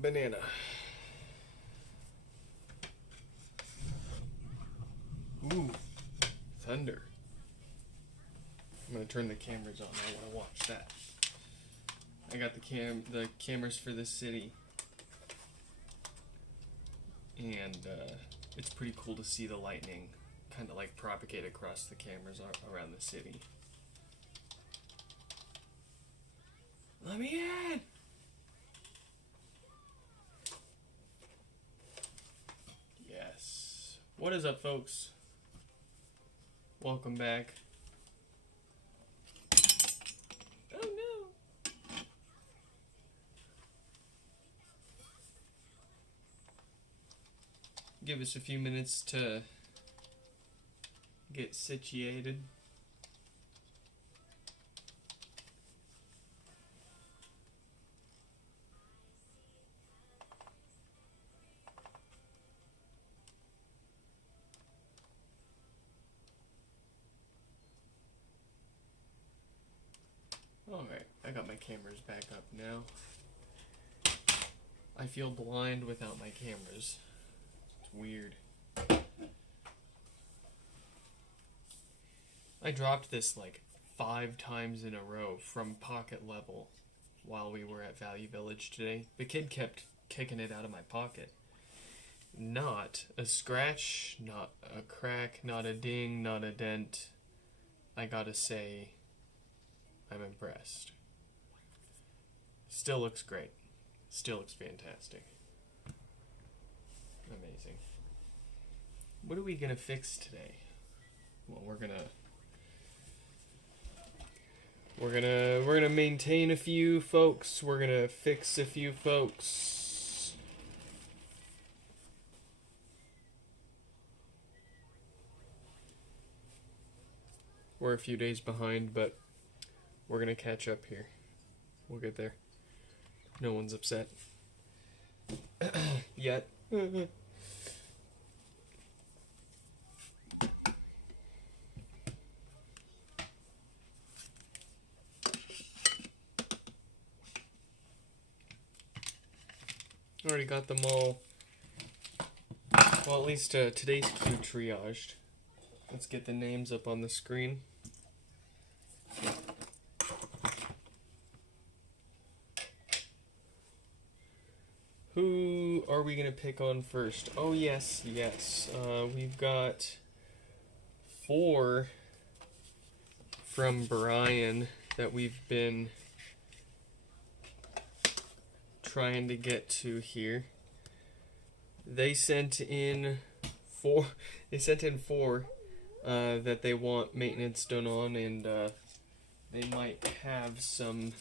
banana. Ooh, thunder. I'm gonna turn the cameras on. I want to watch that. I got the cameras for this city, and it's pretty cool to see the lightning kind of like propagate across the cameras around the city. Let me in! Yes. What is up, folks? Welcome back. Oh no! Give us a few minutes to get situated. Alright, I got my cameras back up now. I feel blind without my cameras. It's weird. I dropped this like 5 times in a row from pocket level while we were at Value Village today. The kid kept kicking it out of my pocket. Not a scratch, not a crack, not a ding, not a dent. I gotta say, I'm impressed. Still looks great. Still looks fantastic. Amazing. What are we gonna fix today? Well, we're gonna maintain a few folks. We're gonna fix a few folks. We're a few days behind, but we're gonna catch up here. We'll get there. No one's upset. Yet. Already got them all. Well, at least today's queue triaged. Let's get the names up on the screen. Who are we going to pick on first? Oh, yes. We've got 4 from Brian that we've been trying to get to here. They sent in 4. They sent in 4 that they want maintenance done on, and they might have some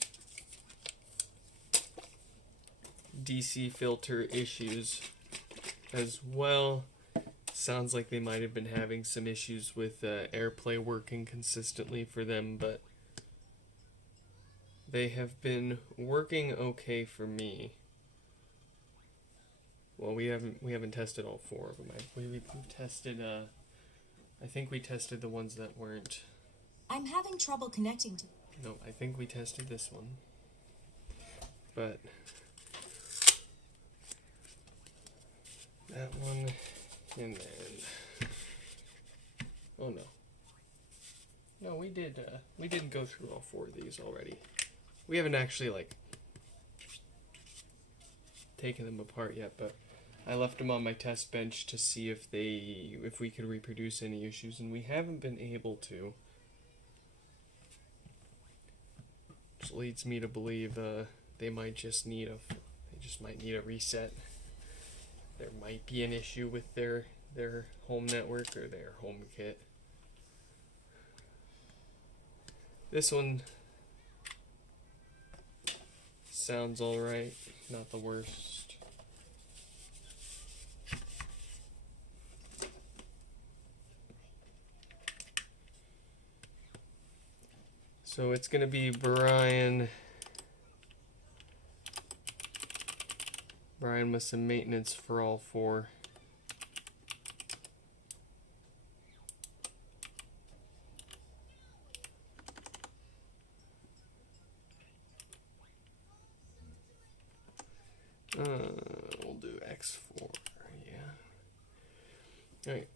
DC filter issues as well. Sounds like they might have been having some issues with AirPlay working consistently for them, but they have been working okay for me. Well, we haven't tested all 4 of them. We've tested. I think we tested the ones that weren't. I'm having trouble connecting to. No, I think we tested this one, but that one, and then. Oh no. No, we did. We didn't go through all 4 of these already. We haven't actually like taken them apart yet, but I left them on my test bench to see if we could reproduce any issues, and we haven't been able to. Which leads me to believe they might just need a reset. There might be an issue with their home network or their home kit. This one sounds alright, not the worst. So it's going to be Brian with some maintenance for all 4. We'll do X4, yeah. Alright.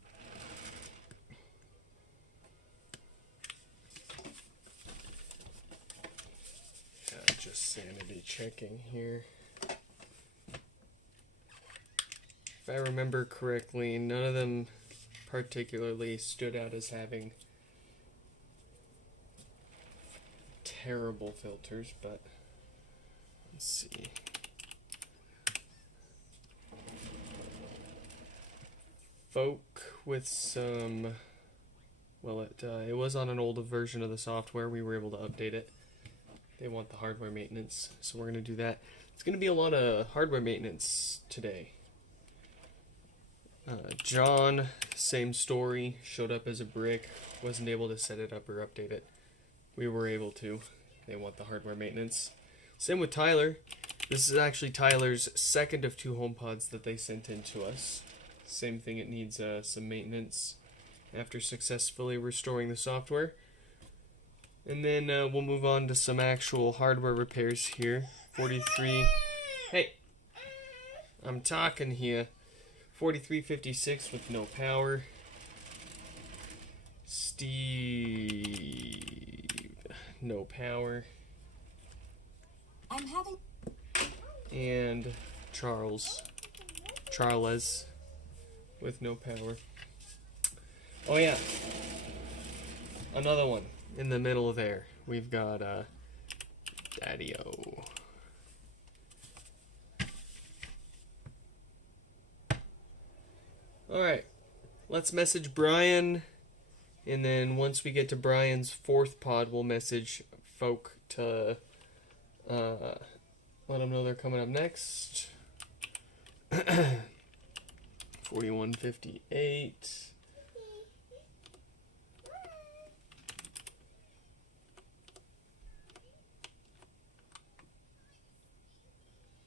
Just sanity checking here. If I remember correctly, none of them particularly stood out as having terrible filters, but let's see. Folk with some, well, it was on an older version of the software. We were able to update it. They want the hardware maintenance, so we're going to do that. It's going to be a lot of hardware maintenance today. John, same story, showed up as a brick, wasn't able to set it up or update it. We were able to. They want the hardware maintenance. Same with Tyler. This is actually Tyler's second of 2 HomePods that they sent in to us. Same thing, it needs some maintenance after successfully restoring the software. And then we'll move on to some actual hardware repairs here. 43. Hey, I'm talking here. 4356 with no power. Steve, no power. I'm having... And Charles with no power. Oh yeah, another one in the middle there. We've got Daddy-O. Alright, let's message Brian, and then once we get to Brian's 4th pod, we'll message Folk to let them know they're coming up next. 4158.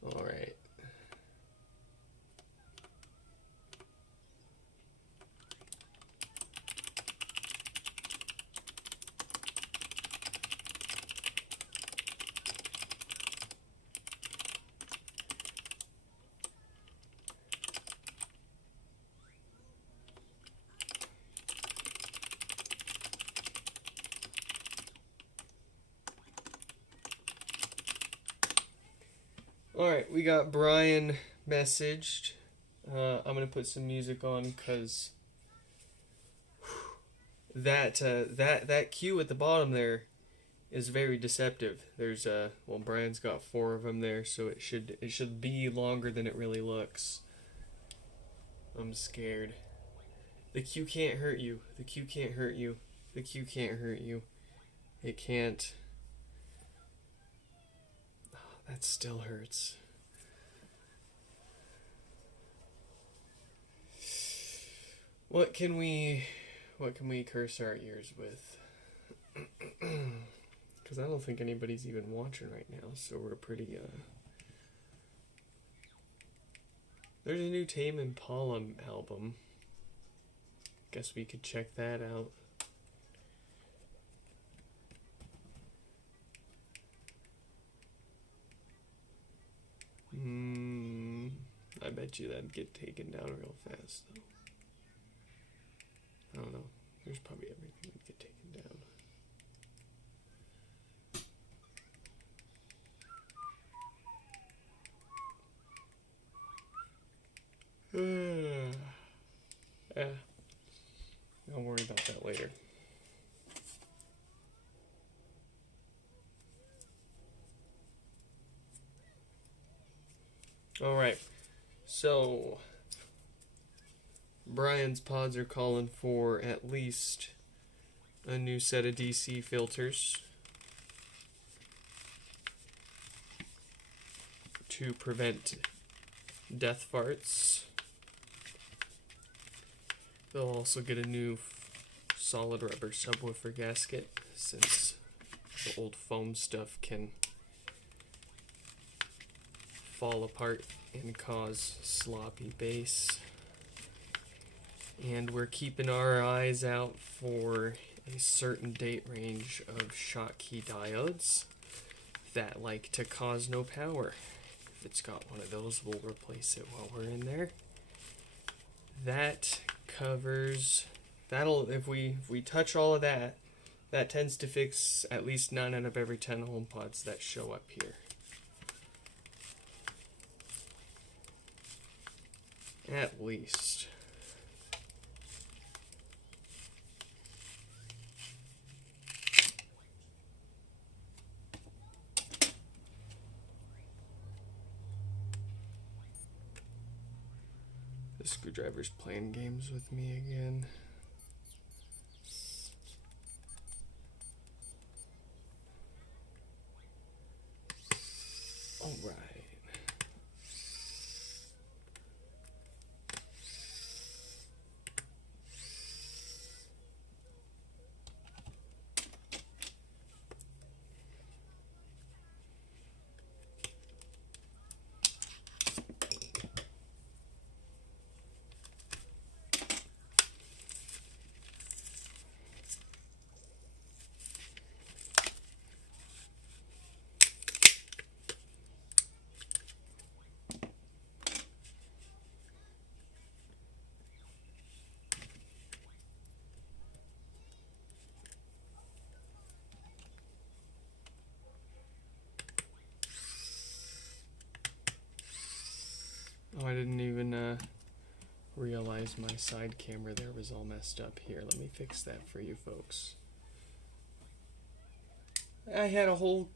All right. Alright, we got Brian messaged. I'm going to put some music on because that cue at the bottom there is very deceptive. There's well, Brian's got 4 of them there, so it should be longer than it really looks. I'm scared. The cue can't hurt you. The cue can't hurt you. The cue can't hurt you. It can't. That still hurts. What can we curse our ears with? Because I don't think anybody's even watching right now, so we're pretty There's a new Tame Impala album. Guess we could check that out. I bet you that'd get taken down real fast, though. I don't know. There's probably everything would get taken down. Yeah. I'll worry about that later. Alright. So, Brian's pods are calling for at least a new set of DC filters to prevent death farts. They'll also get a new solid rubber subwoofer gasket since the old foam stuff can fall apart and cause sloppy bass. And we're keeping our eyes out for a certain date range of Schottky diodes that like to cause no power. if it's got one of those, we'll replace it while we're in there. That covers, if we touch all of that, that tends to fix at least 9 out of every 10 HomePods that show up here. At least. The screwdriver's playing games with me again. All right. Oh, I didn't even realize my side camera there was all messed up here. Let me fix that for you folks. I had a whole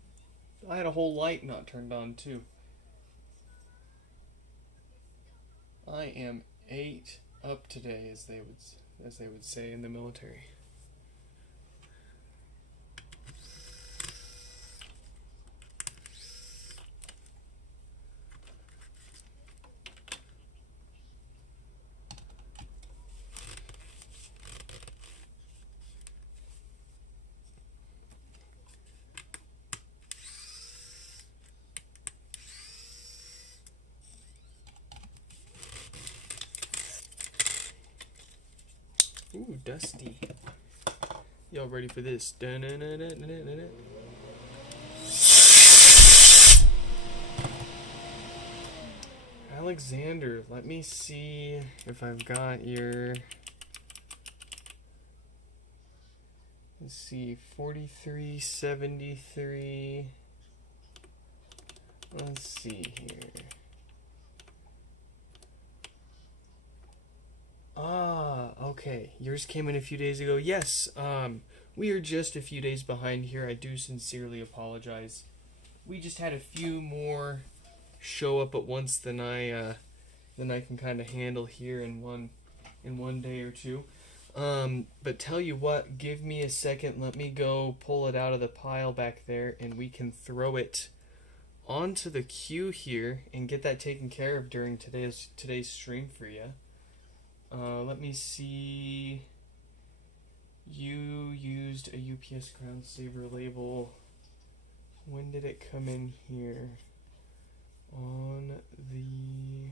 light not turned on too. I am 8 up today, as they would say in the military. Ooh, dusty. Y'all ready for this? Alexander, let me see if I've got your... Let's see, 4373. Let's see here. Ah, okay. Yours came in a few days ago. Yes, we are just a few days behind here. I do sincerely apologize. We just had a few more show up at once than I can kind of handle here in one day or two. But tell you what, give me a second. Let me go pull it out of the pile back there, and we can throw it onto the queue here and get that taken care of during today's stream for you. Let me see. You used a UPS Ground Saver label. When did it come in here? On the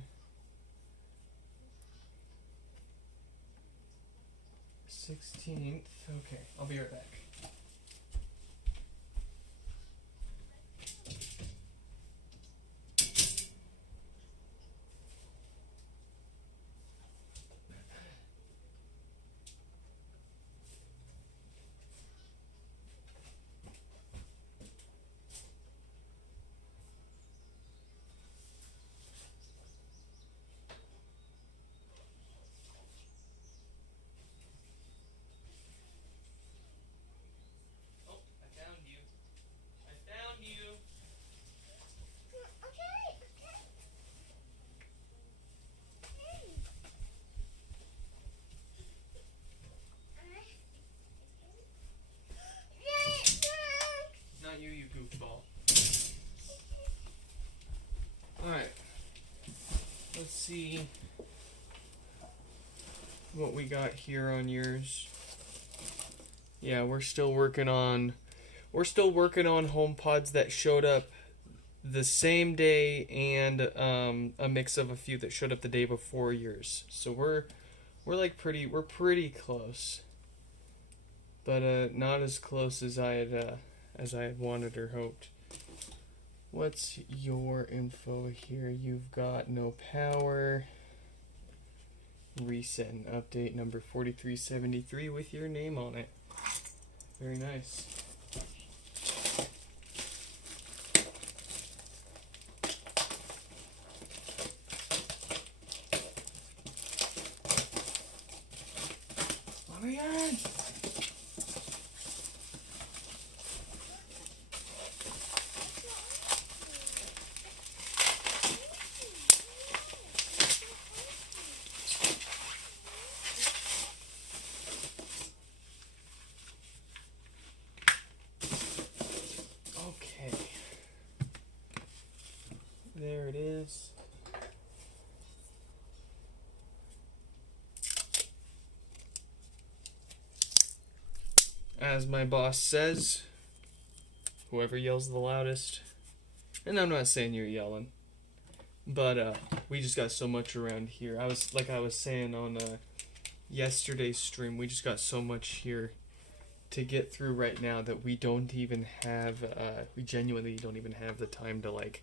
16th. Okay, I'll be right back. You goofball. Alright. Let's see what we got here on yours. Yeah, we're still working on HomePods that showed up the same day and a mix of a few that showed up the day before yours. So we're pretty close. But not as close as I had wanted or hoped. What's your info here? You've got no power. Reset and update number 4373 with your name on it. Very nice. Let me in! Okay. There it is. As my boss says, whoever yells the loudest, and I'm not saying you're yelling, but we just got so much around here. I was saying on yesterday's stream, we just got so much here to get through right now that we don't even have, we genuinely don't even have the time to like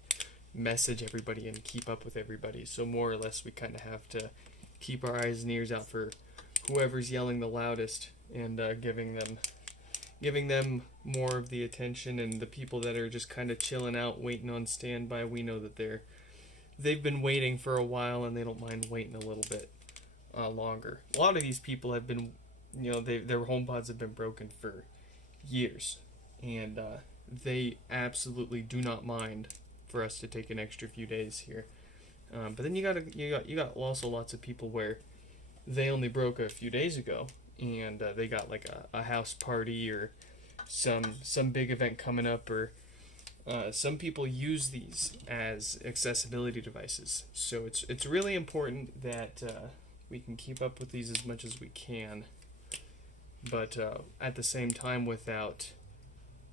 message everybody and keep up with everybody. So more or less we kind of have to keep our eyes and ears out for whoever's yelling the loudest and giving them more of the attention, and the people that are just kind of chilling out waiting on standby, we know that they've been waiting for a while and they don't mind waiting a little bit longer. A lot of these people have been, their HomePods have been broken for years, and they absolutely do not mind for us to take an extra few days here. But then you got also lots of people where they only broke a few days ago, and they got like a house party or some big event coming up, or some people use these as accessibility devices. So it's really important that we can keep up with these as much as we can, but at the same time without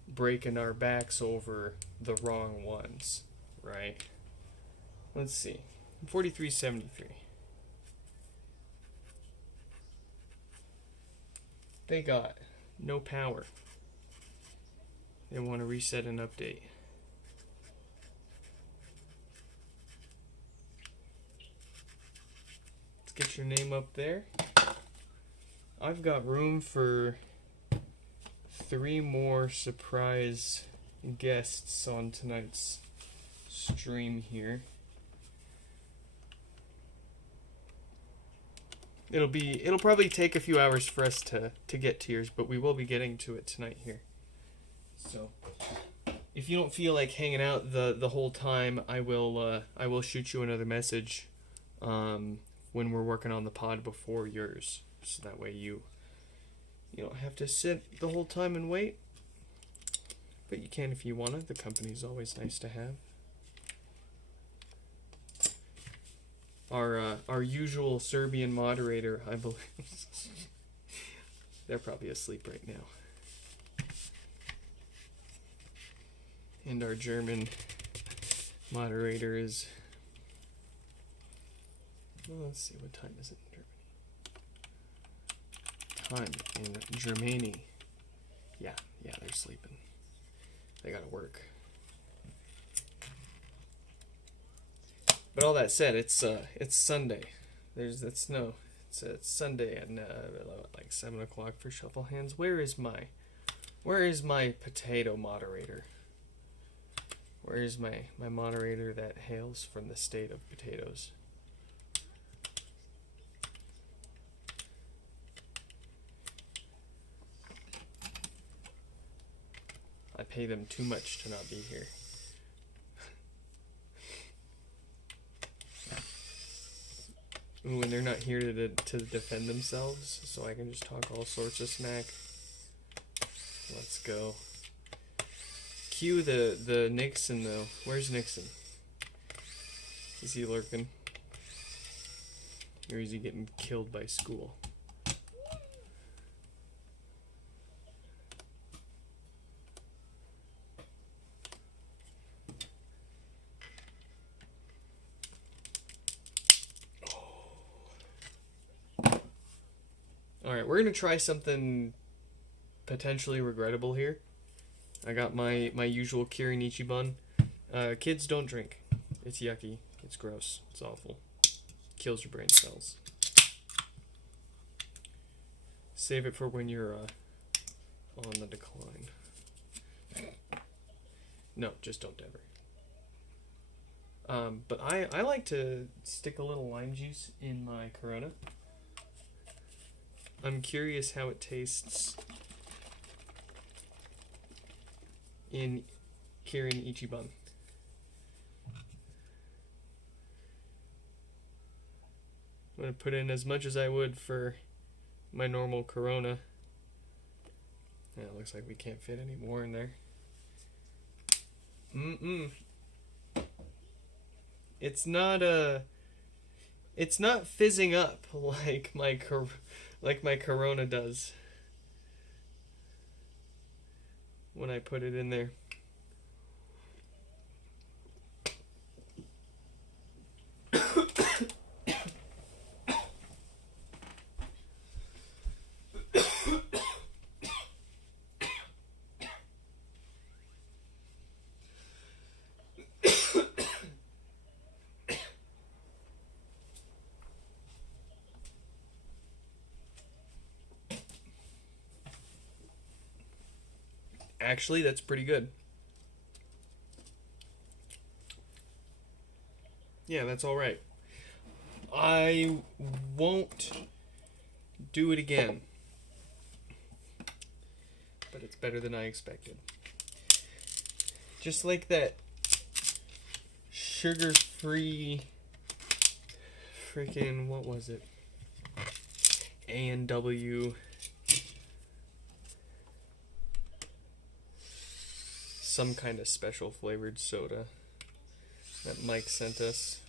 breaking our backs over the wrong ones, right? Let's see. 4373. They got no power. They want to reset and update. Let's get your name up there. I've got room for 3 more surprise guests on tonight's stream here. It'll probably take a few hours for us to get to yours, but we will be getting to it tonight here. So if you don't feel like hanging out the whole time, I will shoot you another message when we're working on the pod before yours, so that way you don't have to sit the whole time and wait. But you can if you want to. The company's always nice to have. Our usual Serbian moderator, I believe. They're probably asleep right now. And our German moderator is... Well, let's see, what time is it in Germany? Time in Germany. Yeah, they're sleeping. They gotta work. But all that said, it's Sunday. It's Sunday and like 7 o'clock for shuffle hands. Where is my potato moderator? Where is my moderator that hails from the state of potatoes? I pay them too much to not be here. Ooh, and they're not here to defend themselves, so I can just talk all sorts of smack. Let's go. Cue the Nixon, though. Where's Nixon? Is he lurking? Or is he getting killed by school? Alright, we're going to try something potentially regrettable here. I got my usual Kirin Ichiban, Kids don't drink. It's yucky. It's gross. It's awful. Kills your brain cells. Save it for when you're on the decline. No, just don't ever. But I like to stick a little lime juice in my Corona. I'm curious how it tastes in Kirin Ichiban. I'm going to put in as much as I would for my normal Corona. Yeah, it looks like we can't fit any more in there. It's not fizzing up like my Corona does when I put it in there. Actually, that's pretty good. Yeah, that's all right. I won't do it again. But it's better than I expected. Just like that sugar-free freaking, what was it? A&W some kind of special flavored soda that Mike sent us.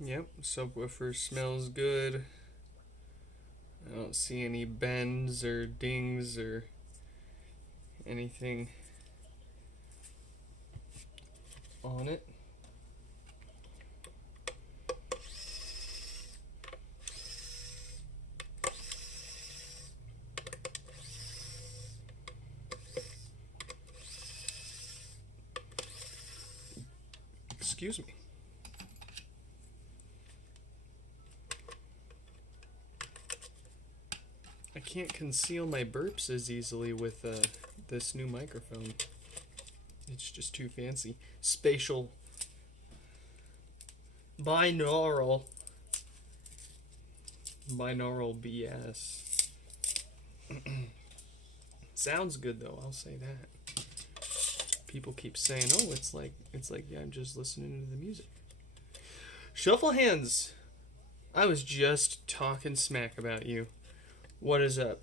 Yep, subwoofer smells good. I don't see any bends or dings or anything on it. Excuse me. I can't conceal my burps as easily with this new microphone. It's just too fancy. Spatial. Binaural. Binaural BS. Sounds good though, I'll say that. People keep saying, "Oh, it's like yeah, I'm just listening to the music." Shuffle hands. I was just talking smack about you. What is up?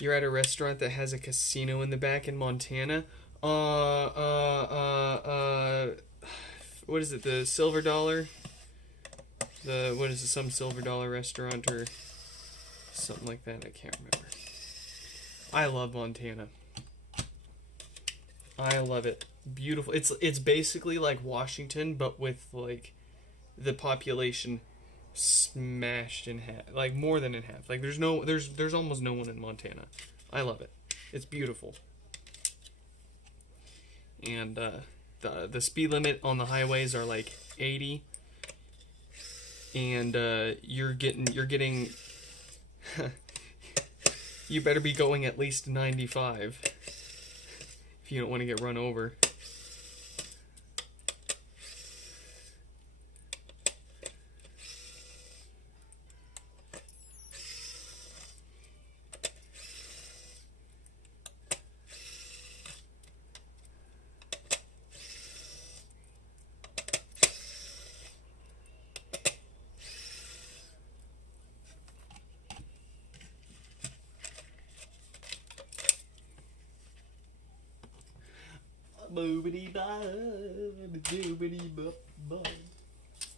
You're at a restaurant that has a casino in the back in Montana? What is it? The Silver Dollar? What is it? Some Silver Dollar restaurant or something like that? I can't remember. I love Montana. I love it. Beautiful. It's basically like Washington, but with like the population smashed in half, like more than in half. Like there's almost no one in Montana. I love it. It's beautiful. And the speed limit on the highways are like 80, and you're getting you better be going at least 95 if you don't want to get run over.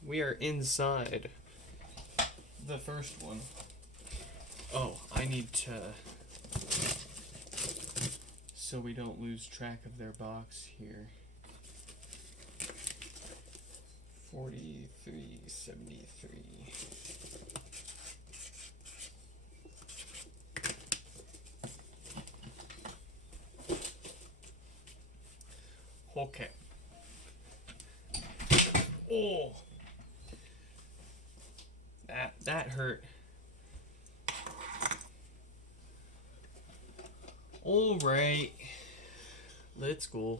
We are inside the first one. Oh, I need to so we don't lose track of their box here. 4373. Okay. Oh, that hurt. All right, let's go.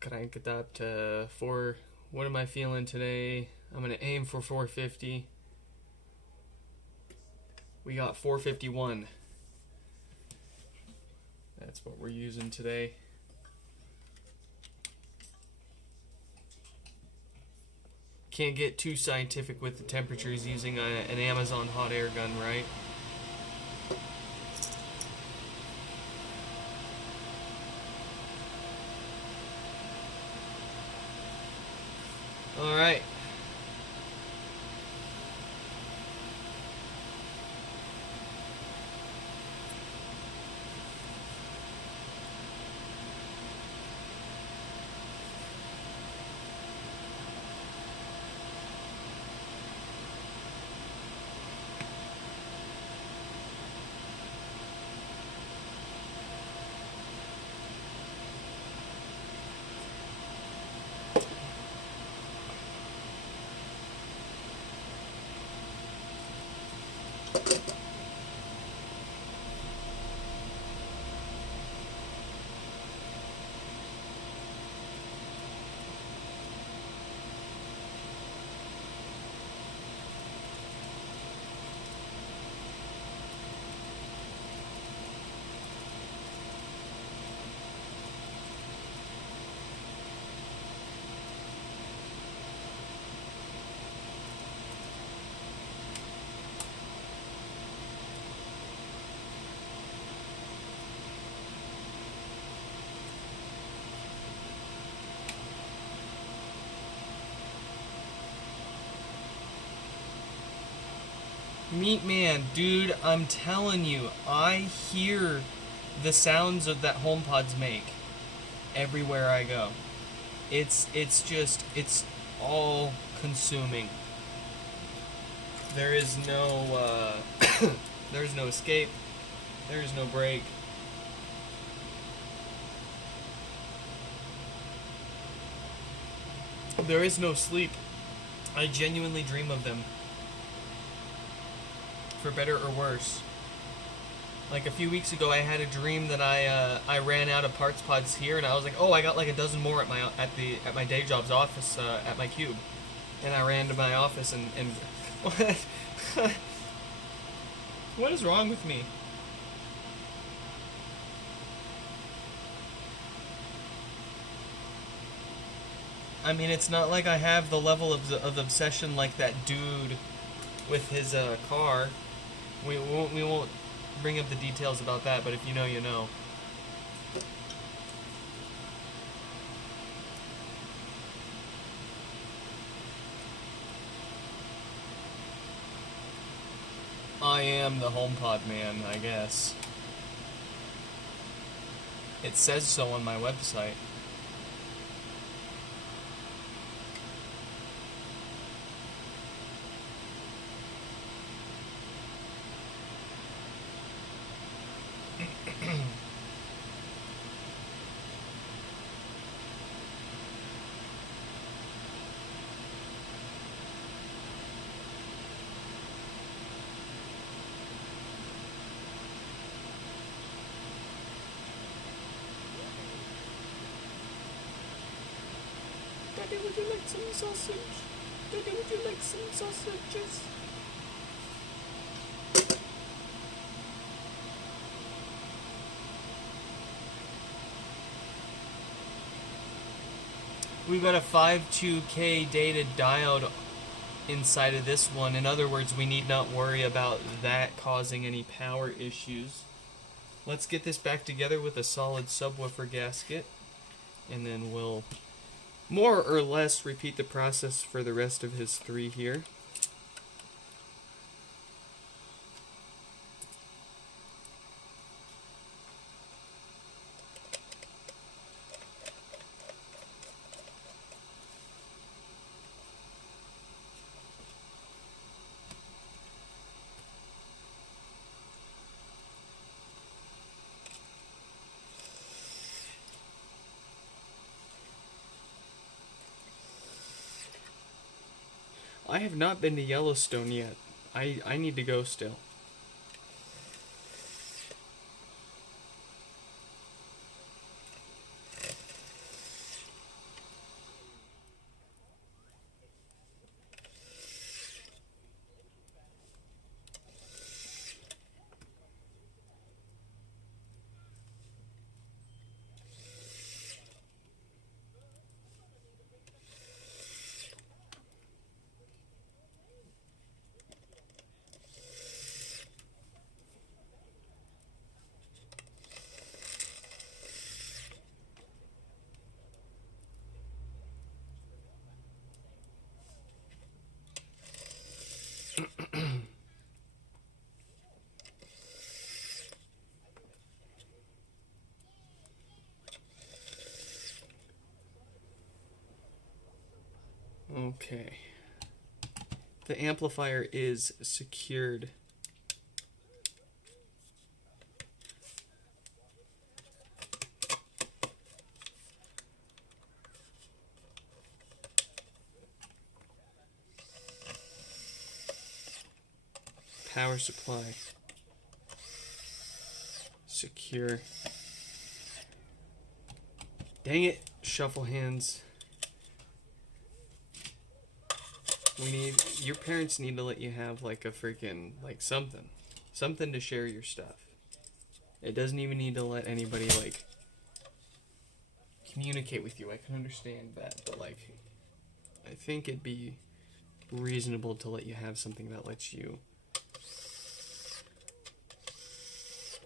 Crank it up to 4. What am I feeling today? I'm gonna aim for 450. We got 451. That's what we're using today. Can't get too scientific with the temperatures using an Amazon hot air gun, right? All right. Meat Man, dude, I'm telling you, I hear the sounds of that HomePods make everywhere I go. It's all consuming. There is no there's no escape. There is no break. There is no sleep. I genuinely dream of them. For better or worse. Like a few weeks ago, I had a dream that I ran out of parts pods here, and I was like, oh, I got like a dozen more at my day job's office at my cube, and I ran to my office and what? What is wrong with me? I mean, it's not like I have the level of obsession like that dude with his car. We won't bring up the details about that, but if you know, you know. I am the HomePod man, I guess. It says so on my website. Daddy, would you like some sausage? Daddy, would you like some sausages? We've got a 52K data diode inside of this one. In other words, we need not worry about that causing any power issues. Let's get this back together with a solid subwoofer gasket, and then we'll more or less repeat the process for the rest of his 3 here. I have not been to Yellowstone yet. I need to go still. Okay. The amplifier is secured. Power supply. Secure. Dang it, shuffle hands. Your parents need to let you have like a freaking, like something to share your stuff. It doesn't even need to let anybody like communicate with you. I can understand that, but like, I think it'd be reasonable to let you have something that lets you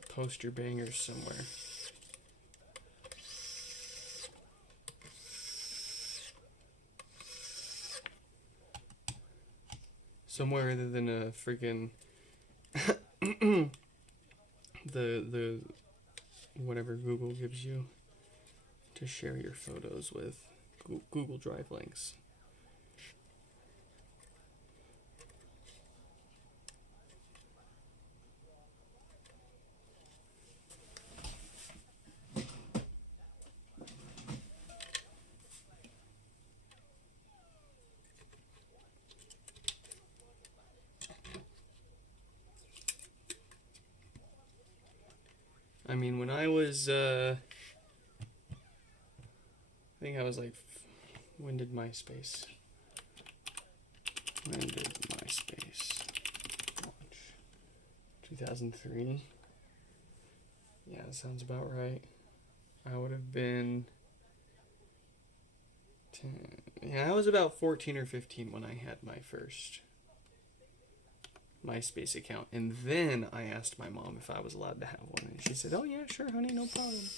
post your bangers somewhere. Somewhere other than a freaking the whatever Google gives you to share your photos with, Google Drive links. I mean, when I was, I think I was like, when did MySpace launch? 2003? Yeah, that sounds about right. I would have been 10. Yeah, I was about 14 or 15 when I had my first MySpace account, and then I asked my mom if I was allowed to have one, and she said, "Oh yeah, sure, honey, no problem."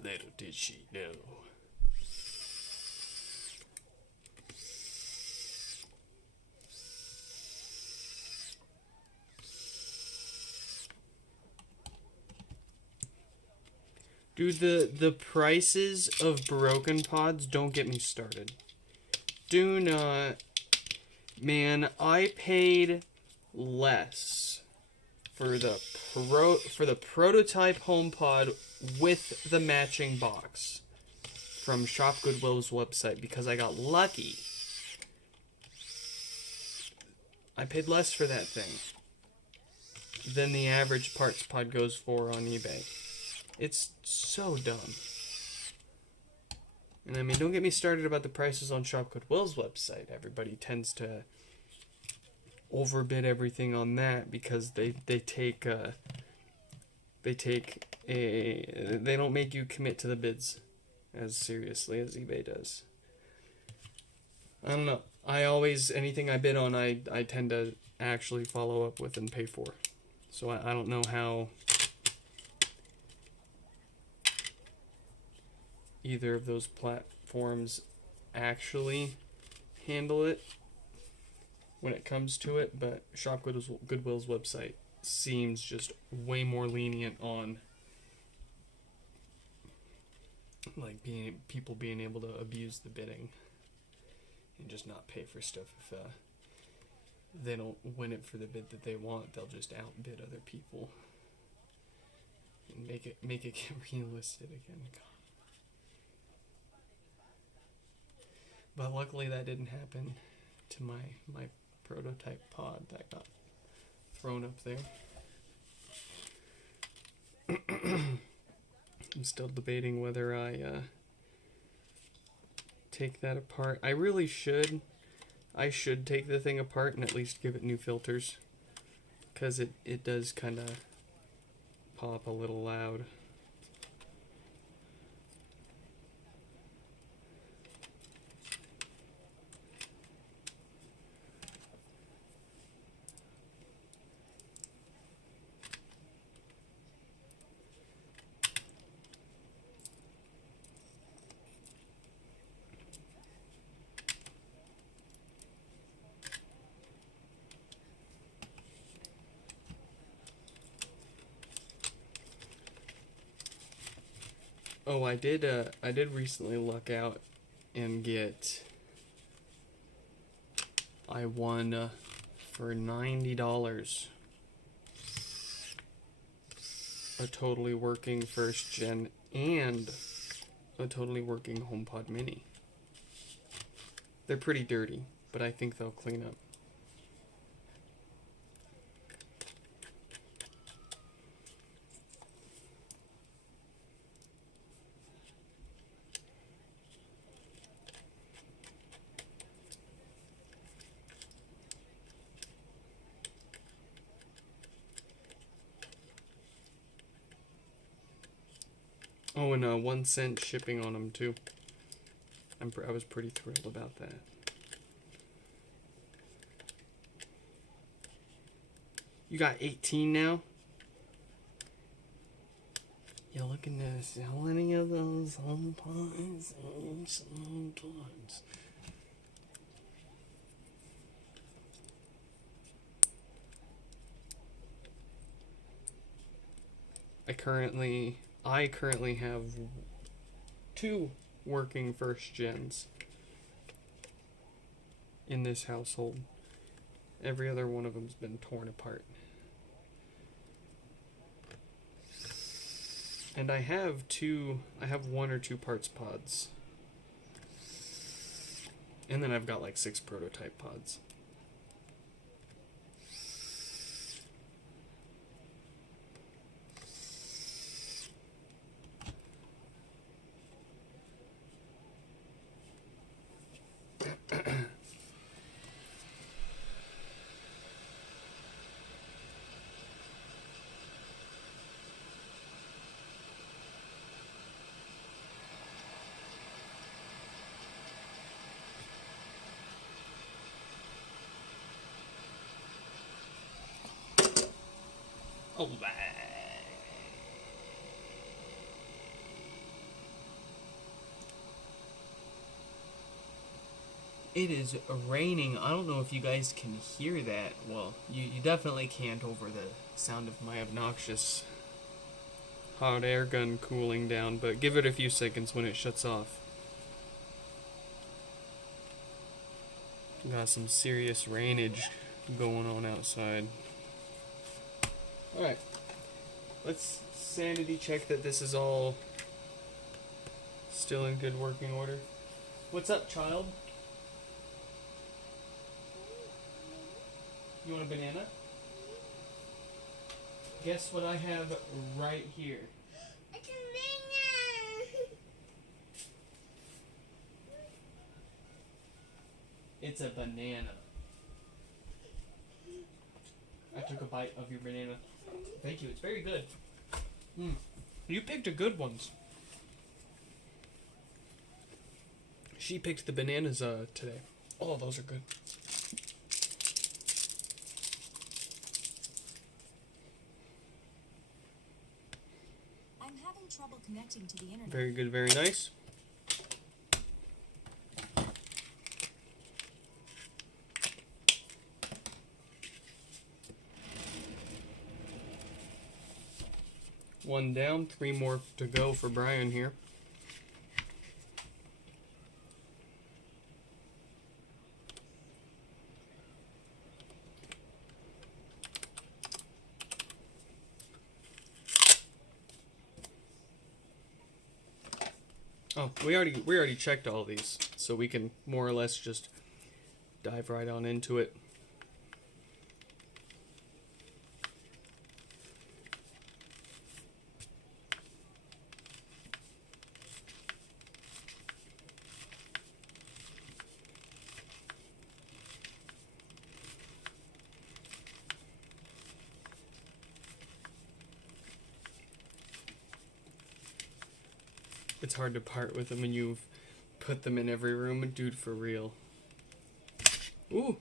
Little did she know. Dude, the prices of broken pods, don't get me started. Do not. Man, I paid less for the prototype HomePod with the matching box from Shop Goodwill's website because I got lucky. I paid less for that thing than the average parts pod goes for on eBay. It's so dumb. And I mean, don't get me started about the prices on Shop Goodwill's website. Everybody tends to overbid everything on that because they don't make you commit to the bids as seriously as eBay does. I don't know. Anything I bid on, I tend to actually follow up with and pay for. So I don't know how either of those platforms actually handle it when it comes to it, but Shop Goodwill's website seems just way more lenient on like people being able to abuse the bidding and just not pay for stuff if they don't win it for the bid that they want. They'll just outbid other people and make it get relisted again. God. But luckily that didn't happen to my prototype pod that got thrown up there. I'm still debating whether I take that apart. I really should. I should take the thing apart and at least give it new filters, because it does kind of pop a little loud. Oh, I did recently luck out and get, I won for $90 a totally working first gen and a totally working HomePod mini. They're pretty dirty, but I think they'll clean up. Oh, and 1 cent shipping on them too. I was pretty thrilled about that. You got 18 now? You looking to sell any of those HomePods? I currently have 2 working first gens in this household. Every other one of them's been torn apart. And I have 1 or 2 parts pods. And then I've got like 6 prototype pods. Oh, it is raining. I don't know if you guys can hear that. Well, you definitely can't over the sound of my obnoxious hot air gun cooling down, but give it a few seconds when it shuts off. Got some serious rainage going on outside. Alright, let's sanity check that this is all still in good working order. What's up, child? You want a banana? Guess what I have right here? It's a banana. It's a banana. I took a bite of your banana. Thank you, it's very good. You picked the good ones. She picked the bananas today. Oh, those are good. I'm having trouble connecting to the internet. Very good, very nice. One down, 3 more to go for Brian here. Oh, we already checked all these, so we can more or less just dive right on into it. It's hard to part with them when you've put them in every room, dude, for real. Ooh.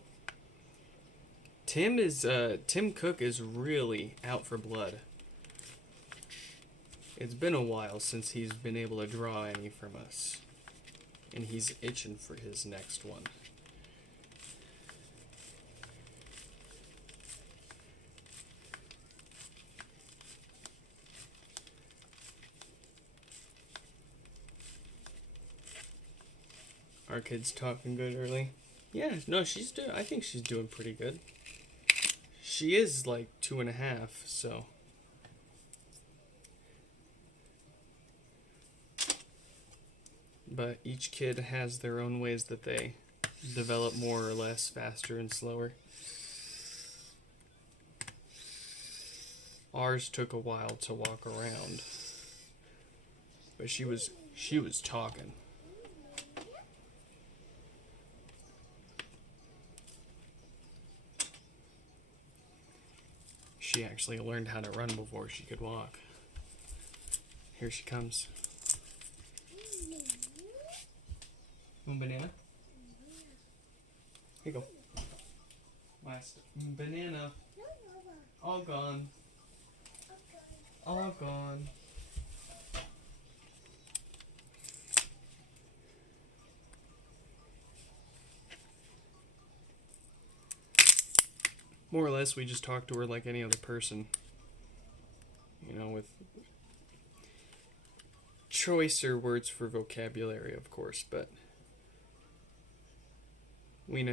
Tim Cook is really out for blood. It's been a while since he's been able to draw any from us. And he's itching for his next one. Our kid's talking good early. Yeah, no, I think she's doing pretty good. She is like 2.5, so. But each kid has their own ways that they develop more or less, faster and slower. Ours took a while to walk around. But she was talking. She actually learned how to run before she could walk. Here she comes. One banana? Here you go. Last banana. All gone. All gone. More or less, we just talk to her like any other person. You know, with choicer words for vocabulary, of course, but we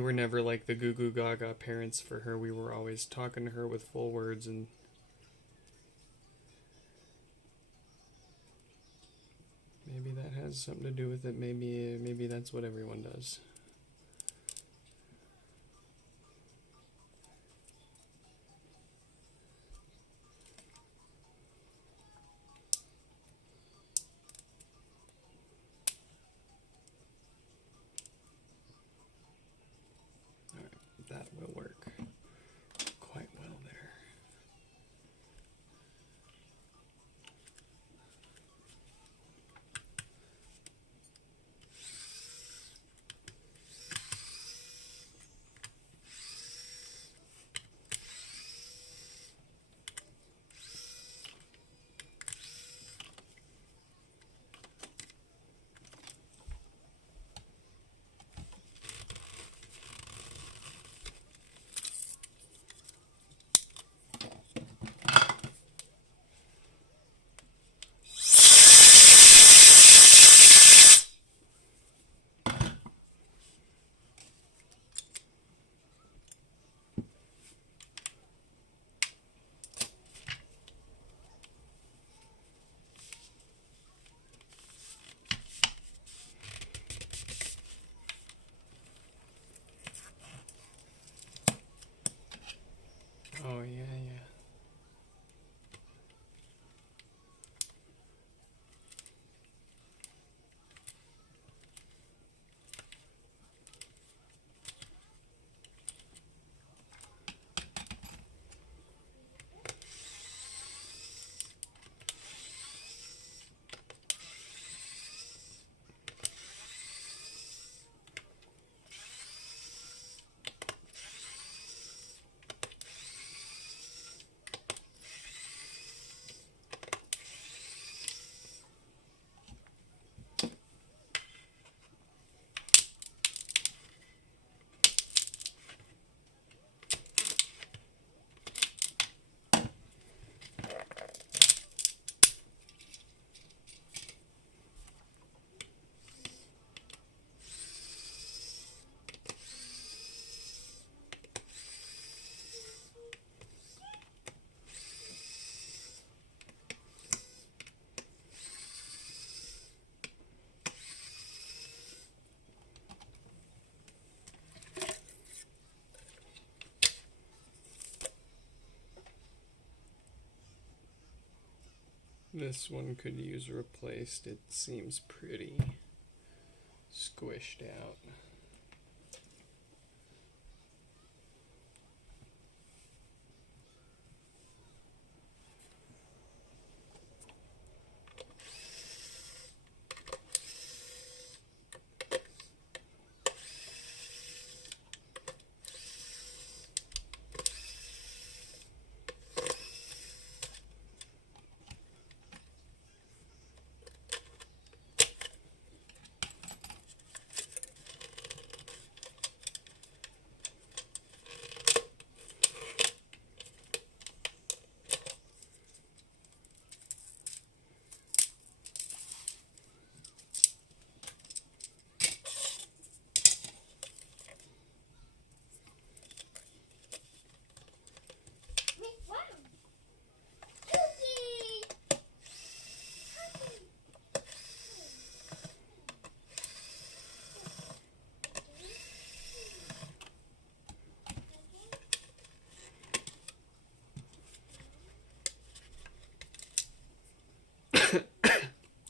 were never like the goo goo gaga parents for her. We were always talking to her with full words, and maybe that has something to do with it. Maybe that's what everyone does. That will work quite well there. This one could use replaced. It seems pretty squished out.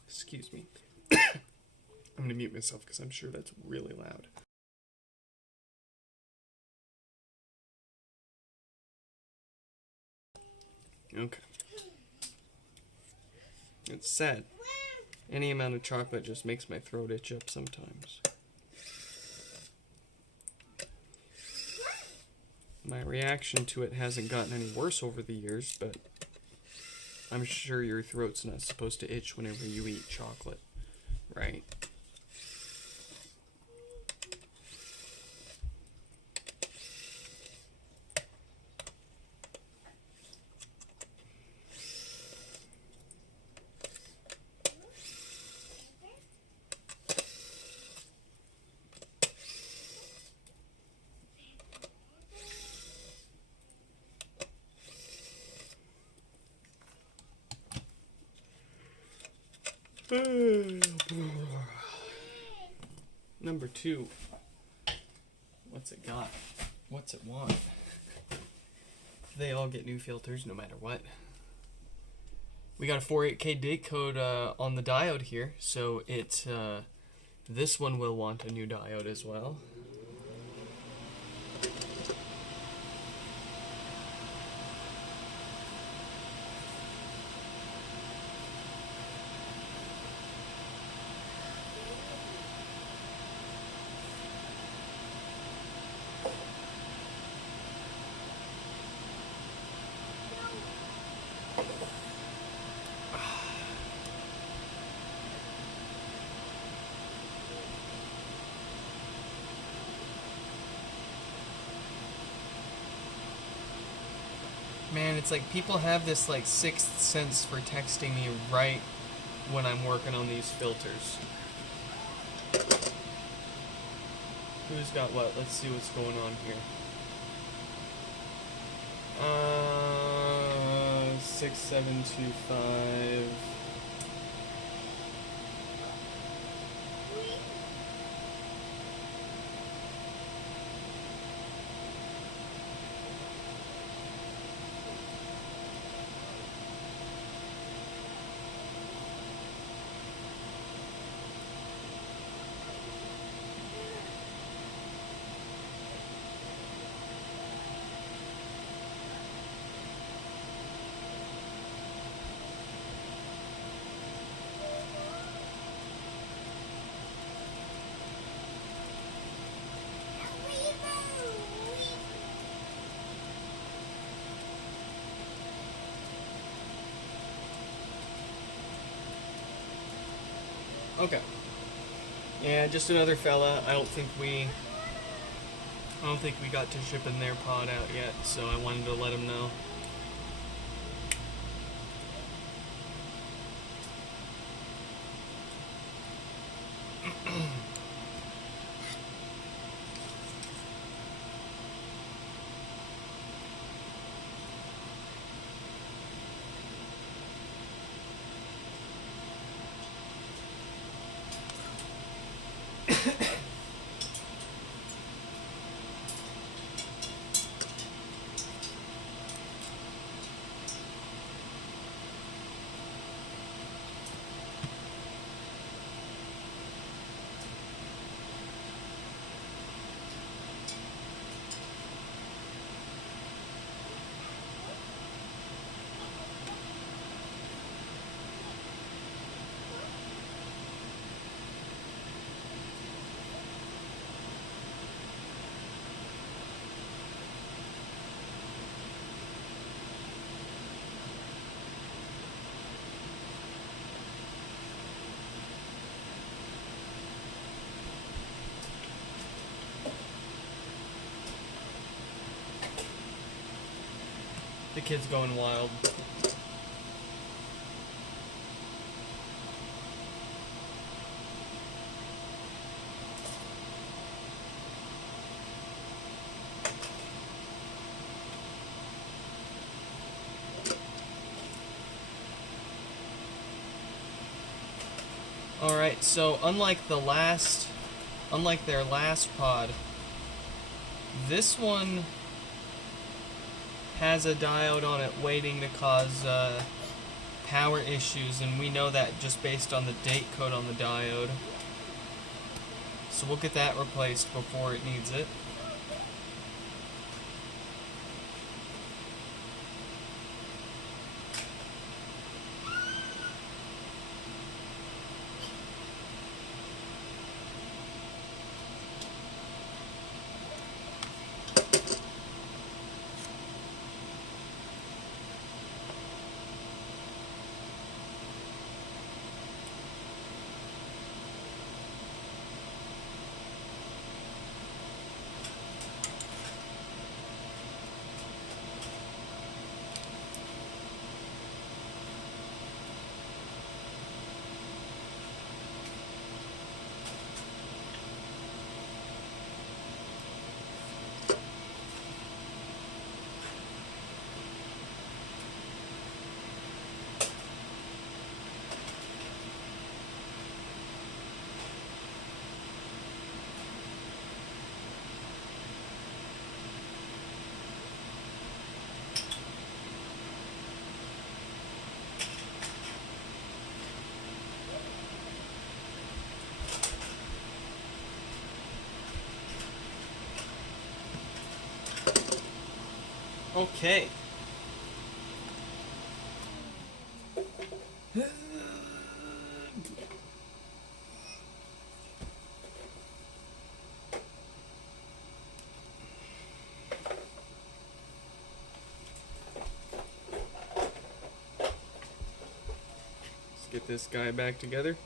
Excuse me. I'm going to mute myself because I'm sure that's really loud. Okay. It's sad. Any amount of chocolate just makes my throat itch up sometimes. My reaction to it hasn't gotten any worse over the years, but I'm sure your throat's not supposed to itch whenever you eat chocolate, right? Number 2. What's it got? What's it want? They all get new filters no matter what. We got a 48K date code on the diode here, so it's this one will want a new diode as well. Man, it's like people have this like sixth sense for texting me right when I'm working on these filters. Who's got what? Let's see what's going on here. 6725. Okay. Yeah, just another fella. I don't think we got to shipping their pod out yet, so I wanted to let him know. The kid's going wild. Alright, so unlike their last pod, this one has a diode on it waiting to cause power issues, and we know that just based on the date code on the diode. So we'll get that replaced before it needs it. Okay. Let's get this guy back together.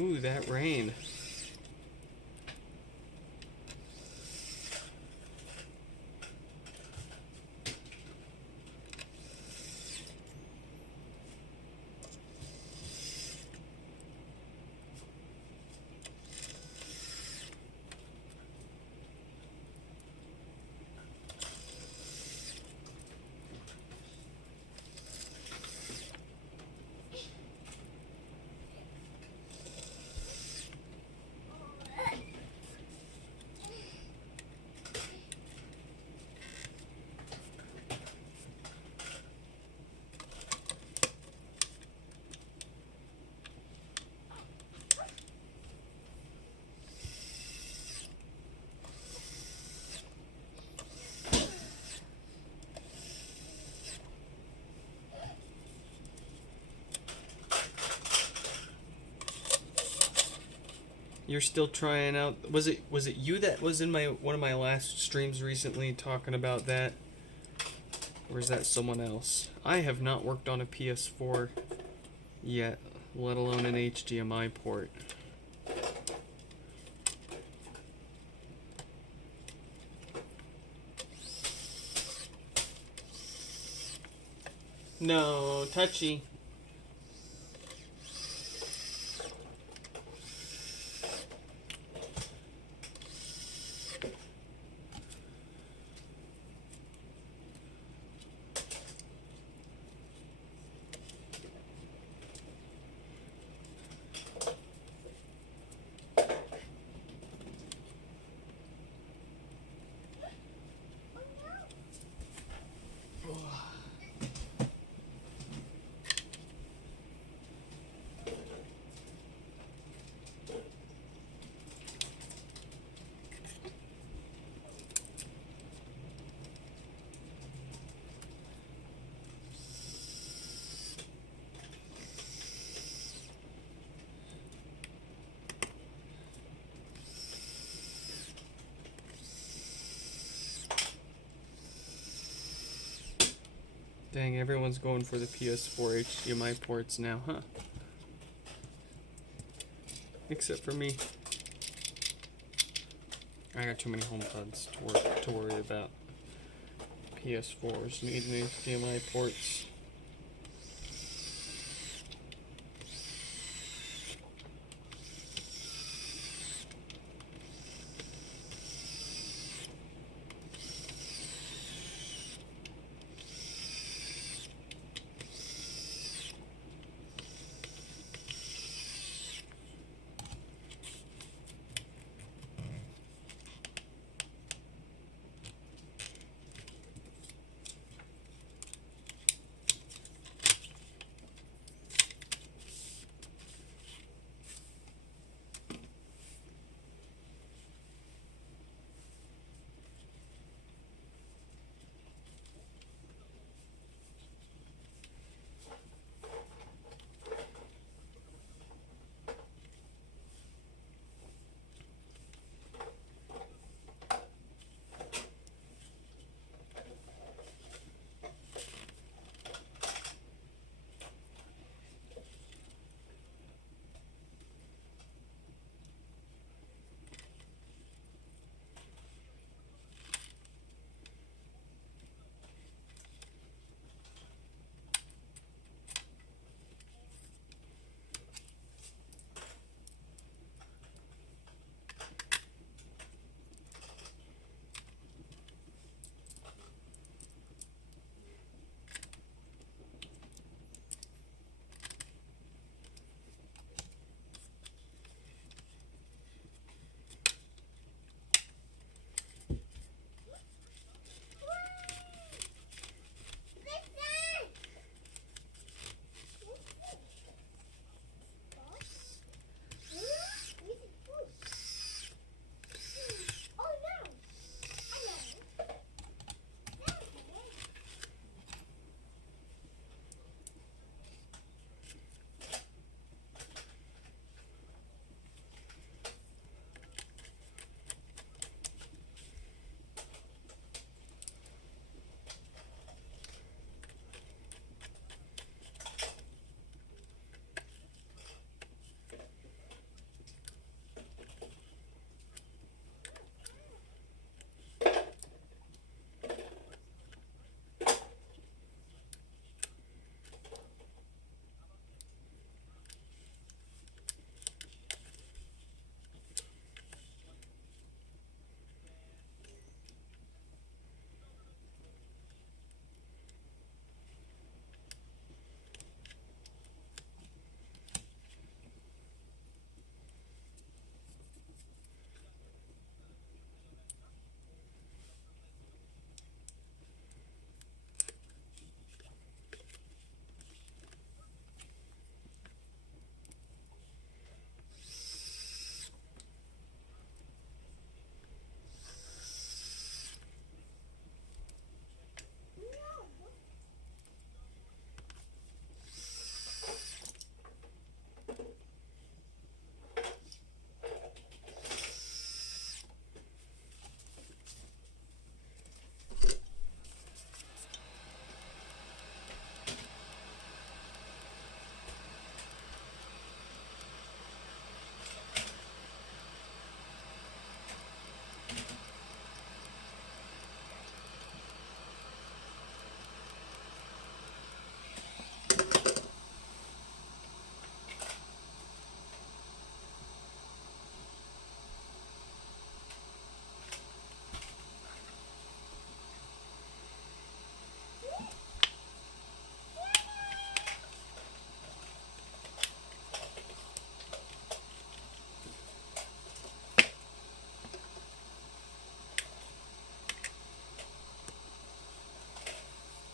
Ooh, that rain. You're still trying out. Was it you that was in one of my last streams recently talking about that? Or is that someone else? I have not worked on a PS4 yet, let alone an HDMI port. No, touchy. Dang, everyone's going for the PS4 HDMI ports now, huh? Except for me. I got too many HomePods to worry about. PS4s need HDMI ports.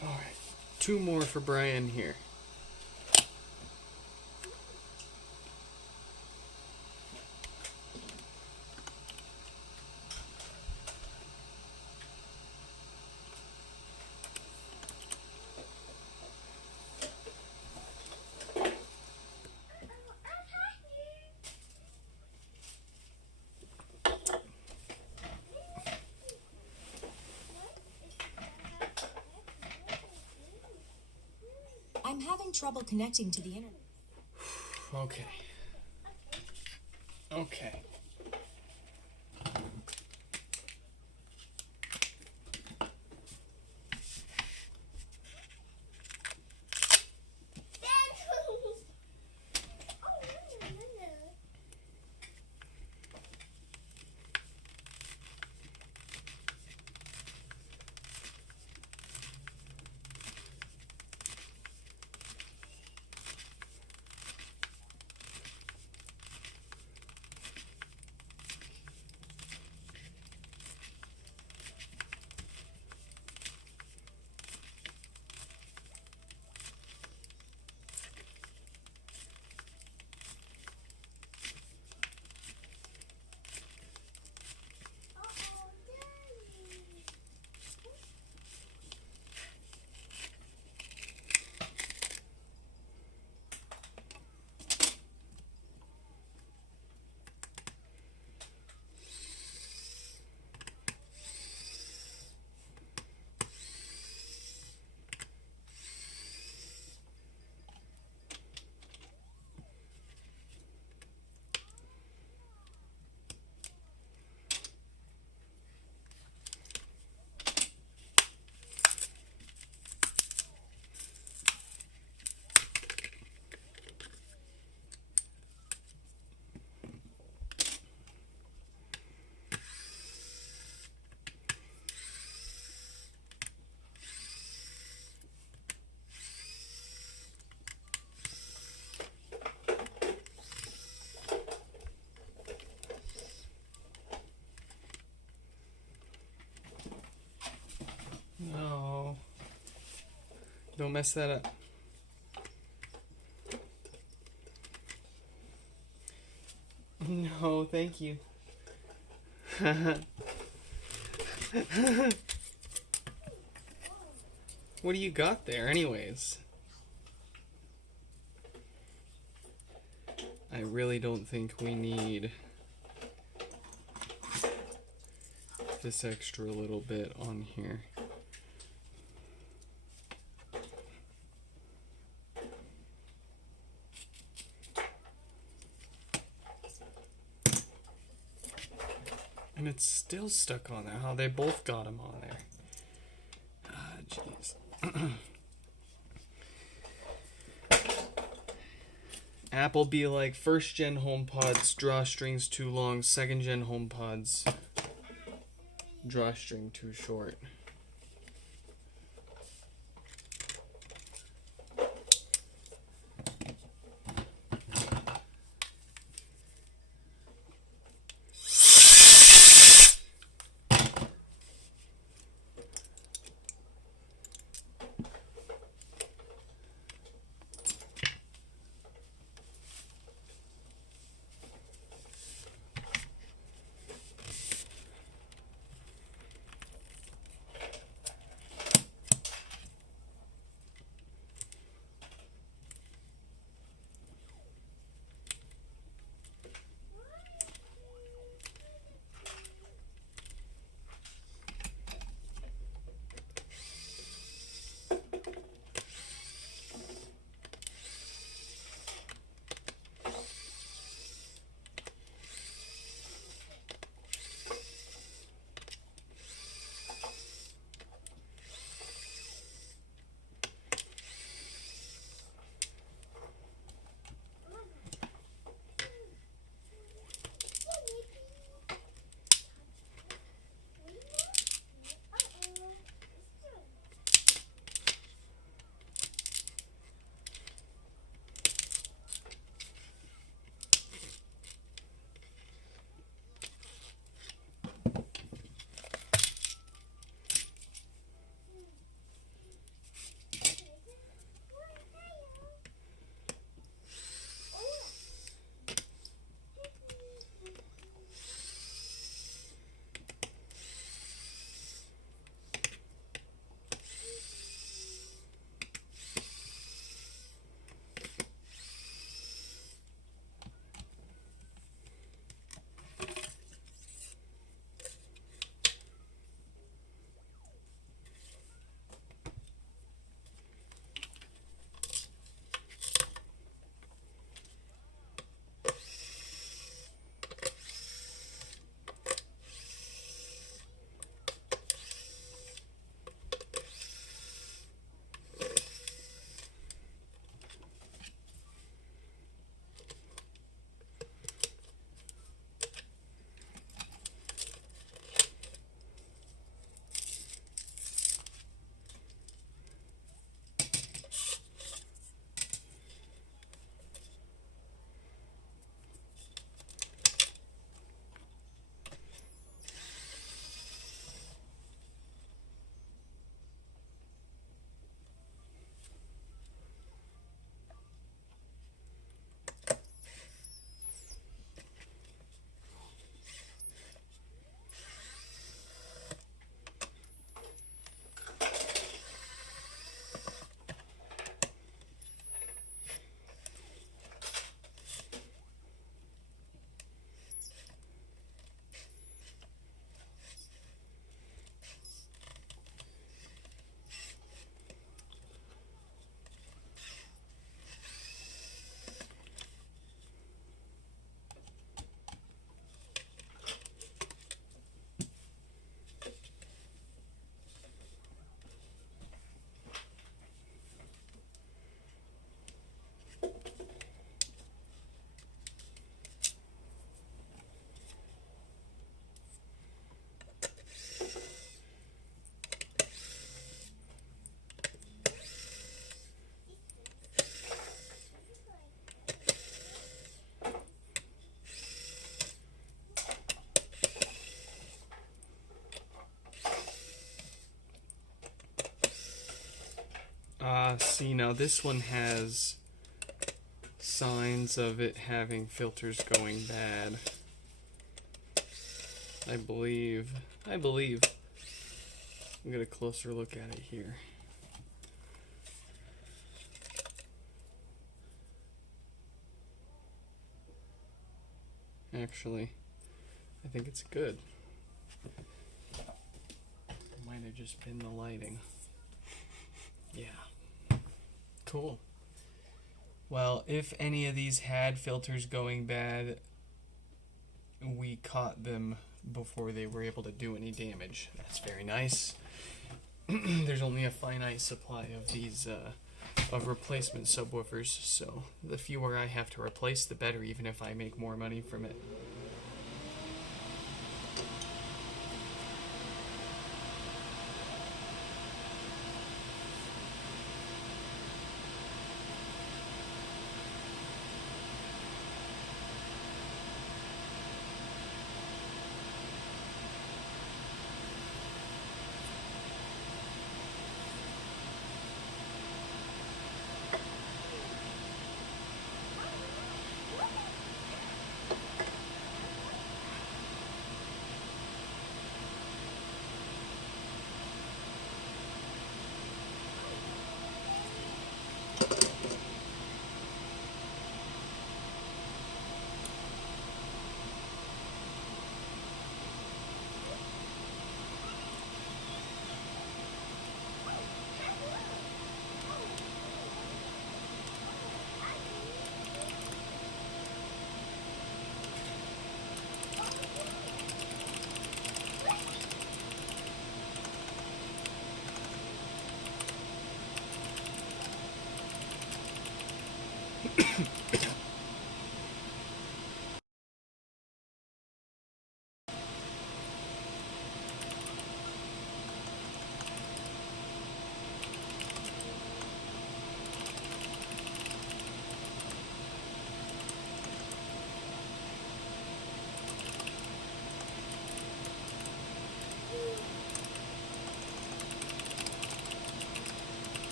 Alright, 2 more for Brian here. I'm having trouble connecting to the internet. Okay. Okay. No. Don't mess that up. No, thank you. What do you got there, anyways? I really don't think we need this extra little bit on here. And it's still stuck on there. Oh, they both got them on there. Ah, jeez. Apple be like, first gen HomePods, drawstrings too long. Second gen HomePods, drawstring too short. See, now this one has signs of it having filters going bad. I believe. I'll get a closer look at it here. Actually, I think it's good. It might have just been the lighting. Yeah. Cool. Well, if any of these had filters going bad, we caught them before they were able to do any damage. That's very nice. There's only a finite supply of these of replacement subwoofers, so the fewer I have to replace, the better, even if I make more money from it.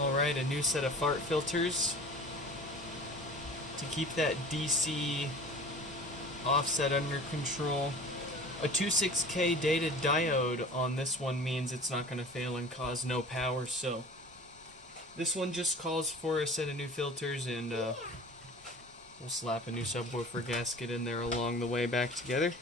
Alright, a new set of fart filters to keep that DC offset under control. A 26K data diode on this one means it's not going to fail and cause no power, so this one just calls for a set of new filters, and we'll slap a new subwoofer gasket in there along the way back together.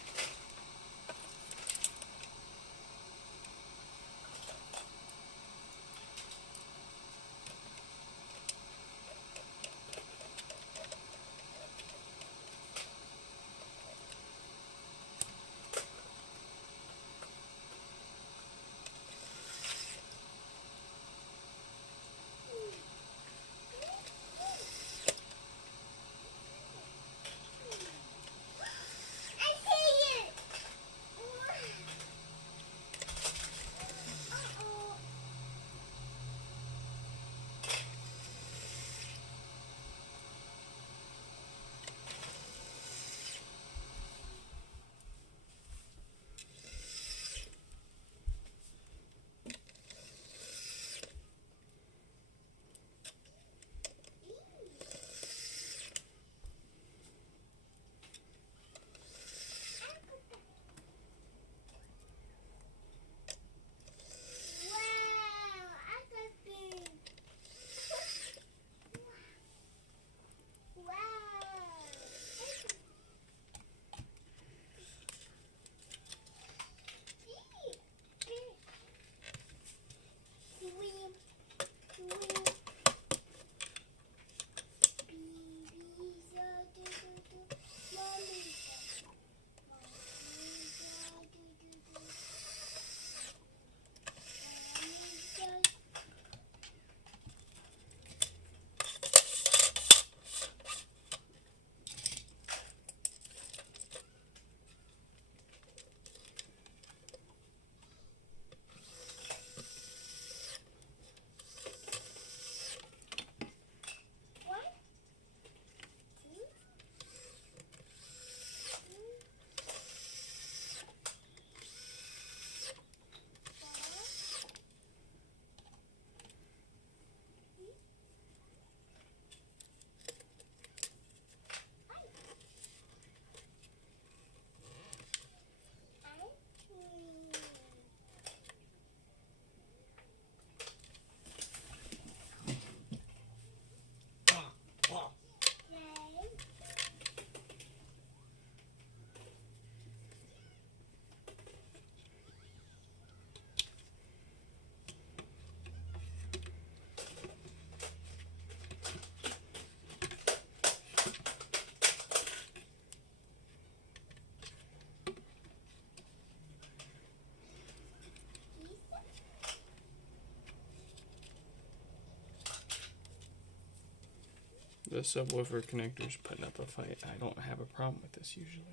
The subwoofer connector's putting up a fight. I don't have a problem with this usually.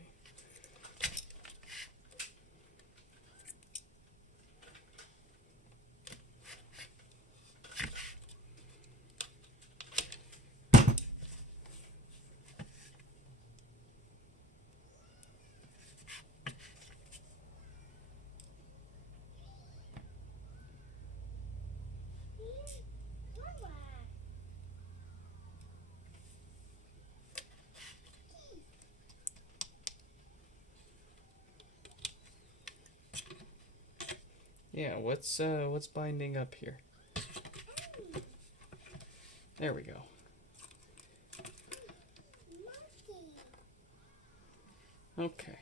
Yeah, what's binding up here? There we go. Okay.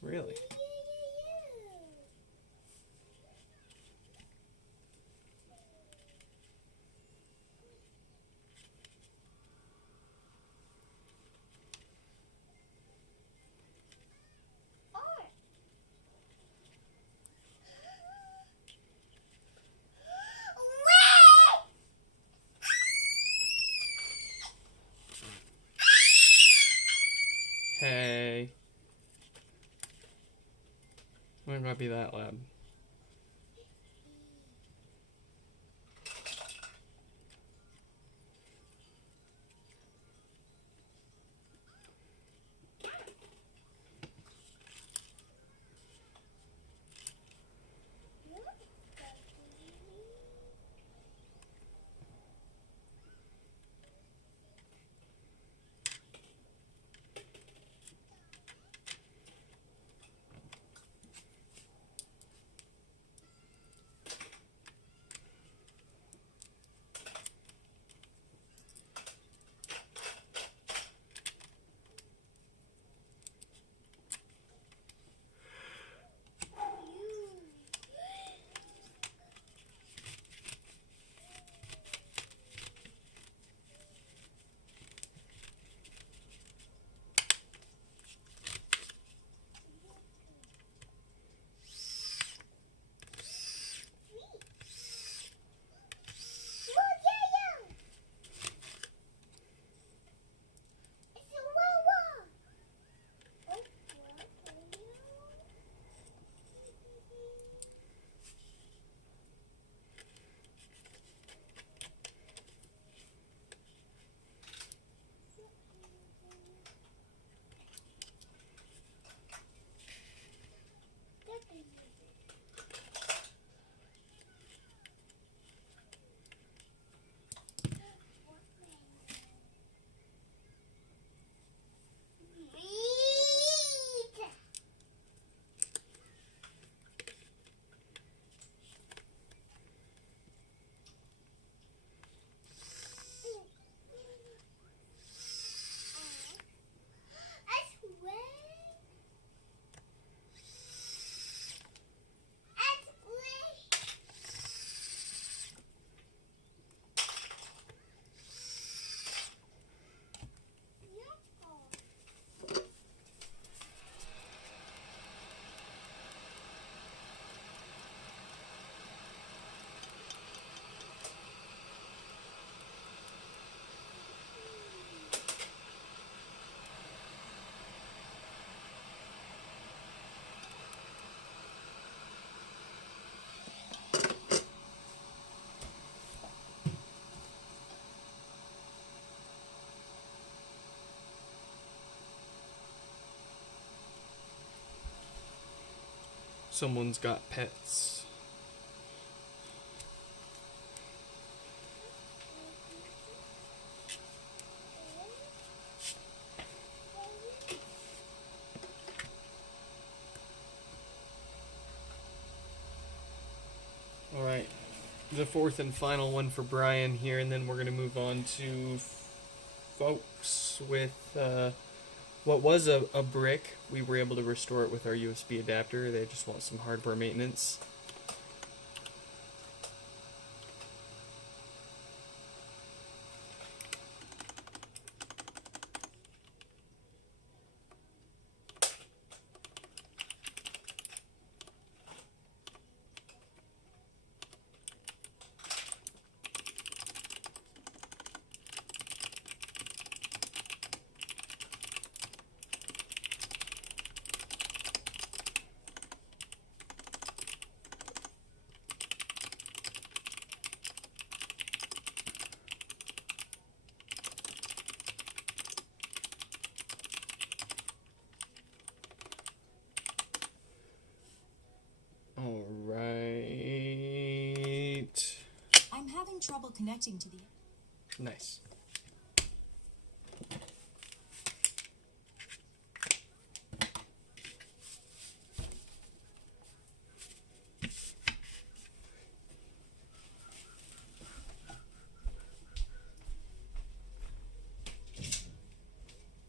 Really? Hey. Might not be that loud. someone's got pets. Alright, the fourth and final one for Brian here, and then we're going to move on to folks with what was a brick. We were able to restore it with our USB adapter. They just want some hardware maintenance. Alright. I'm having trouble connecting to the... Nice.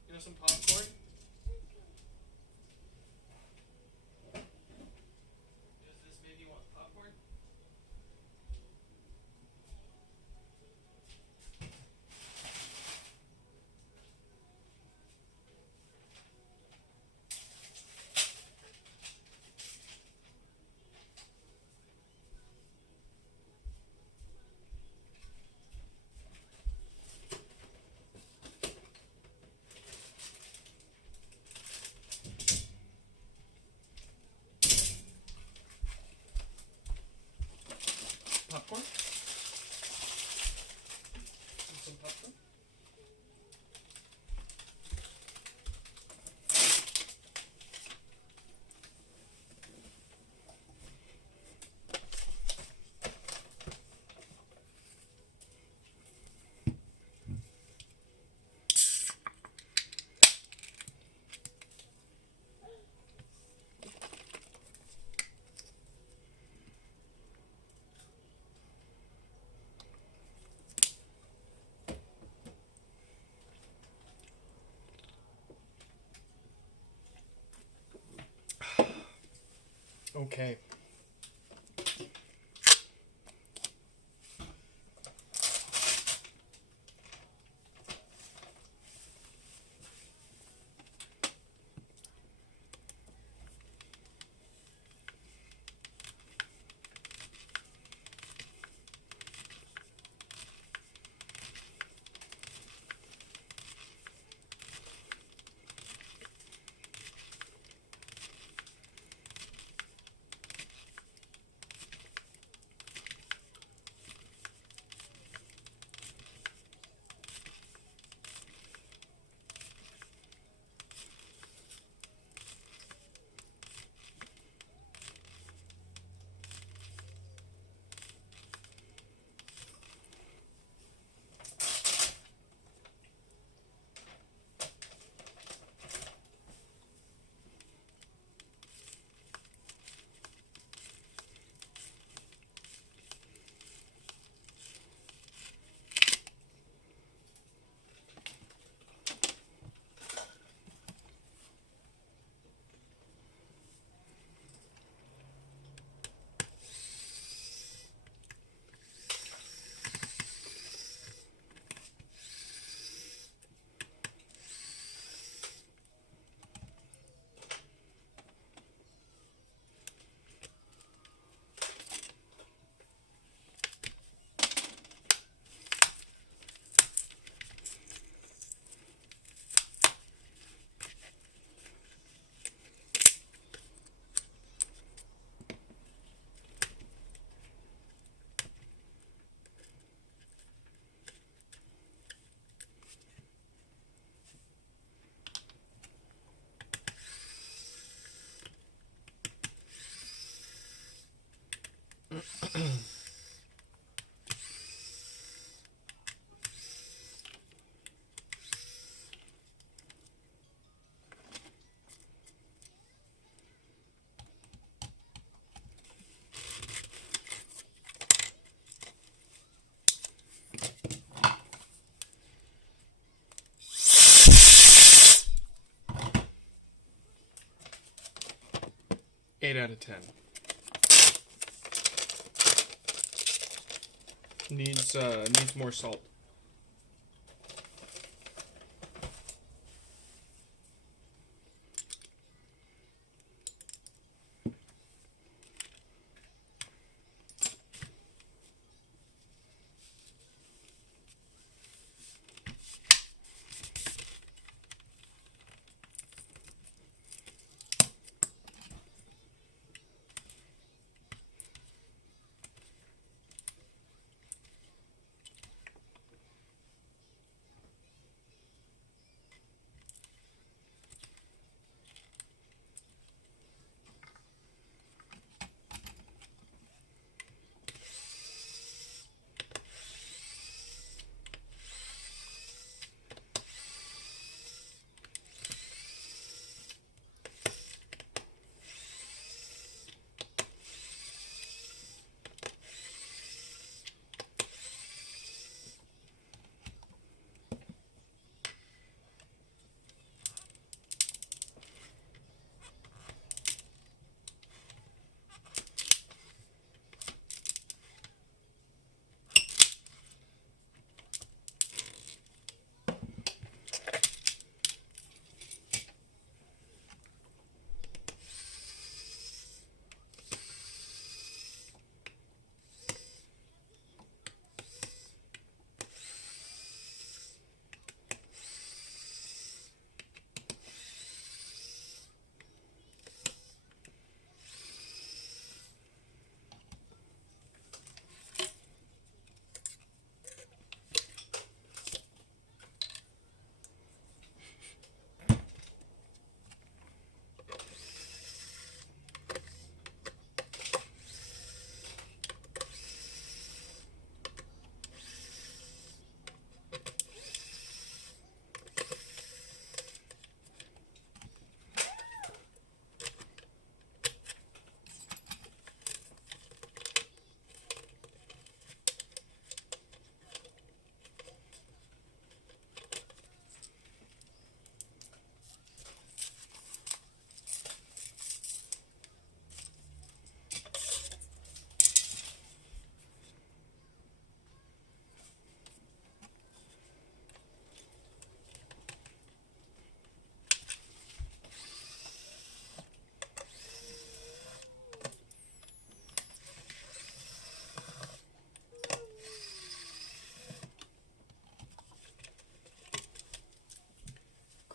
You know some popcorn? Does this baby want popcorn? Popcorn? Some popcorn? Okay. 8 out of 10. Needs more salt.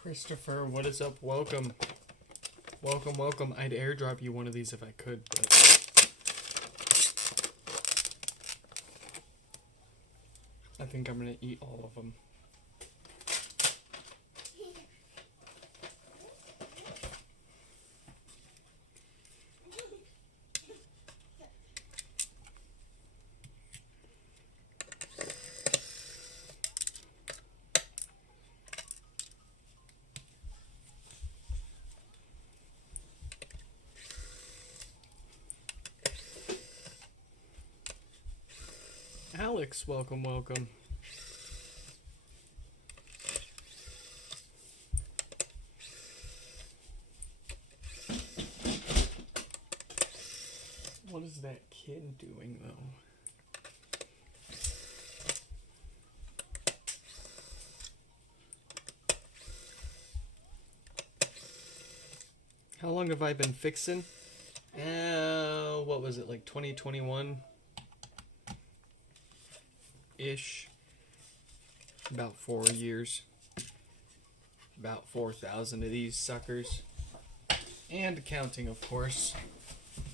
Christopher, what is up? Welcome. Welcome, welcome. I'd airdrop you one of these if I could, but I think I'm gonna eat all of them. Alex, welcome, welcome. What is that kid doing, though? How long have I been fixing? What was it, like 2021? Ish. About 4 years. About 4,000 of these suckers. And counting, of course.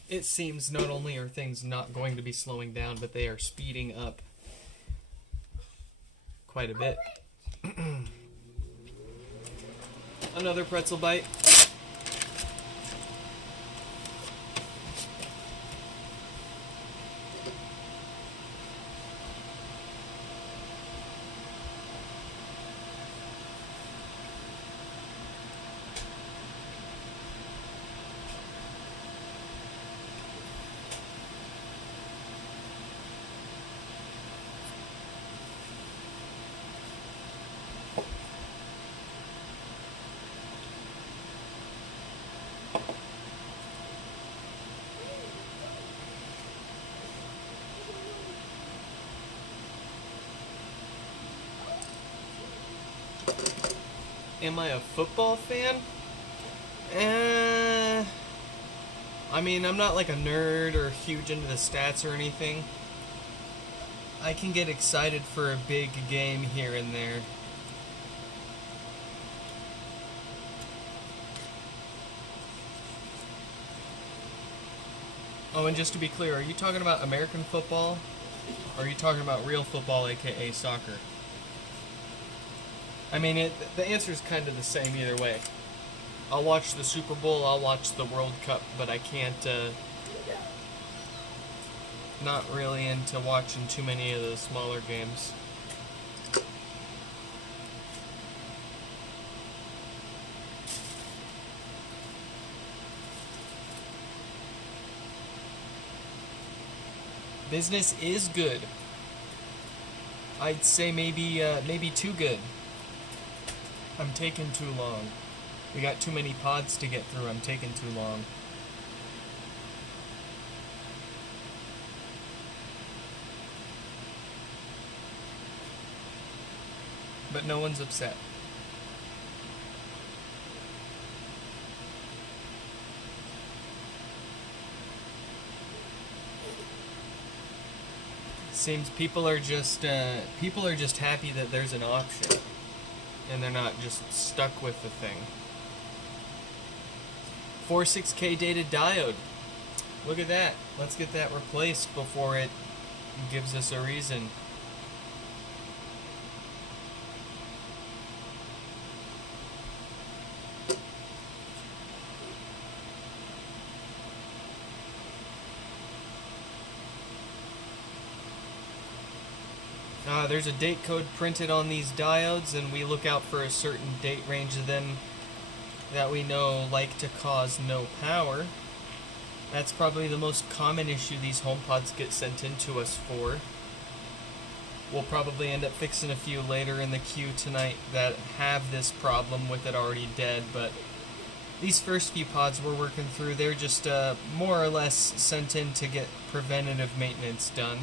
It seems not only are things not going to be slowing down, but they are speeding up quite a bit. Another pretzel bite. am I a football fan? I mean, I'm not like a nerd or huge into the stats or anything. I can get excited for a big game here and there. Oh, and just to be clear, are you talking about American football? Or are you talking about real football, aka soccer? I mean, the answer is kind of the same either way. I'll watch the Super Bowl, I'll watch the World Cup, but I can't, not really into watching too many of the smaller games. Business is good. I'd say maybe too good. I'm taking too long. We got too many pods to get through. I'm taking too long. But no one's upset. Seems people are just happy that there's an option, and they're not just stuck with the thing. 46K dated diode. Look at that. Let's get that replaced before it gives us a reason. There's a date code printed on these diodes, and we look out for a certain date range of them that we know like to cause no power. That's probably the most common issue these HomePods get sent in to us for. We'll probably end up fixing a few later in the queue tonight that have this problem with it already dead, but these first few pods we're working through, they're just more or less sent in to get preventative maintenance done.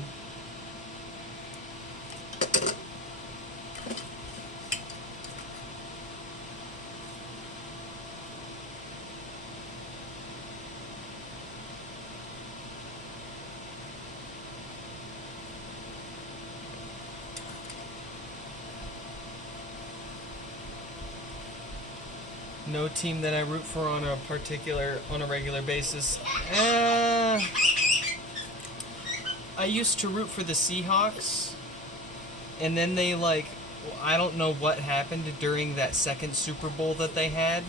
No team that I root for on a regular basis. I used to root for the Seahawks, and then they I don't know what happened during that second Super Bowl that they had.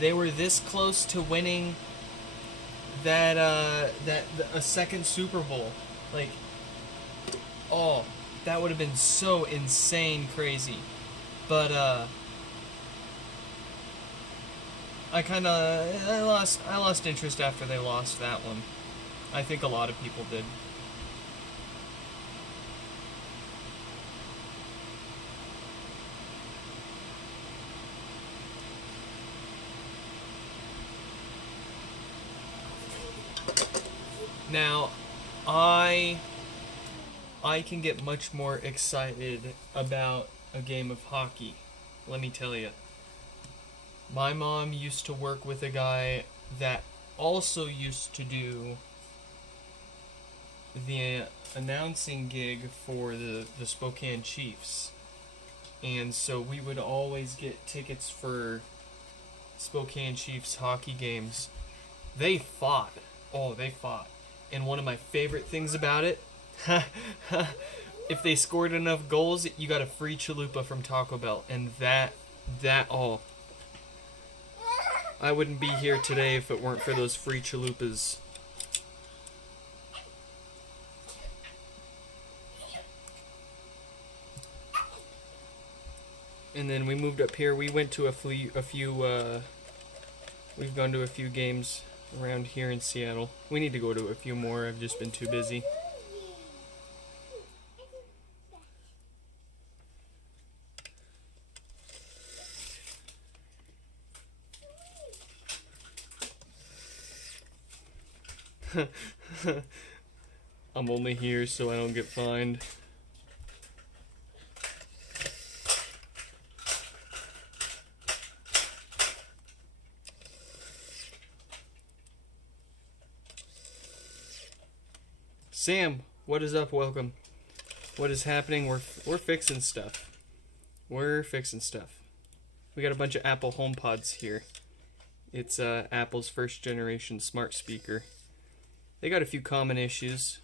They were this close to winning a second Super Bowl. That would have been so insane crazy. But I lost interest after they lost that one. I think a lot of people did. Now, I can get much more excited about a game of hockey, let me tell you. My mom used to work with a guy that also used to do the announcing gig for the Spokane Chiefs. And so we would always get tickets for Spokane Chiefs hockey games. They fought. Oh, they fought. And one of my favorite things about it, if they scored enough goals, you got a free chalupa from Taco Bell. And I wouldn't be here today if it weren't for those free chalupas. And then we moved up here. We went to we've gone to a few games around here in Seattle. We need to go to a few more. I've just been too busy. I'm only here so I don't get fined. Sam, what is up? Welcome. What is happening? We're fixing stuff. We're fixing stuff. We got a bunch of Apple HomePods here. It's Apple's first generation smart speaker. They got a few common issues.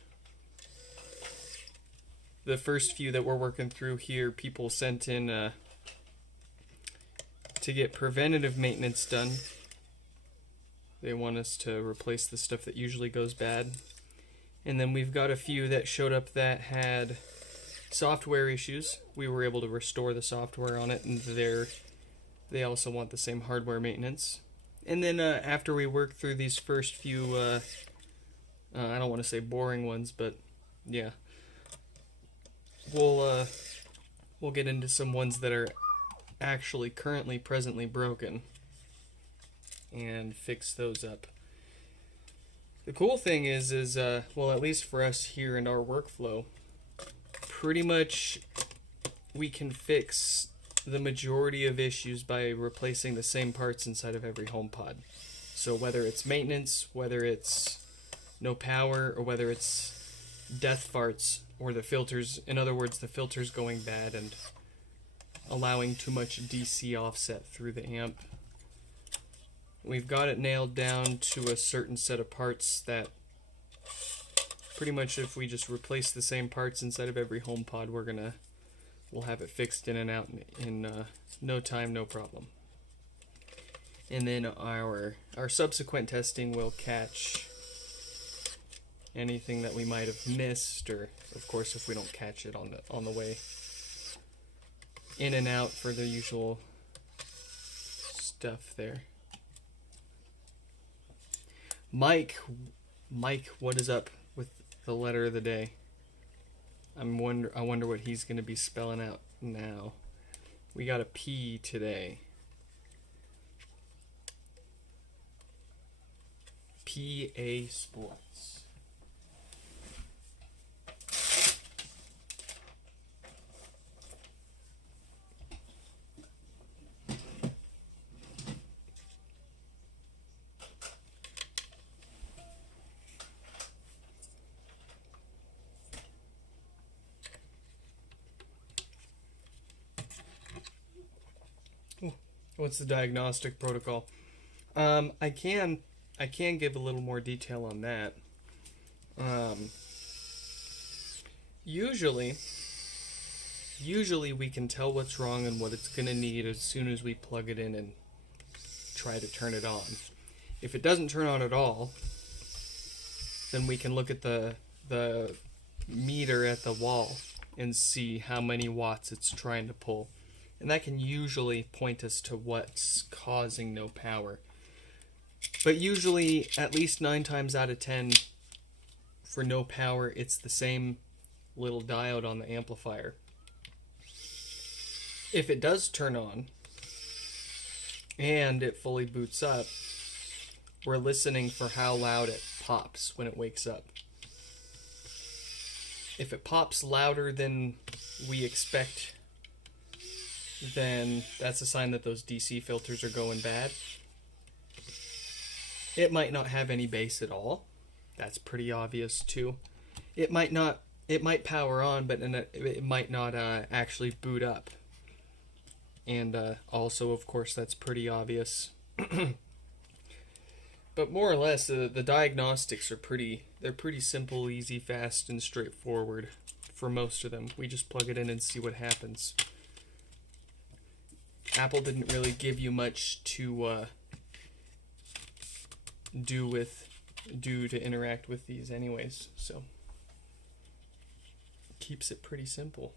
The first few that we're working through here, people sent in to get preventative maintenance done. They want us to replace the stuff that usually goes bad. And then we've got a few that showed up that had software issues. We were able to restore the software on it, and they also want the same hardware maintenance. And then after we work through these first few, I don't want to say boring ones, but yeah, we'll get into some ones that are actually currently presently broken and fix those up. The cool thing is well, at least for us here in our workflow, pretty much we can fix the majority of issues by replacing the same parts inside of every HomePod. So whether it's maintenance, whether it's no power, or whether it's death farts or the filters, in other words, the filters going bad and allowing too much DC offset through the amp, we've got it nailed down to a certain set of parts that pretty much if we just replace the same parts inside of every HomePod, we'll have it fixed in and out in no time, no problem. And then our subsequent testing will catch anything that we might have missed, or of course if we don't catch it on the way in and out for the usual stuff there. Mike, what is up with the letter of the day? I wonder what he's going to be spelling out now. We got a P today. PA Sports. What's the diagnostic protocol? I can give a little more detail on that. Usually we can tell what's wrong and what it's going to need as soon as we plug it in and try to turn it on. If it doesn't turn on at all, then we can look at the meter at the wall and see how many watts it's trying to pull. And that can usually point us to what's causing no power. But usually, at least 9 times out of 10, for no power, it's the same little diode on the amplifier. If it does turn on, and it fully boots up, we're listening for how loud it pops when it wakes up. If it pops louder than we expect, then that's a sign that those DC filters are going bad. It might not have any bass at all. That's pretty obvious too. It might power on, but it might not actually boot up. And also, of course, that's pretty obvious. But more or less, the diagnostics are pretty simple, easy, fast, and straightforward for most of them. We just plug it in and see what happens. Apple didn't really give you much to do to interact with these anyways, so keeps it pretty simple.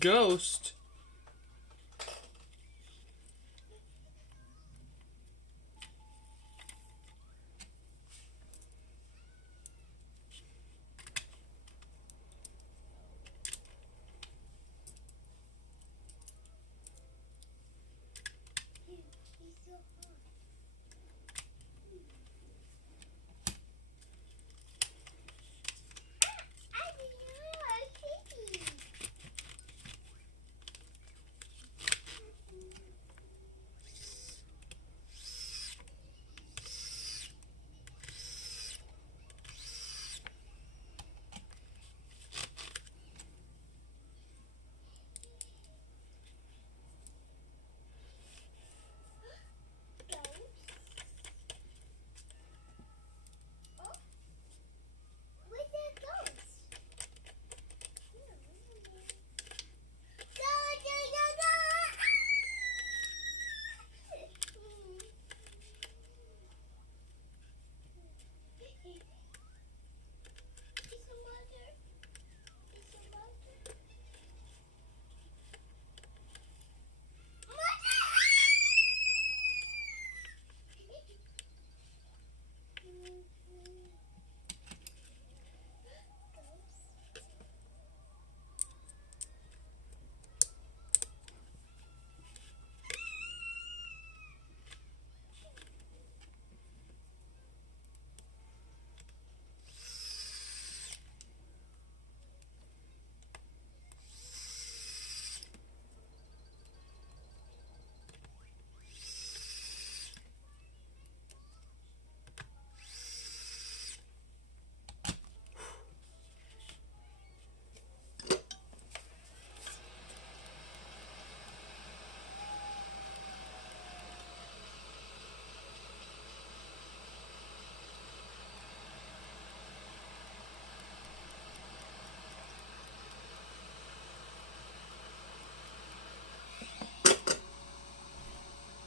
Ghost.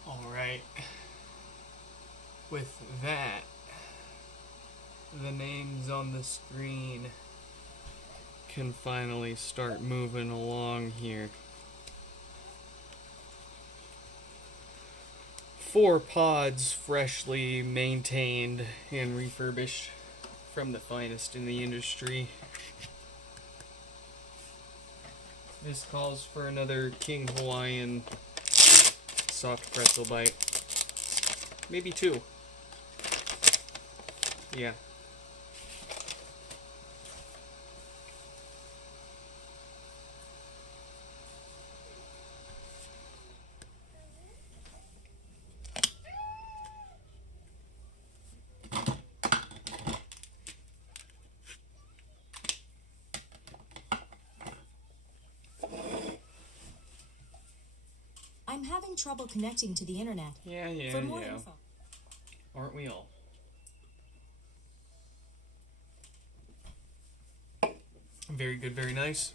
Alright. With that, the names on the screen can finally start moving along here. 4 pods freshly maintained and refurbished from the finest in the industry. This calls for another King Hawaiian soft pretzel bite. Maybe 2. Yeah. I'm having trouble connecting to the internet. Yeah. For more info. Aren't we all? Very good, very nice.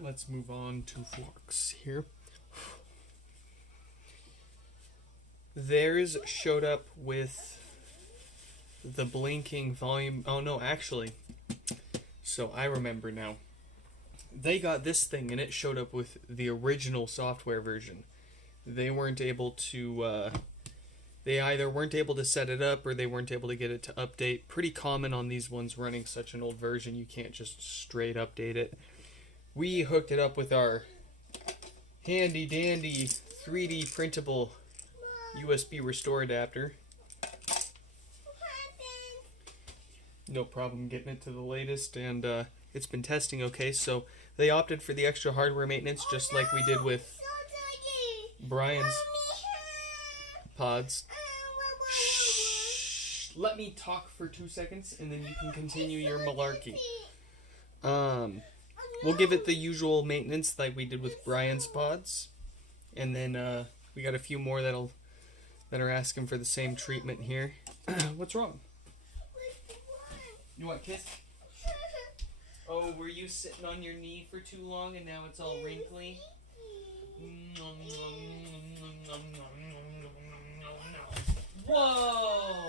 Let's move on to forks here. Theirs showed up with the blinking volume. Oh no, actually. So I remember now. They got this thing and it showed up with the original software version. They weren't able to, they either weren't able to set it up or they weren't able to get it to update. Pretty common on these ones running such an old version, you can't just straight update it. We hooked it up with our handy dandy 3D printable USB restore adapter. No problem getting it to the latest, and it's been testing okay. So they opted for the extra hardware maintenance, just like we did with Brian's pods. Shh. Let me talk for 2 seconds, and then you can continue your malarkey. We'll give it the usual maintenance like we did with Brian's pods, and then we got a few more that are asking for the same treatment here. What's wrong? You want a kiss? Oh, were you sitting on your knee for too long and now it's all wrinkly? Whoa!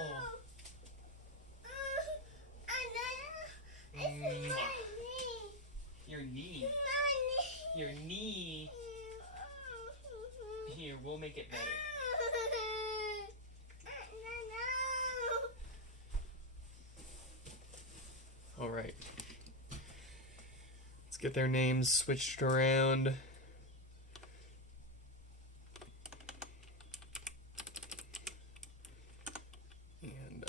Your knee. Your knee. Here, we'll make it better. Alright. Let's get their names switched around. And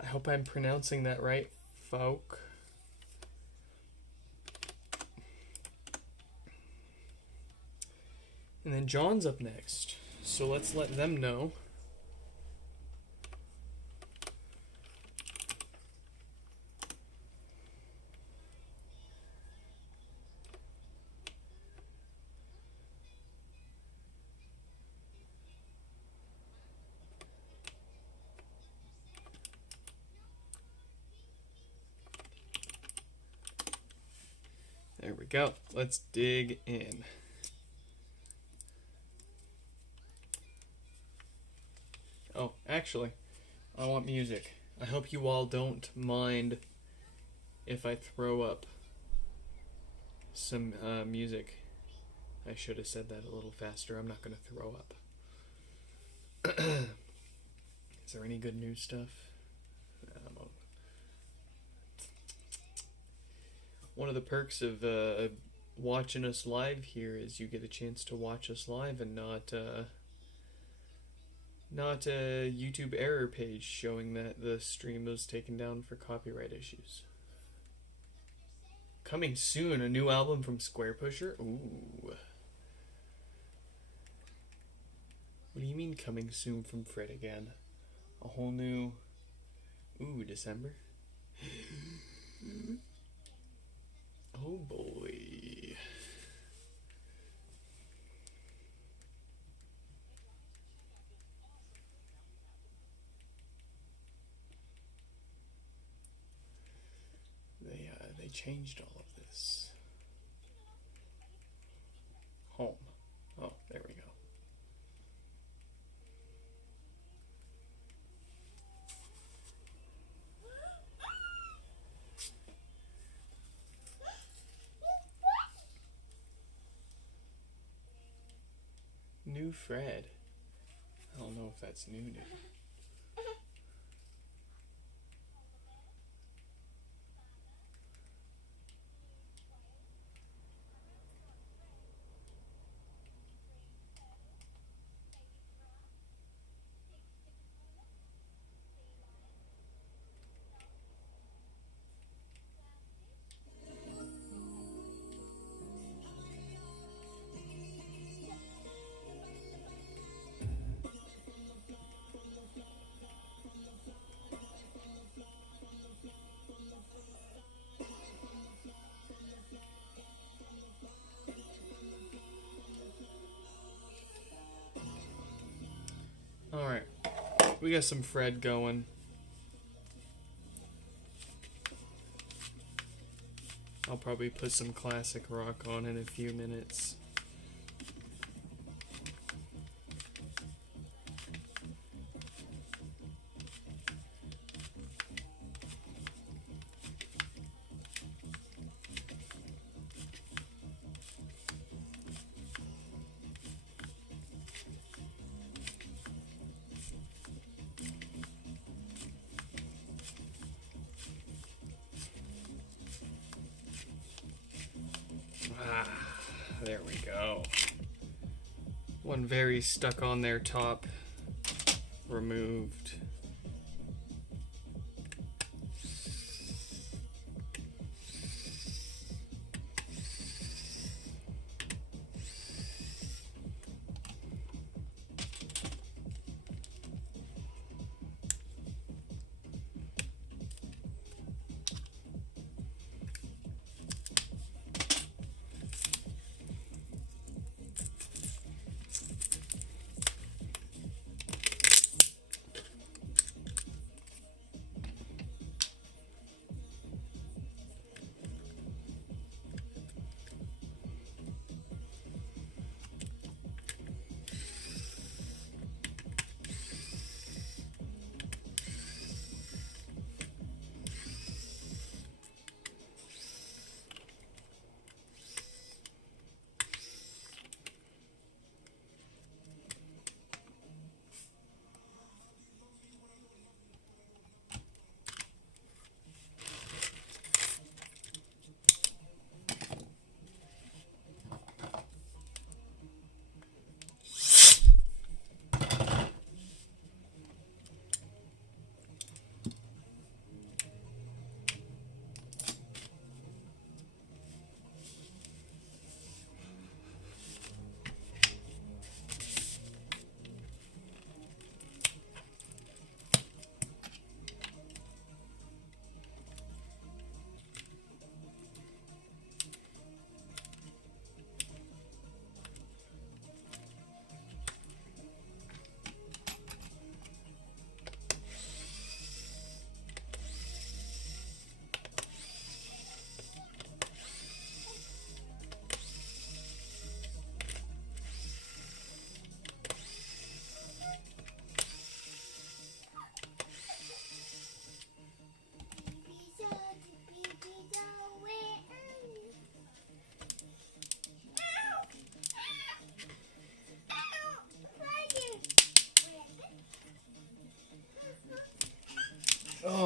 I hope I'm pronouncing that right, folk. And then John's up next. So let's let them know. There we go. Let's dig in. Oh, actually, I want music. I hope you all don't mind if I throw up some music. I should have said that a little faster. I'm not going to throw up. Is there any good news stuff? One of the perks of watching us live here is you get a chance to watch us live and not a YouTube error page showing that the stream was taken down for copyright issues. Coming soon, a new album from Square Pusher. Ooh. What do you mean coming soon from Fred again? A whole new... Ooh, December? Oh boy. They changed all of this. Home. Oh, there we go. New Fred. I don't know if that's new. Alright, we got some Fred going. I'll probably put some classic rock on in a few minutes. There we go. One very stuck on their top, removed.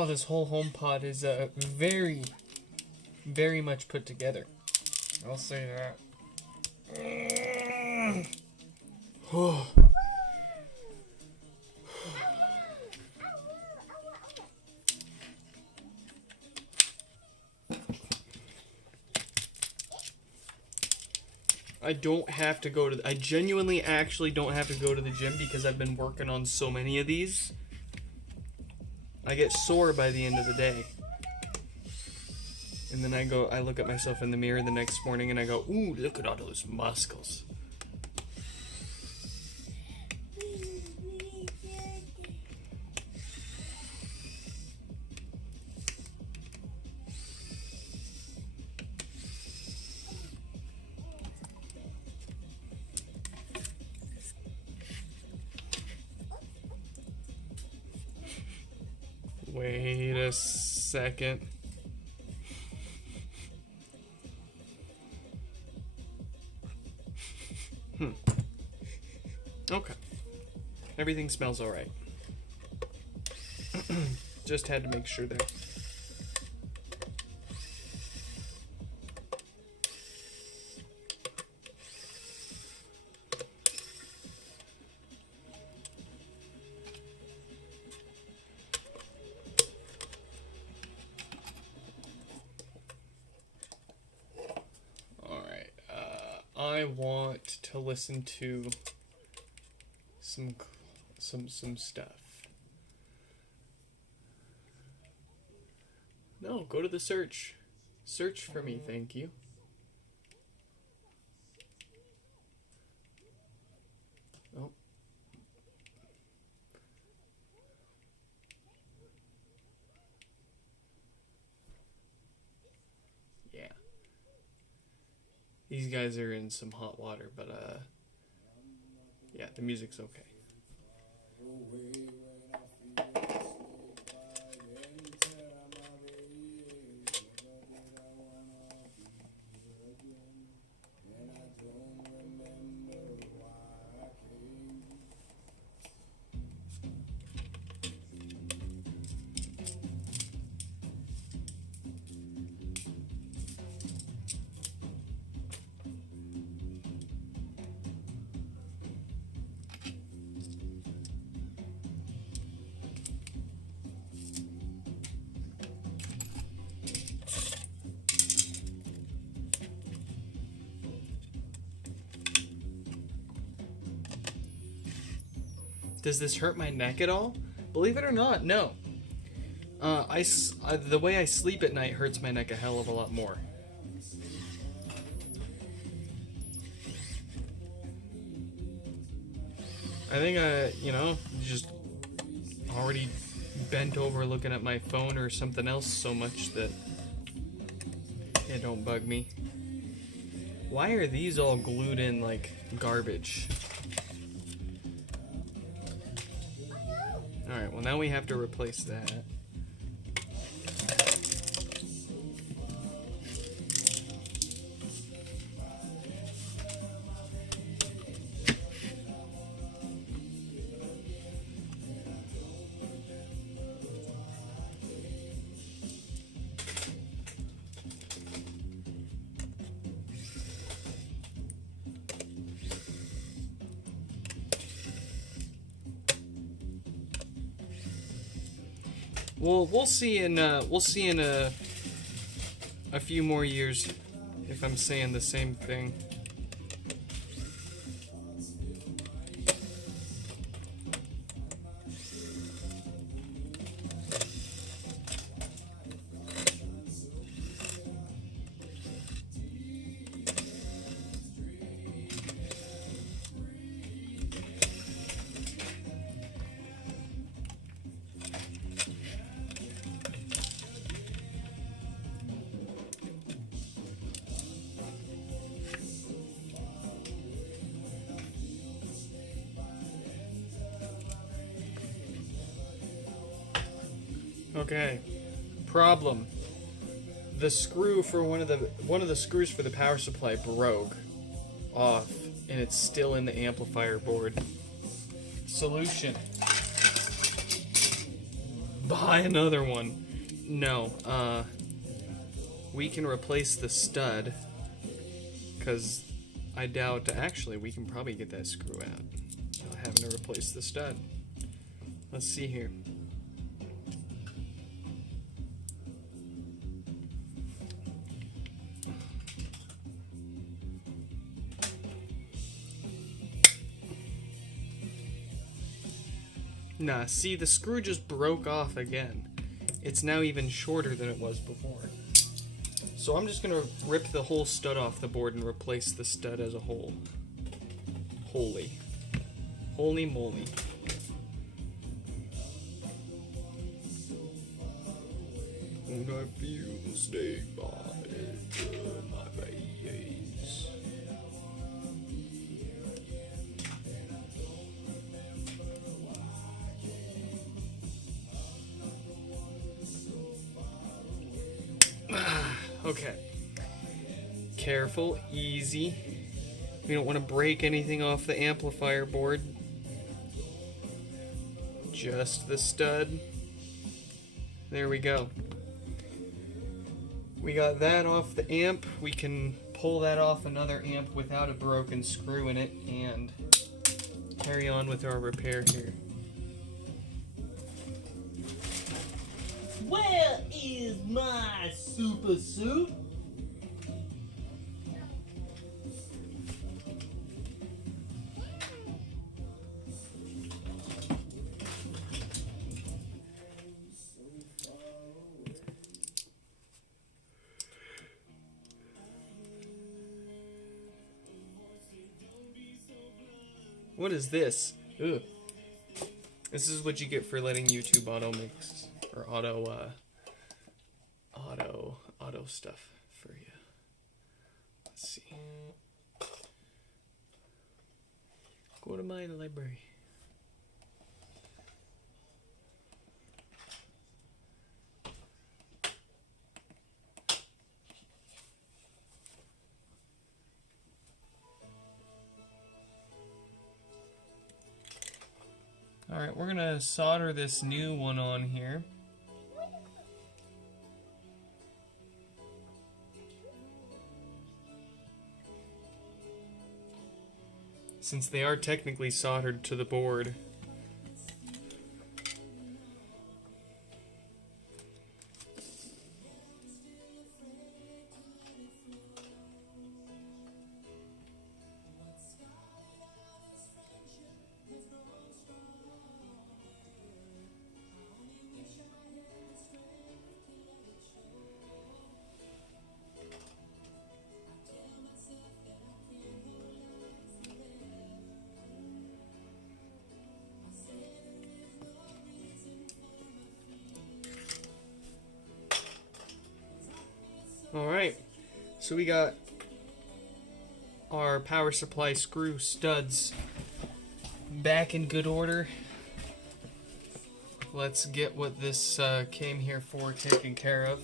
Oh, this whole HomePod is very, very much put together. I'll say that. Oh. I don't have to go to... I genuinely actually don't have to go to the gym because I've been working on so many of these. I get sore by the end of the day. And then I look at myself in the mirror the next morning and I go, ooh, look at all those muscles. Wait a second. Okay. Everything smells alright. Just had to make sure there. I want to listen to some stuff. No, go to the search. Search for me, thank you. Oh. Yeah. These guys are in some hot water, but yeah, the music's okay. Does this hurt my neck at all? Believe it or not, no. The way I sleep at night hurts my neck a hell of a lot more. I think just already bent over looking at my phone or something else so much that it don't bug me. Why are these all glued in like garbage? Alright, well now we have to replace that. Well, we'll see in a few more years if I'm saying the same thing. Okay. Problem. The screw for one of the screws for the power supply broke off, and it's still in the amplifier board. Solution. buy another one. No, we can replace the stud, because I doubt, actually, we can probably get that screw out without having to replace the stud. Let's see here. Nah, see, the screw just broke off again. It's now even shorter than it was before. So I'm just gonna rip the whole stud off the board and replace the stud as a whole. Holy moly. And I feel the snake bite in my face. Okay. Careful, easy. We don't want to break anything off the amplifier board. Just the stud. There we go. We got that off the amp. We can pull that off another amp without a broken screw in it and carry on with our repair here. Where is my super suit? What is this? Ugh. This is what you get for letting YouTube auto mix or auto stuff for you. Let's see. Go to my library. Alright, we're gonna solder this new one on here. Since they are technically soldered to the board. Alright, so we got our power supply screw studs back in good order. Let's get what this came here for taken care of.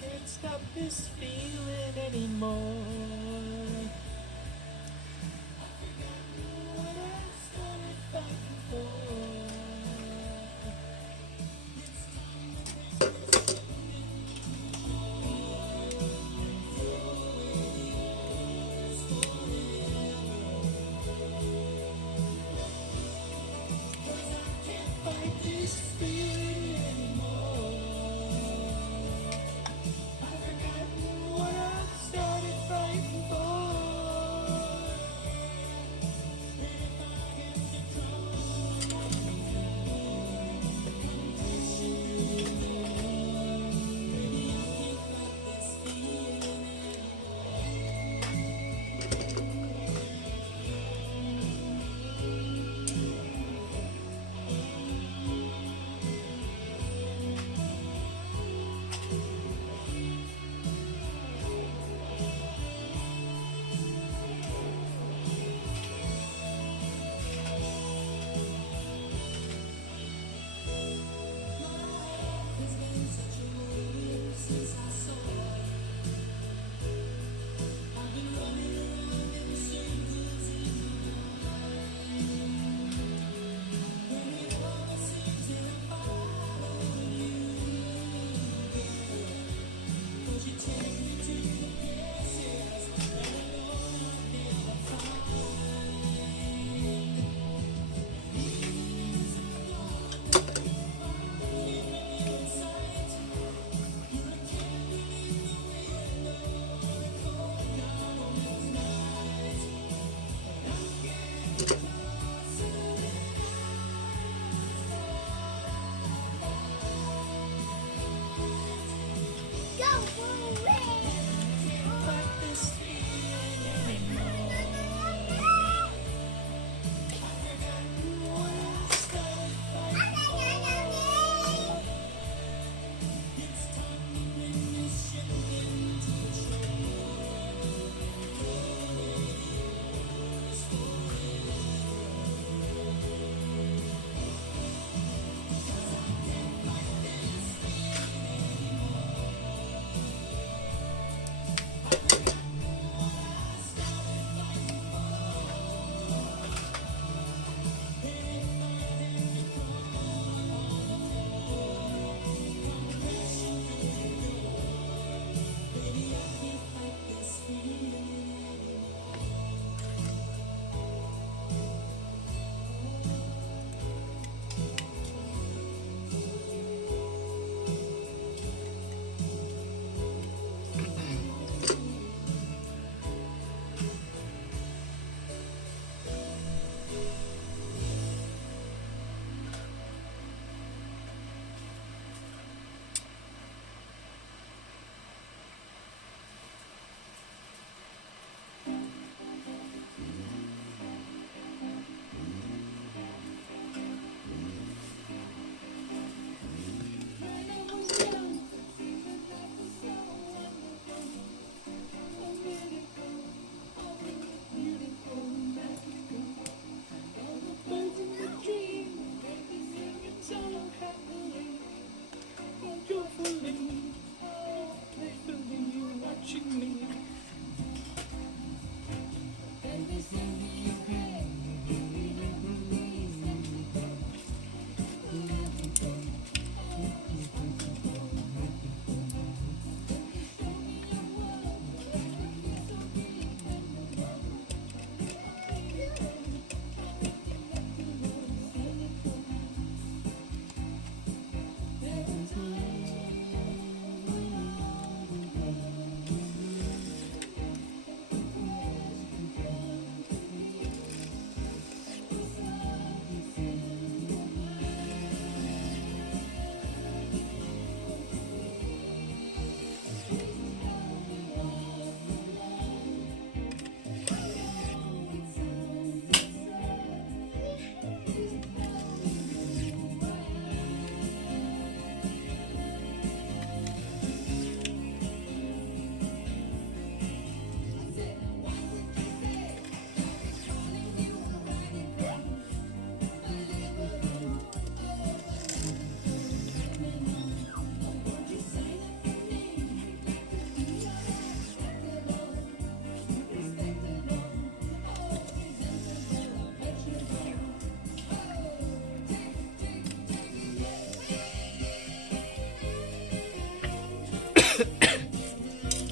Can't stop this feeling anymore. What I started fighting for. I can't fight this feeling anymore. I've forgotten what I started fighting for.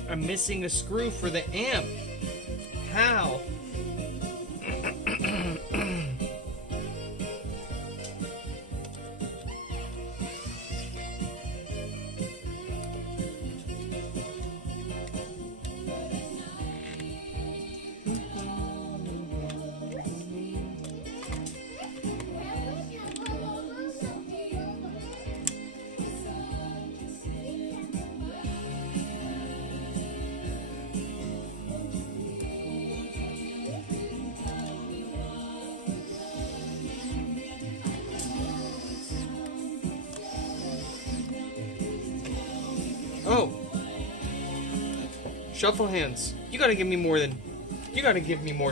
I'm missing a screw for the amp. How? Oh. Shuffle hands. You gotta give me more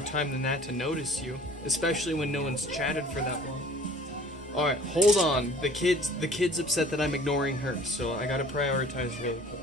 time than that to notice you. Especially when no one's chatted for that long. Alright, hold on. The kid's upset that I'm ignoring her, so I gotta prioritize really quick.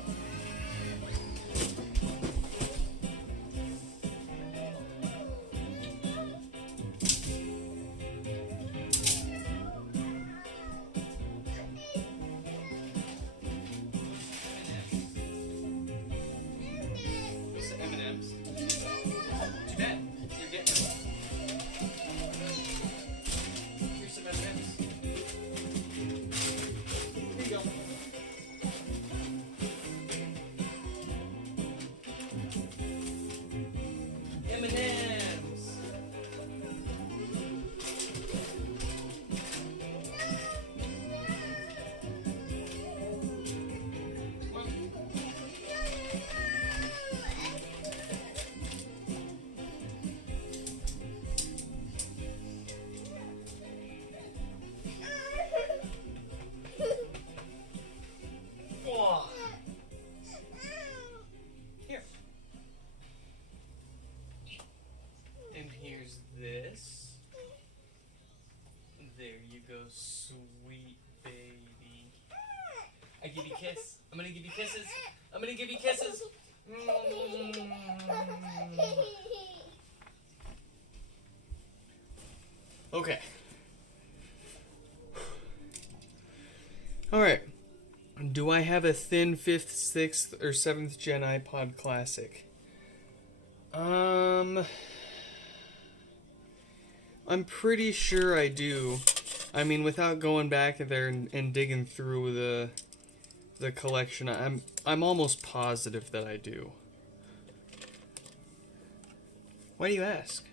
Sweet baby. I give you a kiss. I'm gonna give you kisses. I'm gonna give you kisses. Okay. Alright. Do I have a thin 5th, 6th, or 7th gen iPod Classic? I'm pretty sure I do. I mean, without going back there and digging through the collection, I'm almost positive that I do. Why do you ask?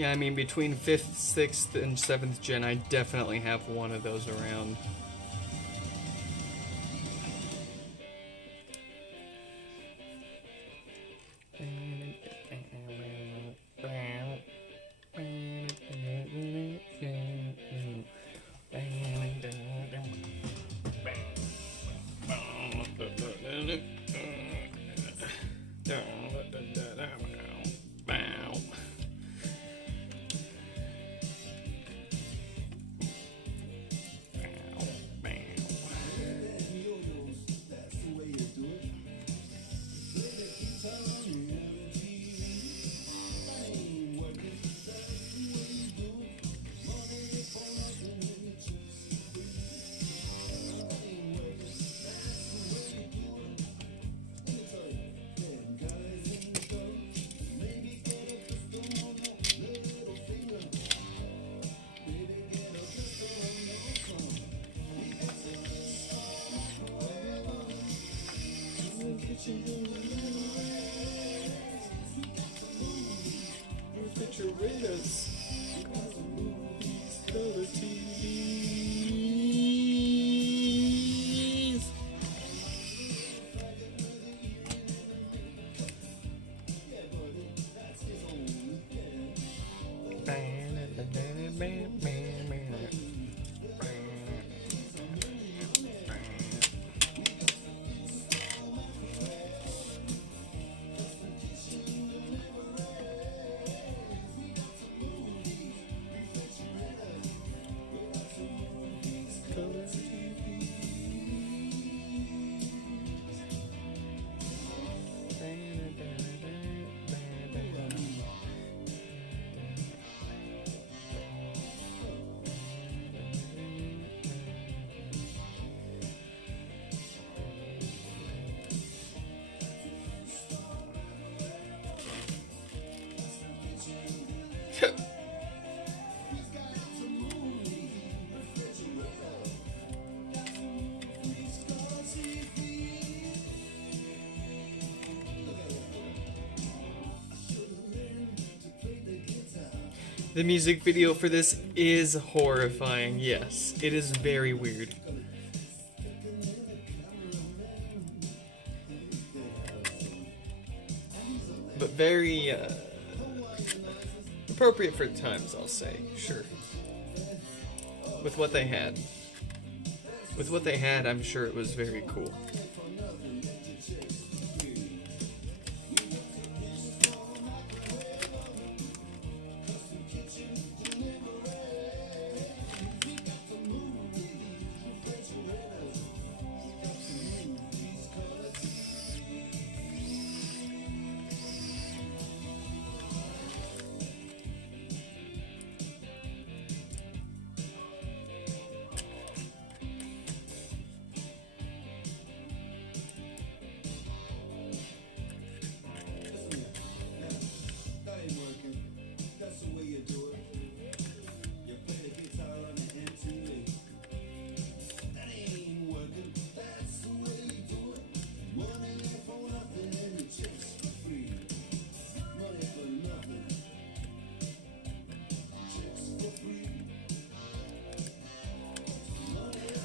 Yeah, I mean, between 5th, 6th, and 7th gen, I definitely have one of those around. The music video for this is horrifying, yes. It is very weird. But very, appropriate for the times, I'll say, sure. With what they had. With what they had, I'm sure it was very cool.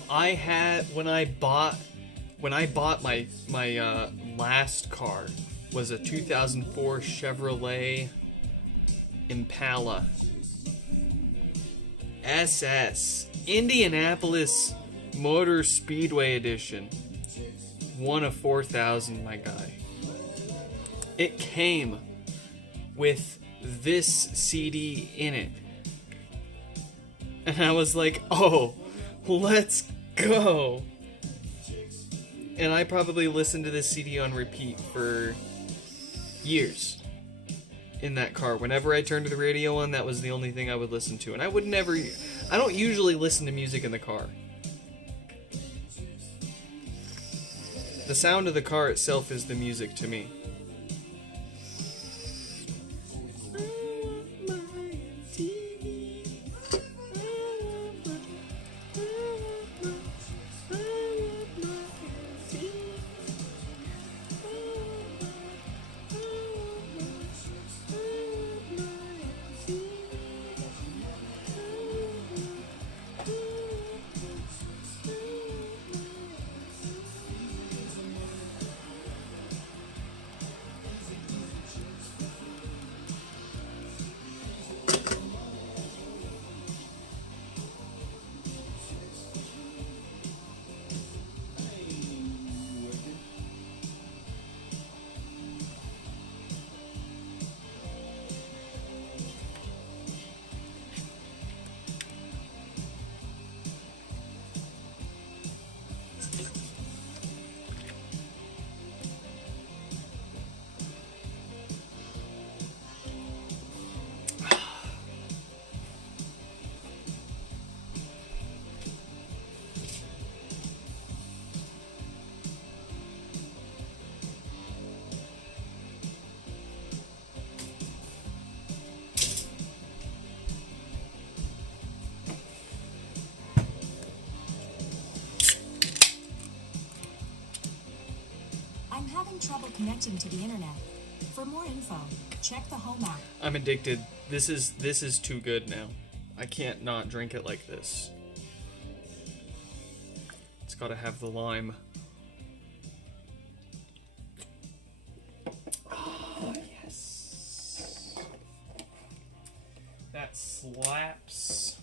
I had when I bought my last car was a 2004 Chevrolet Impala SS Indianapolis Motor Speedway Edition. One of 4,000, my guy. It came with this CD in it. And I was like, oh, let's go. And I probably listened to this CD on repeat for years in that car. Whenever I turned the radio on, that was the only thing I would listen to. And I don't usually listen to music in the car. The sound of the car itself is the music to me. trouble connecting to the internet. For more info, check the Home app. I'm addicted. This is too good now. I can't not drink it like this. It's gotta have the lime. Oh, yes. That slaps.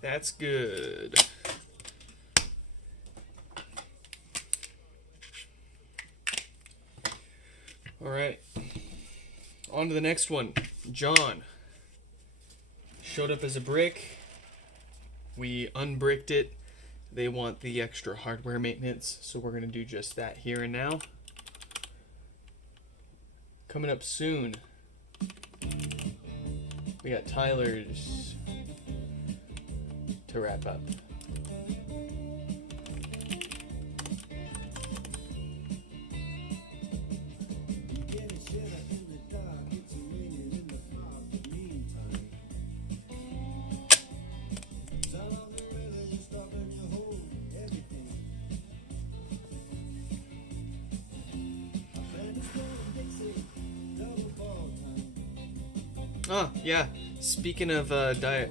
That's good. Alright. On to the next one. John showed up as a brick. We unbricked it. They want the extra hardware maintenance, so we're going to do just that here and now. Coming up soon, we got Tyler's to wrap up. Oh, yeah. Speaking of diet,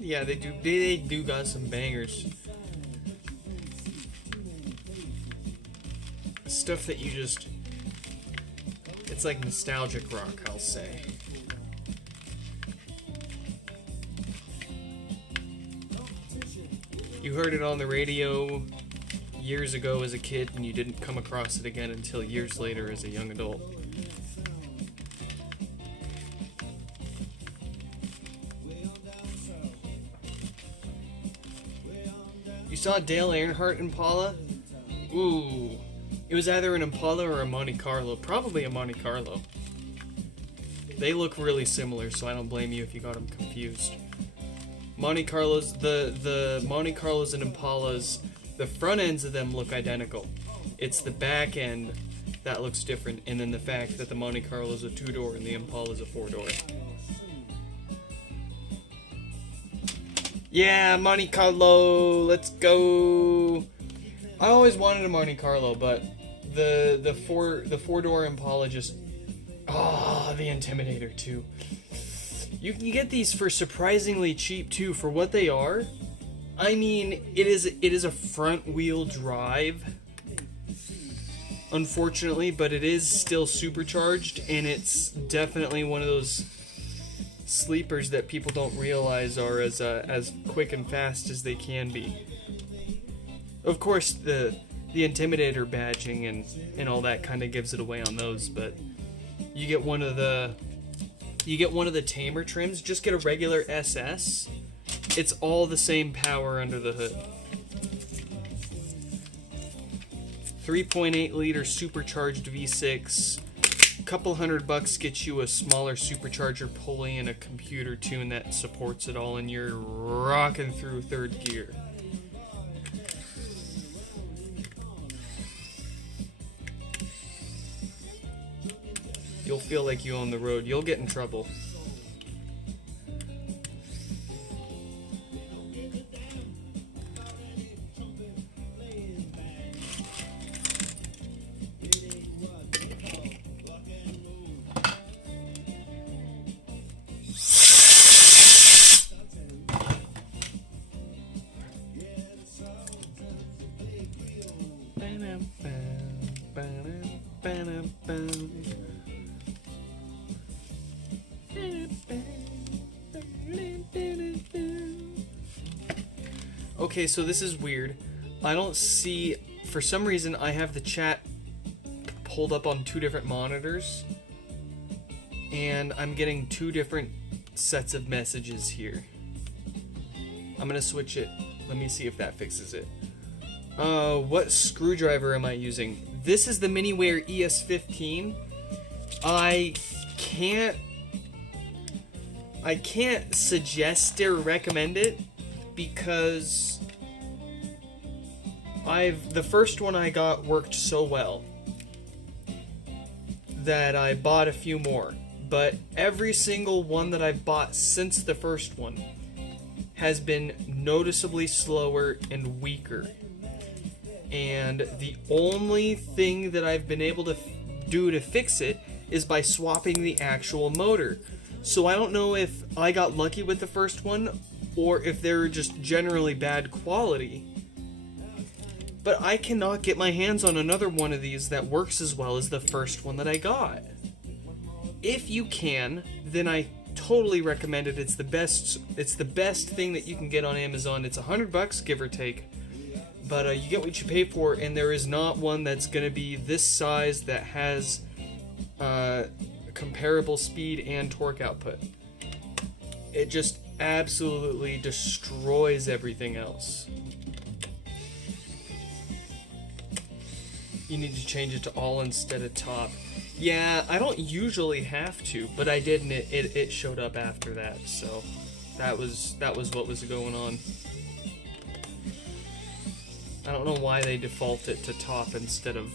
yeah, they do got some bangers. Stuff that you just, it's like nostalgic rock, I'll say. You heard it on the radio years ago as a kid, and you didn't come across it again until years later as a young adult. You saw Dale Earnhardt Impala? Ooh. It was either an Impala or a Monte Carlo. Probably a Monte Carlo. They look really similar, so I don't blame you if you got them confused. Monte Carlos, the Monte Carlos and Impalas, the front ends of them look identical. It's the back end that looks different, and then the fact that the Monte Carlo is a 2-door and the Impala is a 4-door. Yeah, Monte Carlo, let's go. I always wanted a Monte Carlo, but the 4-door Impala just, the Intimidator too. You can get these for surprisingly cheap too for what they are. I mean, it is a front wheel drive, unfortunately, but it is still supercharged, and it's definitely one of those sleepers that people don't realize are as quick and fast as they can be. Of course, the Intimidator badging and all that kind of gives it away on those, but you get one of the tamer trims. Just get a regular SS. It's all the same power under the hood. 3.8 liter supercharged V6. Couple $100 gets you a smaller supercharger pulley and a computer tune that supports it all, and you're rocking through third gear. You'll feel like you own the road. You'll get in trouble. Okay, so this is weird. I don't see, for some reason, I have the chat pulled up on 2 different monitors, and I'm getting 2 different sets of messages here. I'm gonna switch it. Let me see if that fixes it. What screwdriver am I using? This is the Miniware ES15. I can't suggest or recommend it because the first one I got worked so well that I bought a few more, but every single one that I've bought since the first one has been noticeably slower and weaker. And the only thing that I've been able to do to fix it is by swapping the actual motor. So I don't know if I got lucky with the first one or if they're just generally bad quality. But I cannot get my hands on another one of these that works as well as the first one that I got. If you can, then I totally recommend it. It's the best thing that you can get on Amazon. It's $100, give or take. But you get what you pay for, and there is not one that's going to be this size that has comparable speed and torque output. It just absolutely destroys everything else. You need to change it to all instead of top. Yeah, I don't usually have to, but I did, and it showed up after that, so that was what was going on. I don't know why they default it to top instead of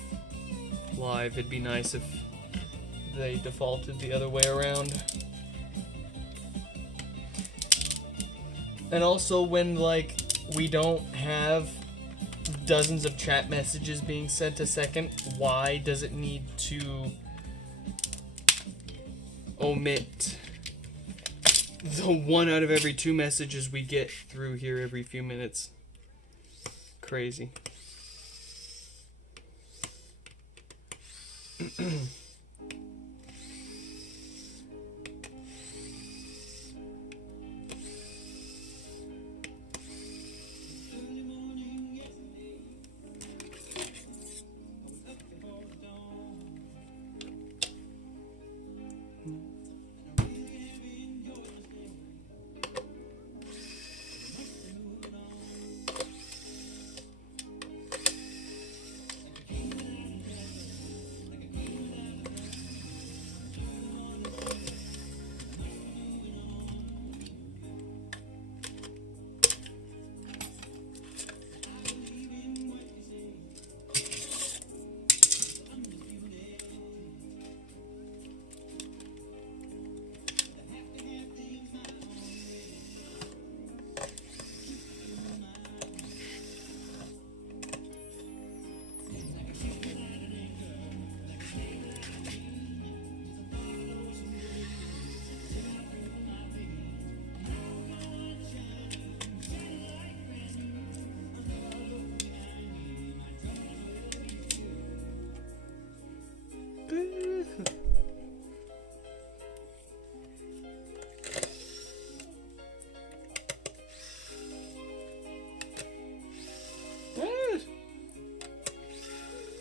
live. It'd be nice if they defaulted the other way around. And also when, like, we don't have dozens of chat messages being sent a second, why does it need to omit the 1 out of every 2 messages we get through here every few minutes? Crazy.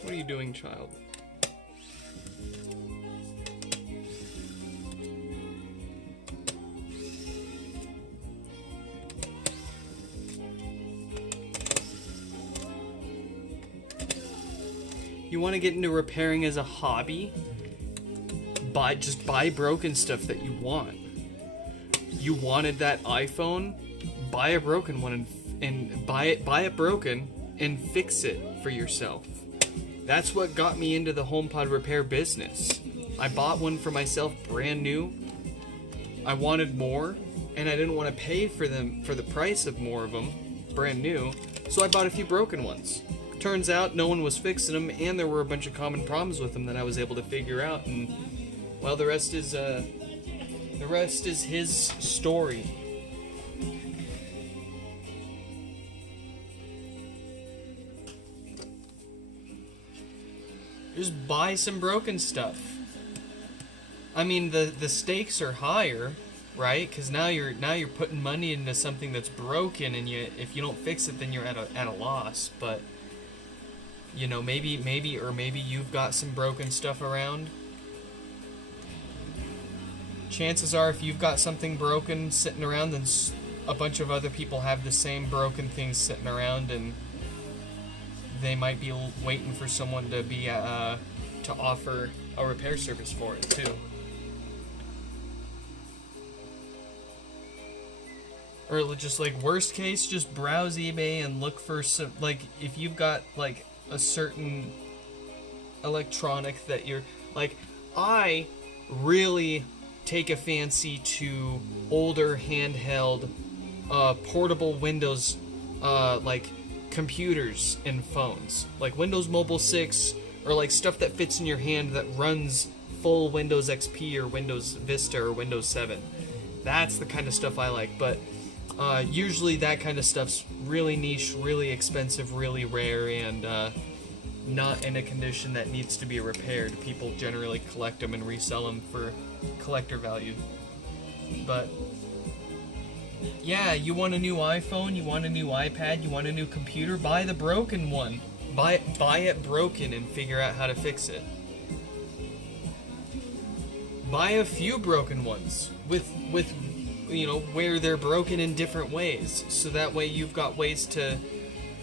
What are you doing, child? You want to get into repairing as a hobby? Just buy broken stuff that you want. You wanted that iPhone? Buy a broken one and buy it broken and fix it for yourself. That's what got me into the HomePod repair business. I bought one for myself brand new. I wanted more, and I didn't want to pay for them for the price of more of them brand new, so I bought a few broken ones. Turns out no one was fixing them, and there were a bunch of common problems with them that I was able to figure out, and well, the rest is his story. Just buy some broken stuff. I mean, the stakes are higher, right? Because now you're putting money into something that's broken, and if you don't fix it, then you're at a loss. But you know, maybe you've got some broken stuff around. Chances are, if you've got something broken sitting around, then a bunch of other people have the same broken things sitting around, and they might be waiting for someone to offer a repair service for it too. Or just like worst case, just browse eBay and look for some, like, if you've got like a certain electronic that you're like, I really take a fancy to older handheld portable Windows, like computers and phones, like Windows Mobile 6, or like stuff that fits in your hand that runs full Windows XP or Windows Vista or Windows 7. That's the kind of stuff I like, but usually that kind of stuff's really niche, really expensive, really rare, and not in a condition that needs to be repaired. People generally collect them and resell them for collector value. But yeah, you want a new iPhone, you want a new iPad, you want a new computer, buy the broken one. Buy it broken and figure out how to fix it. Buy a few broken ones with you know, where they're broken in different ways, so that way you've got ways to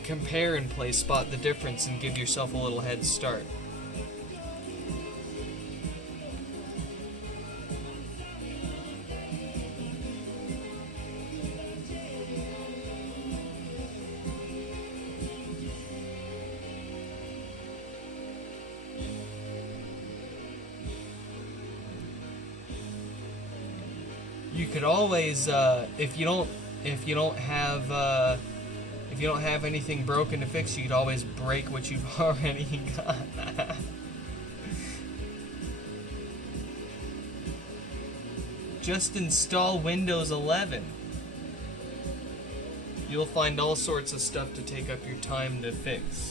compare and spot the difference and give yourself a little head start. You could always, if you don't have anything broken to fix, you could always break what you've already got. Just install Windows 11. You'll find all sorts of stuff to take up your time to fix.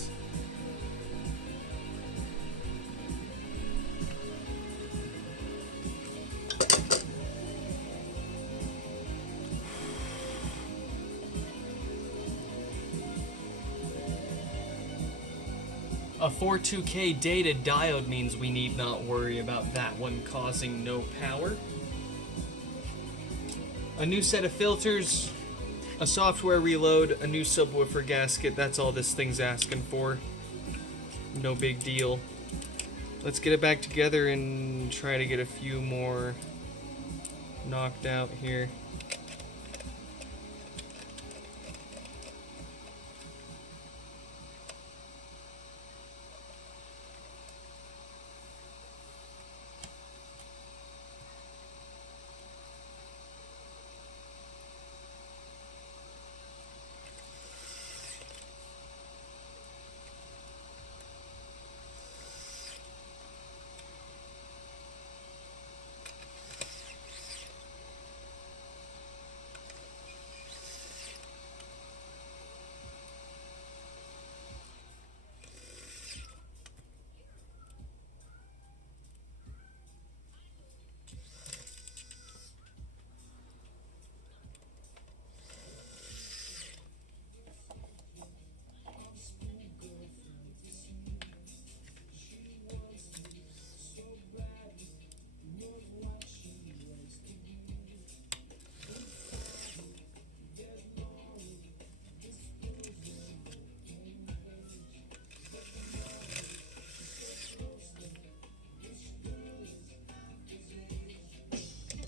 A 42K data diode means we need not worry about that one causing no power. A new set of filters, a software reload, a new subwoofer gasket, that's all this thing's asking for. No big deal. Let's get it back together and try to get a few more knocked out here.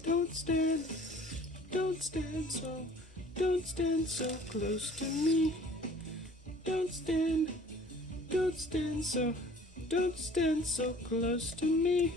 Don't stand so close to me. Don't stand so close to me.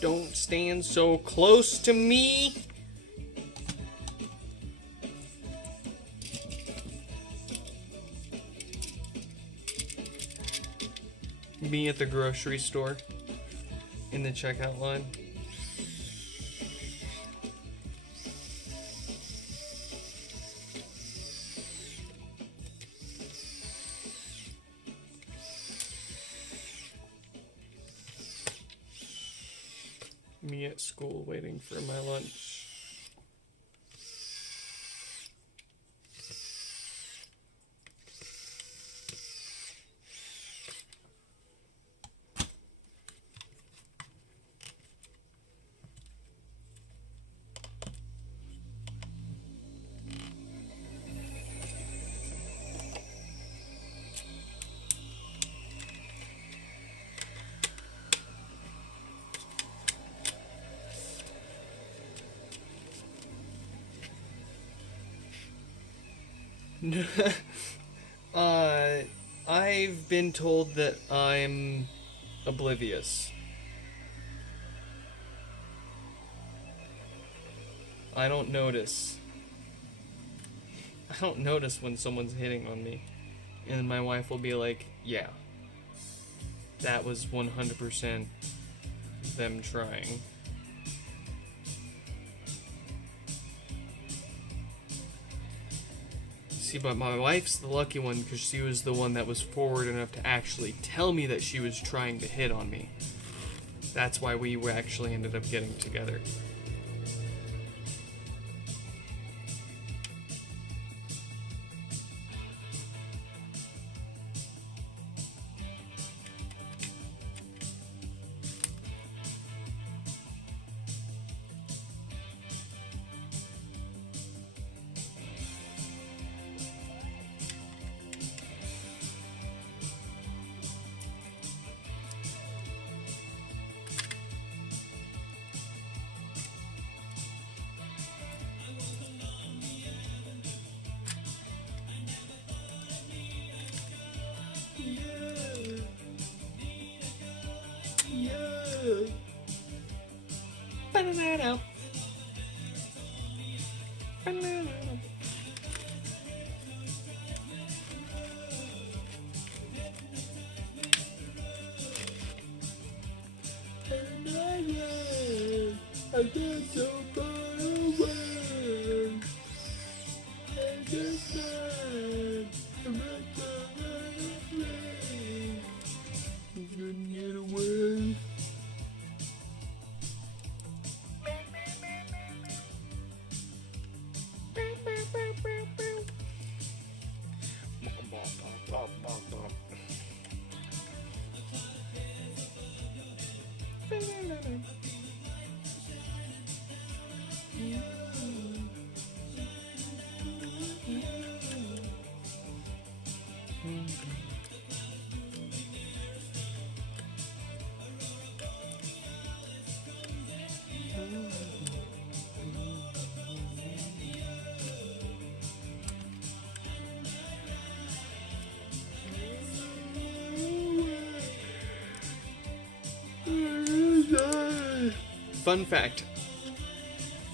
Don't stand so close to me. Me at the grocery store in the checkout line. Me at school waiting for my lunch. I've been told that I'm oblivious. I don't notice. I don't notice when someone's hitting on me. And my wife will be like, yeah, that was 100% them trying. See, but my wife's the lucky one because she was the one that was forward enough to actually tell me that she was trying to hit on me. That's why we actually ended up getting together. Banana. Banana. I get so far away. I just said, I'm not gonna get away. Fun fact.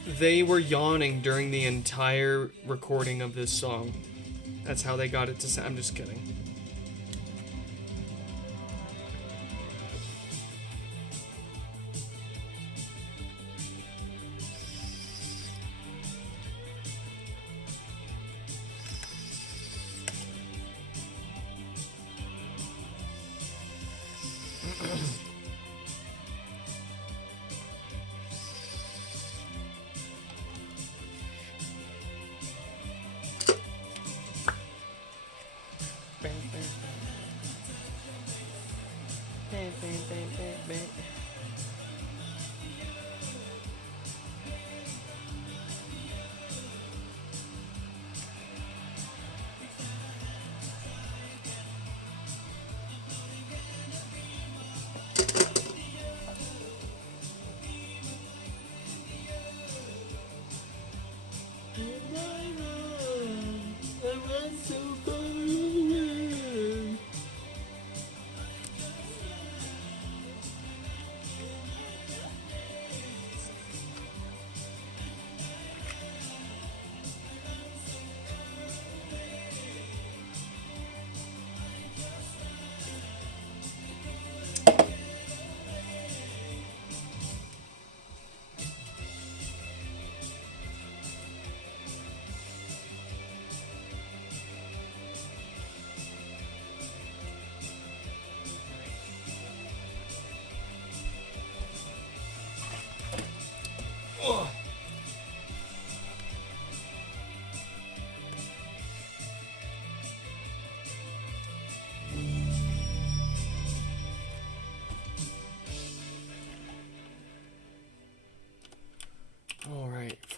They were yawning during the entire recording of this song. That's how they got it to sound. I'm just kidding.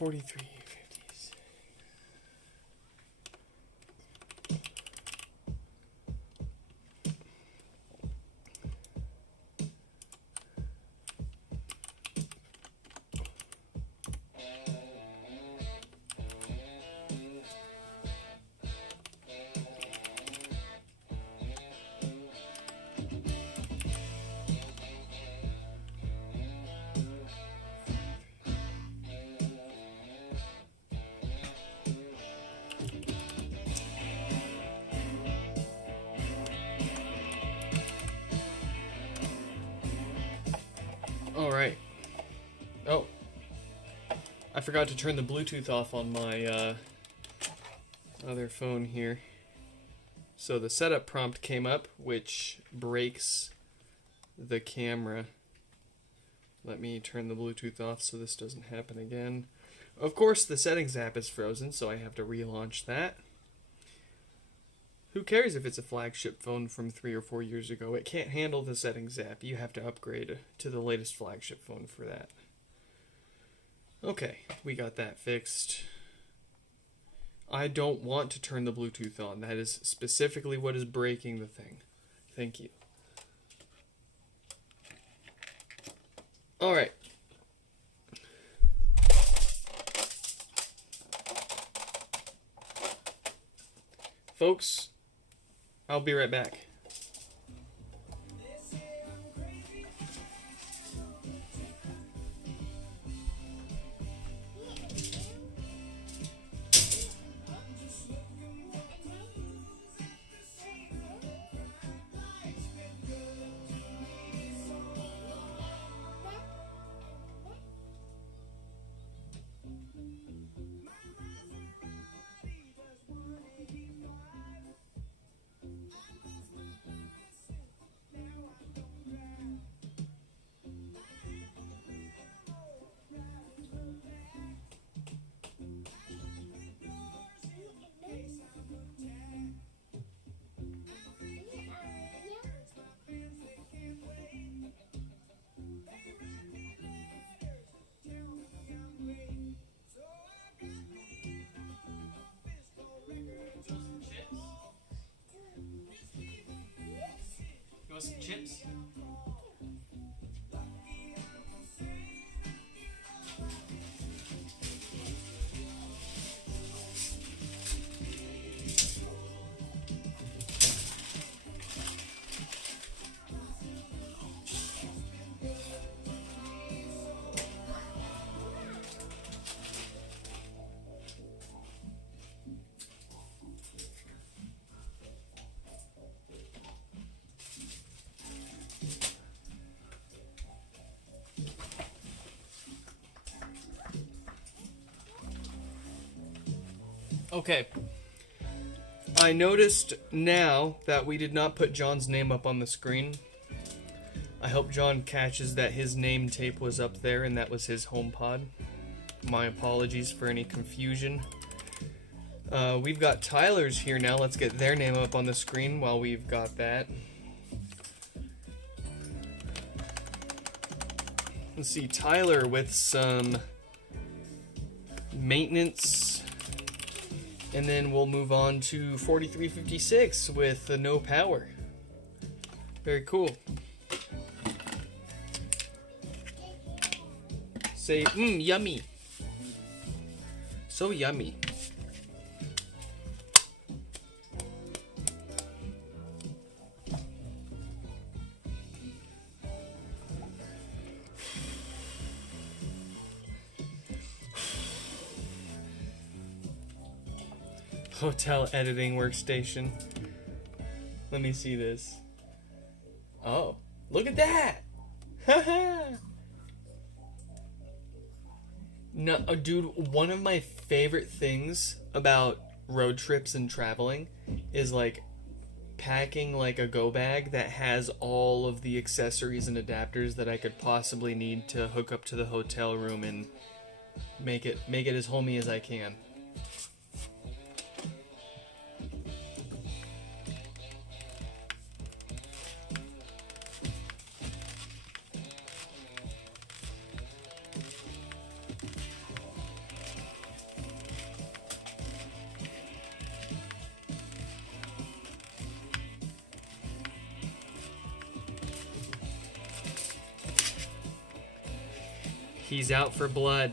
43.50s. All right. Oh, I forgot to turn the Bluetooth off on my other phone here. So the setup prompt came up, which breaks the camera. Let me turn the Bluetooth off so this doesn't happen again. Of course, the settings app is frozen, so I have to relaunch that. Who cares if it's a flagship phone from 3 or 4 years ago? It can't handle the settings app. You have to upgrade to the latest flagship phone for that. Okay, we got that fixed. I don't want to turn the Bluetooth on. That is specifically what is breaking the thing. Thank you. All right. Folks, I'll be right back. You want some chips? Okay. I noticed now that we did not put John's name up on the screen. I hope John catches that his name tape was up there and that was his HomePod. My apologies for any confusion. We've got Tyler's here now. Let's get their name up on the screen while we've got that. Let's see, Tyler with some maintenance. And then we'll move on to 4356 with the no power. Very cool. Say, yummy. So yummy. Hotel editing workstation. Let me see this. Oh, look at that! Haha! No, dude, one of my favorite things about road trips and traveling is like packing like a go bag that has all of the accessories and adapters that I could possibly need to hook up to the hotel room and make it as homey as I can. He's out for blood.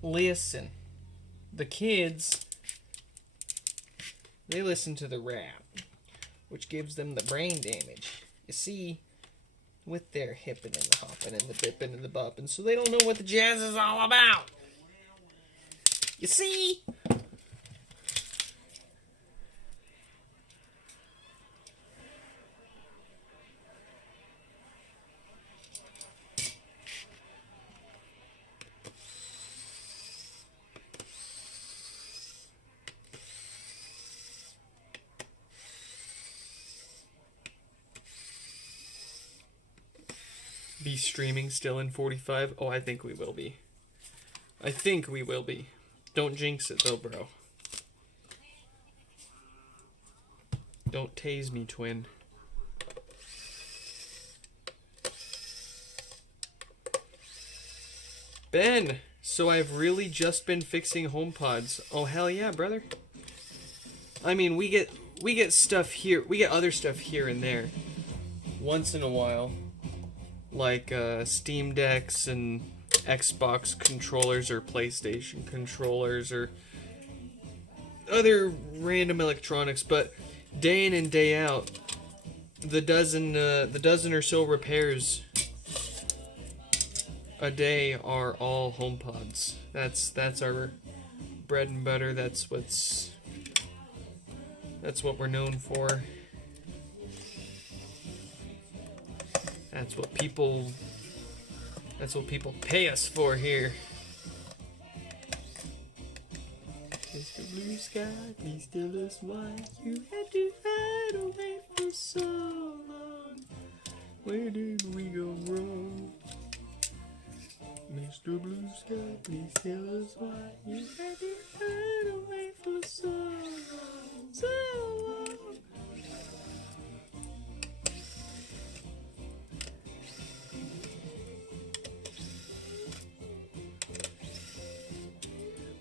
Listen, the kids, they listen to the rap, which gives them the brain damage. You see, with their hippin' and the hoppin' and the bippin' and the boppin', so they don't know what the jazz is all about. You see? Be streaming still in 45? Oh, I think we will be. I think we will be. Don't jinx it though, bro. Don't tase me, twin. Ben, so I've really just been fixing HomePods. Oh, hell yeah, brother. I mean, we get stuff here. We get other stuff here and there. Once in a while. Like Steam Decks and Xbox controllers or PlayStation controllers or other random electronics, but day in and day out, the dozen or so repairs a day are all HomePods. That's our bread and butter. That's what we're known for. That's what people pay us for here. Mr. Blue Sky, please tell us why you had to hide away for so long. Where did we go wrong? Mr. Blue Sky, please tell us why you had to hide away for so long, so long.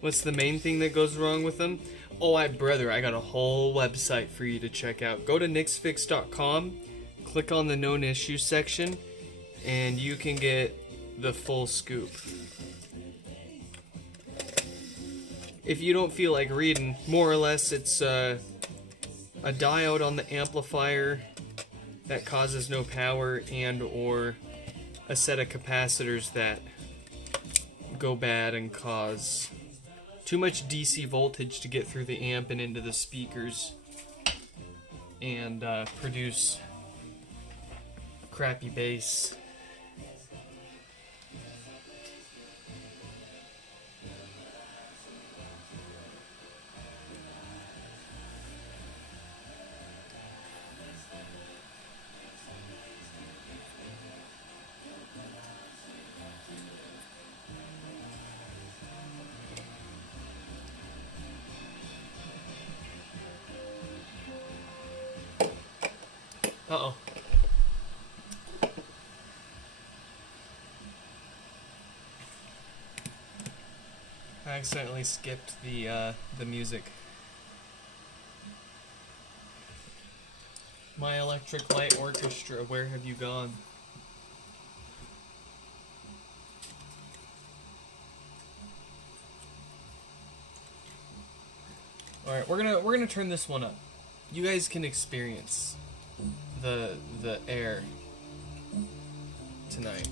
What's the main thing that goes wrong with them? Oh, I got a whole website for you to check out. Go to nixfix.com, click on the known issues section, and you can get the full scoop. If you don't feel like reading, more or less it's a diode on the amplifier that causes no power, and or a set of capacitors that go bad and cause too much DC voltage to get through the amp and into the speakers and produce crappy bass. Uh-oh. I accidentally skipped the music. My Electric Light Orchestra, where have you gone? Alright, we're gonna turn this one up. You guys can experience the air tonight.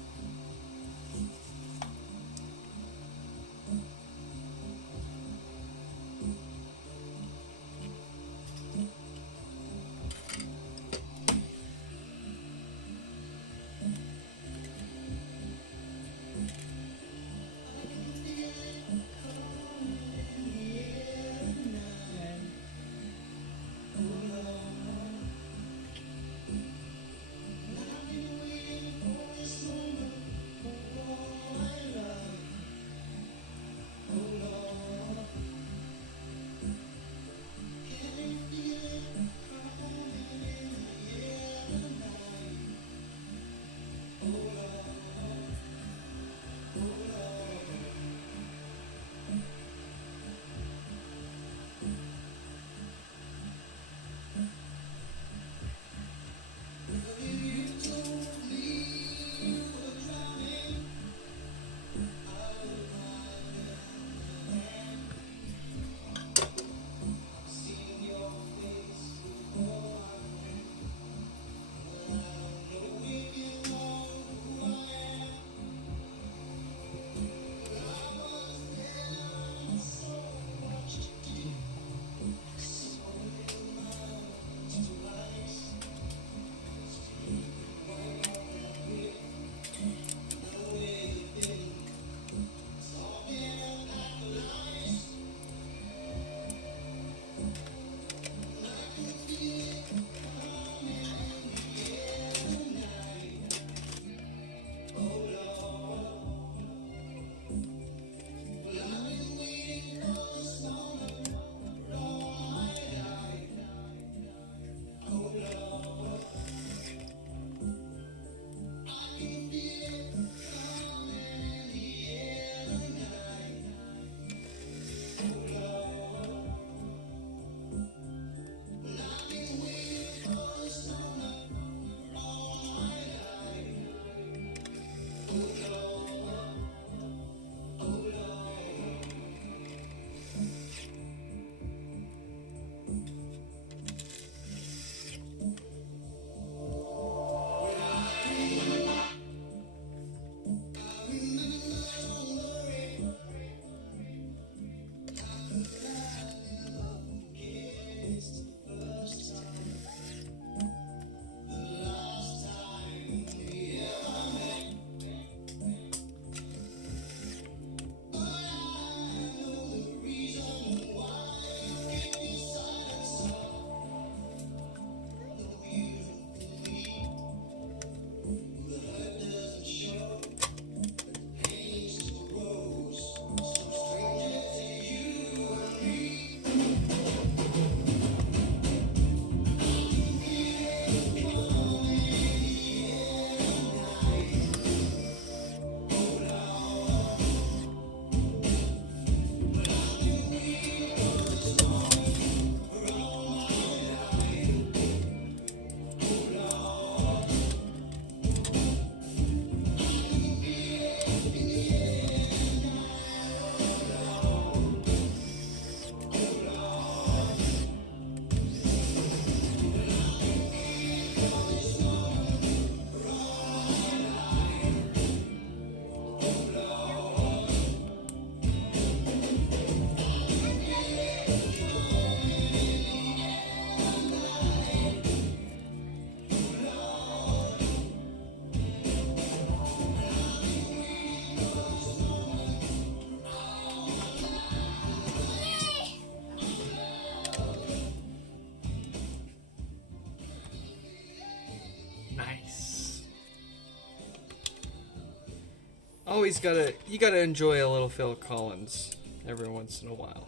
you gotta enjoy a little Phil Collins every once in a while.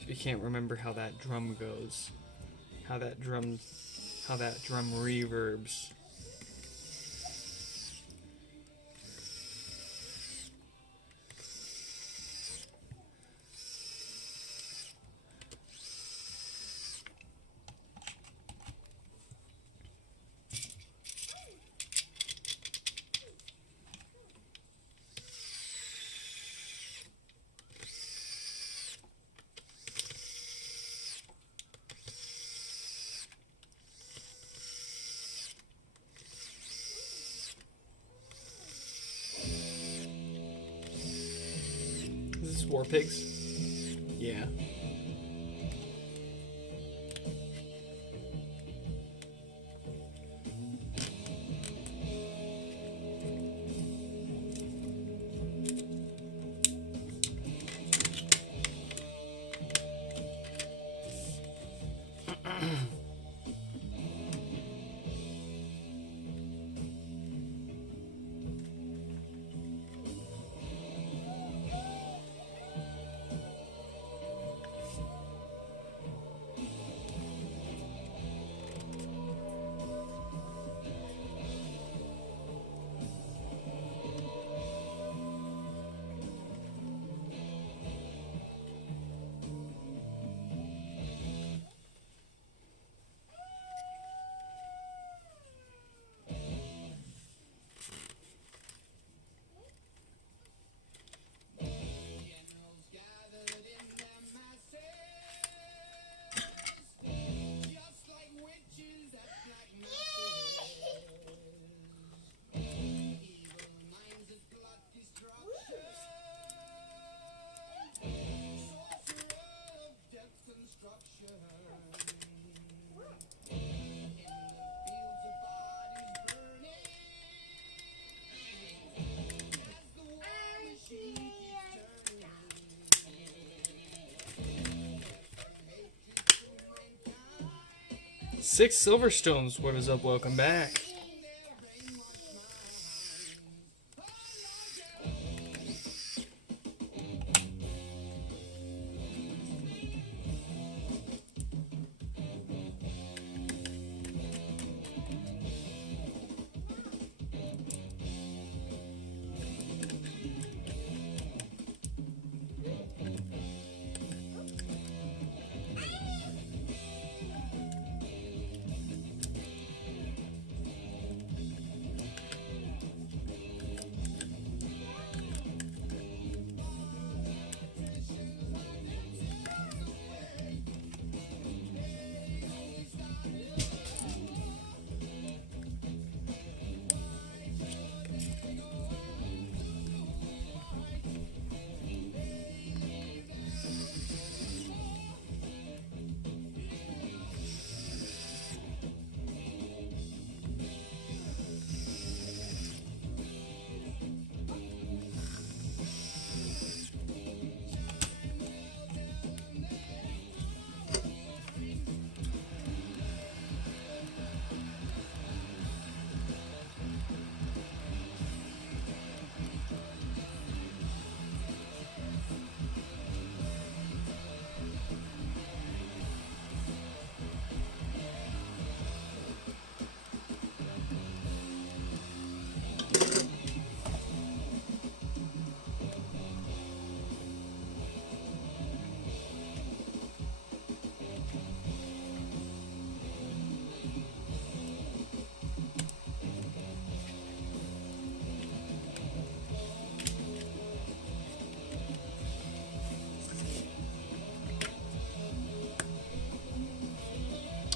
If you can't remember how that drum goes, how that drum reverbs. Is this War Pigs? Yeah. Six Silverstones, what is up? Welcome back.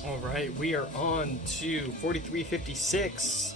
All right, we are on to 4356.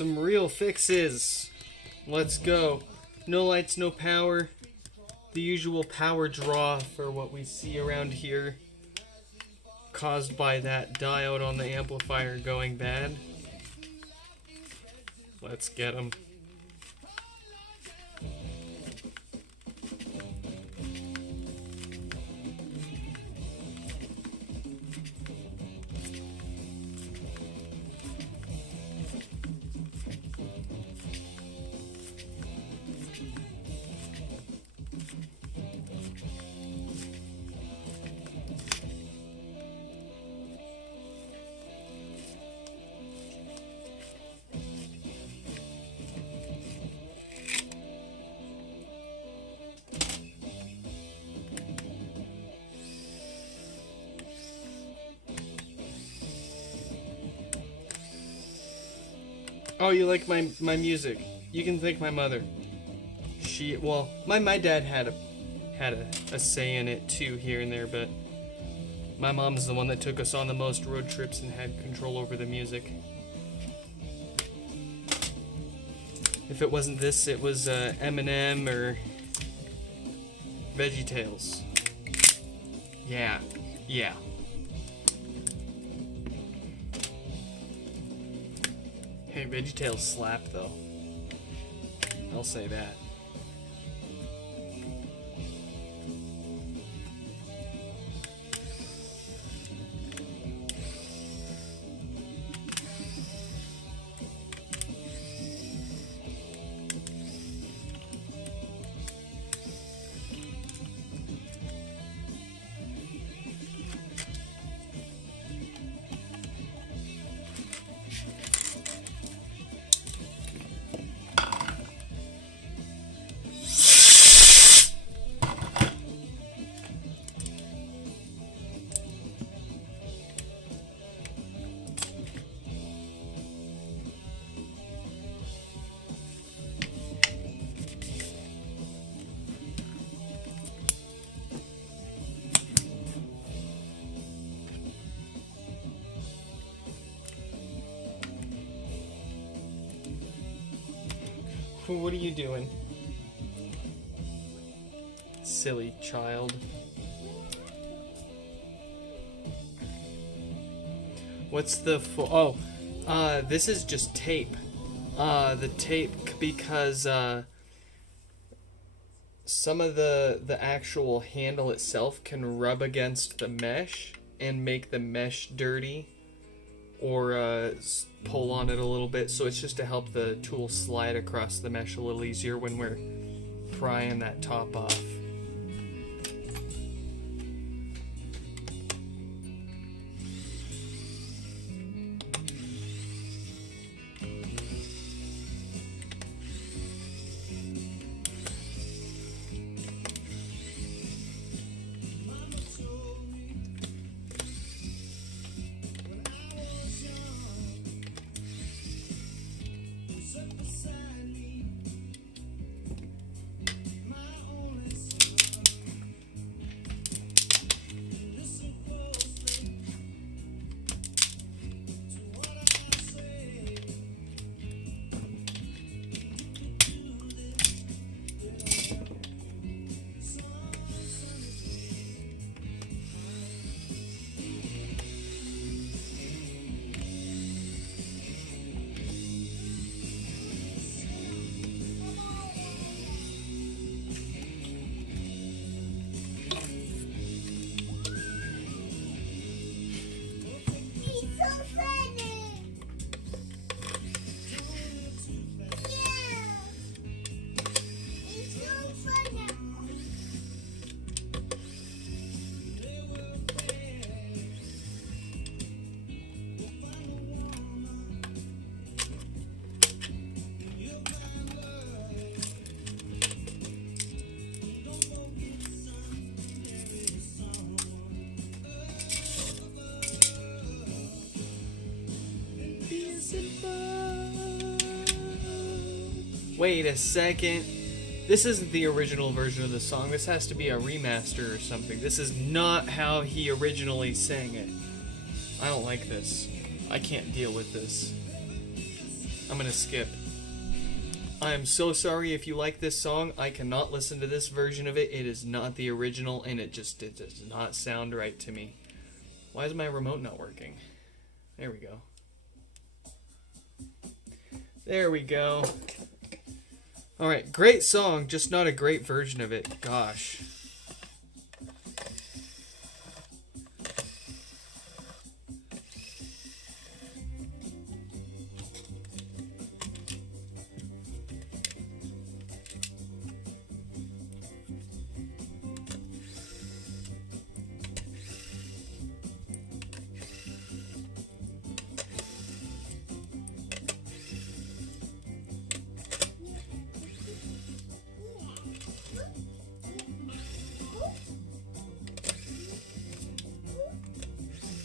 Some real fixes. Let's go. No lights, no power. The usual power draw for what we see around here, caused by that diode on the amplifier going bad. Let's get them. Oh, you like my music? You can thank my mother. My dad had a say in it too here and there, but my mom's the one that took us on the most road trips and had control over the music. If it wasn't this, it was Eminem or VeggieTales. Yeah. Hey, VeggieTales slap though. I'll say that. What are you doing? Silly child. What's the this is just tape. The tape, because some of the actual handle itself can rub against the mesh and make the mesh dirty, or pull on it a little bit, so it's just to help the tool slide across the mesh a little easier when we're prying that top off. Wait a second. This isn't the original version of the song. This has to be a remaster or something. This is not how he originally sang it. I don't like this. I can't deal with this. I'm gonna skip. I am so sorry if you like this song. I cannot listen to this version of it. It is not the original, and it does not sound right to me. Why is my remote not working? There we go. There we go. Alright, great song, just not a great version of it. Gosh.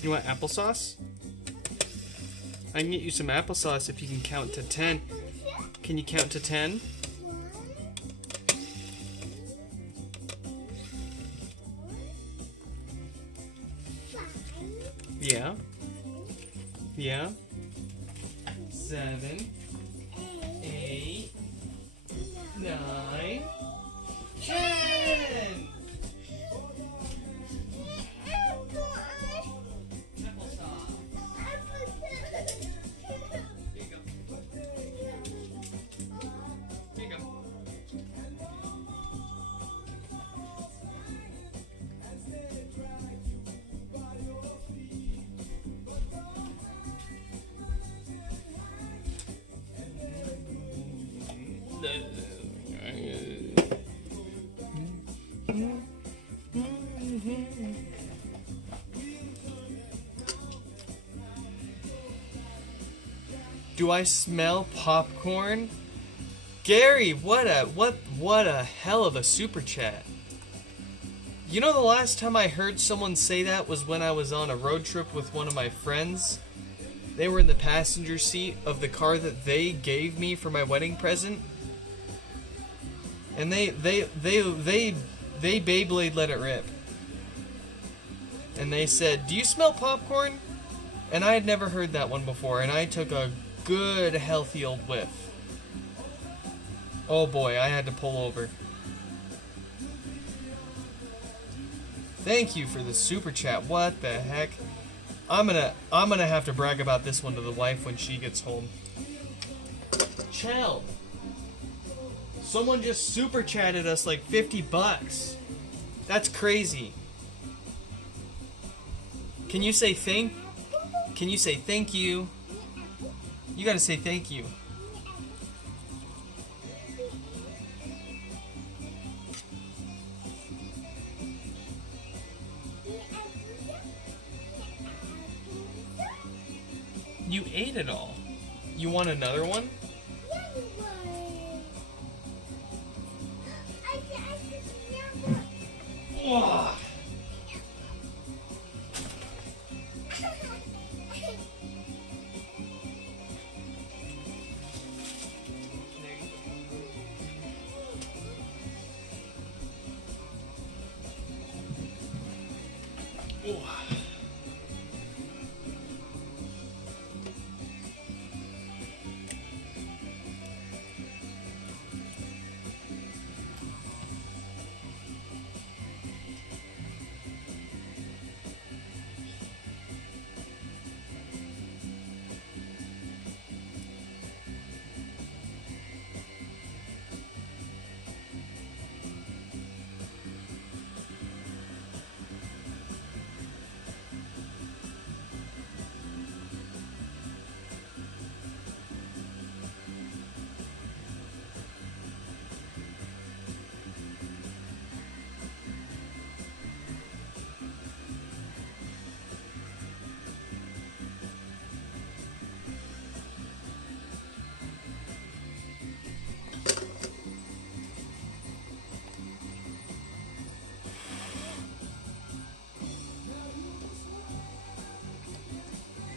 You want applesauce? I can get you some applesauce if you can count to 10. Can you count to 10? Yeah. Yeah. 7, 8, 9, 10! Do I smell popcorn? Gary, what a hell of a super chat. You know, the last time I heard someone say that was when I was on a road trip with one of my friends. They were in the passenger seat of the car that they gave me for my wedding present. And they Beyblade let it rip. And they said, "Do you smell popcorn?" And I had never heard that one before, and I took a good healthy old whiff. Oh boy, I had to pull over. Thank you for the super chat. What the heck? I'm gonna have to brag about this one to the wife when she gets home. Chell. Someone just super chatted us like $50. That's crazy. Can you say thank you? You gotta say thank you. You ate it all. You want another one? Whoa.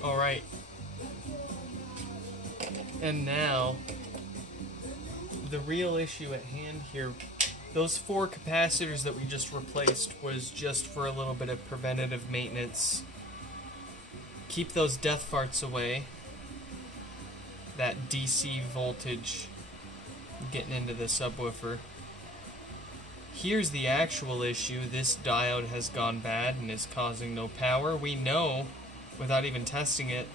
Alright. And now, the real issue at hand here. Those 4 capacitors that we just replaced was just for a little bit of preventative maintenance. Keep those death farts away. that DC voltage getting into the subwoofer. Here's the actual issue. This diode has gone bad and is causing no power. We know, without even testing it,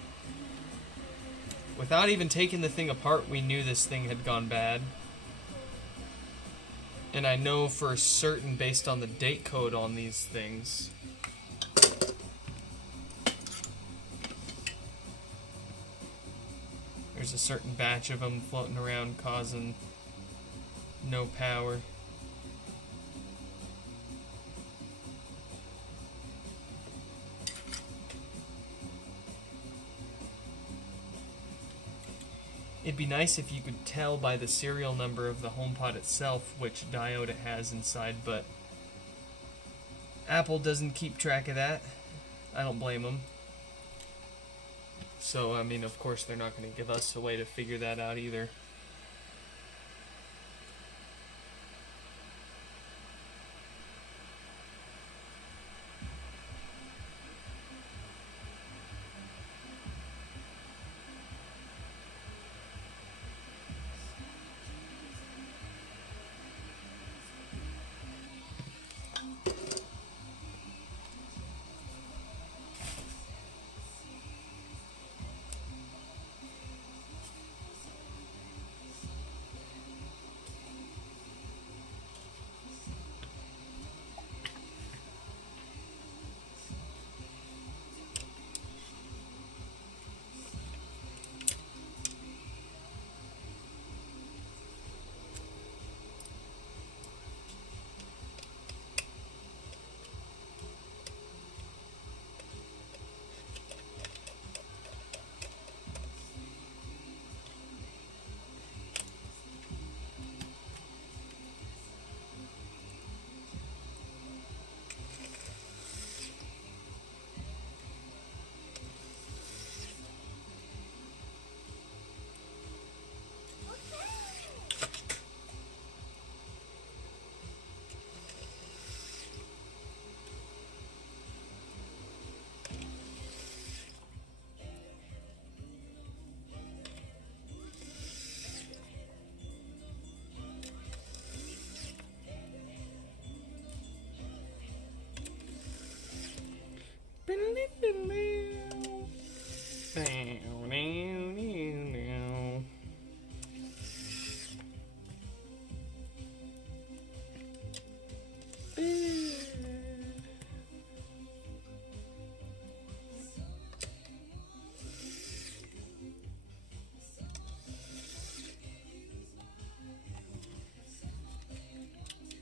without even taking the thing apart, we knew this thing had gone bad. And I know for certain, based on the date code on these things, there's a certain batch of them floating around causing no power. It'd be nice if you could tell by the serial number of the HomePod itself which diode it has inside, but Apple doesn't keep track of that. I don't blame them. So, I mean, of course they're not going to give us a way to figure that out either.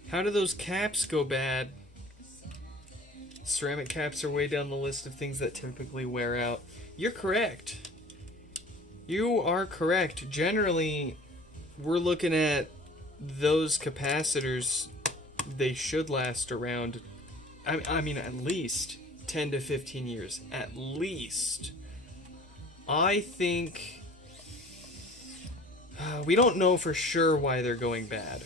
How do those caps go bad? Ceramic caps are way down the list of things that typically wear out. You're correct. You are correct. Generally, we're looking at those capacitors. They should last around, I mean, at least 10 to 15 years. At least. I think... we don't know for sure why they're going bad.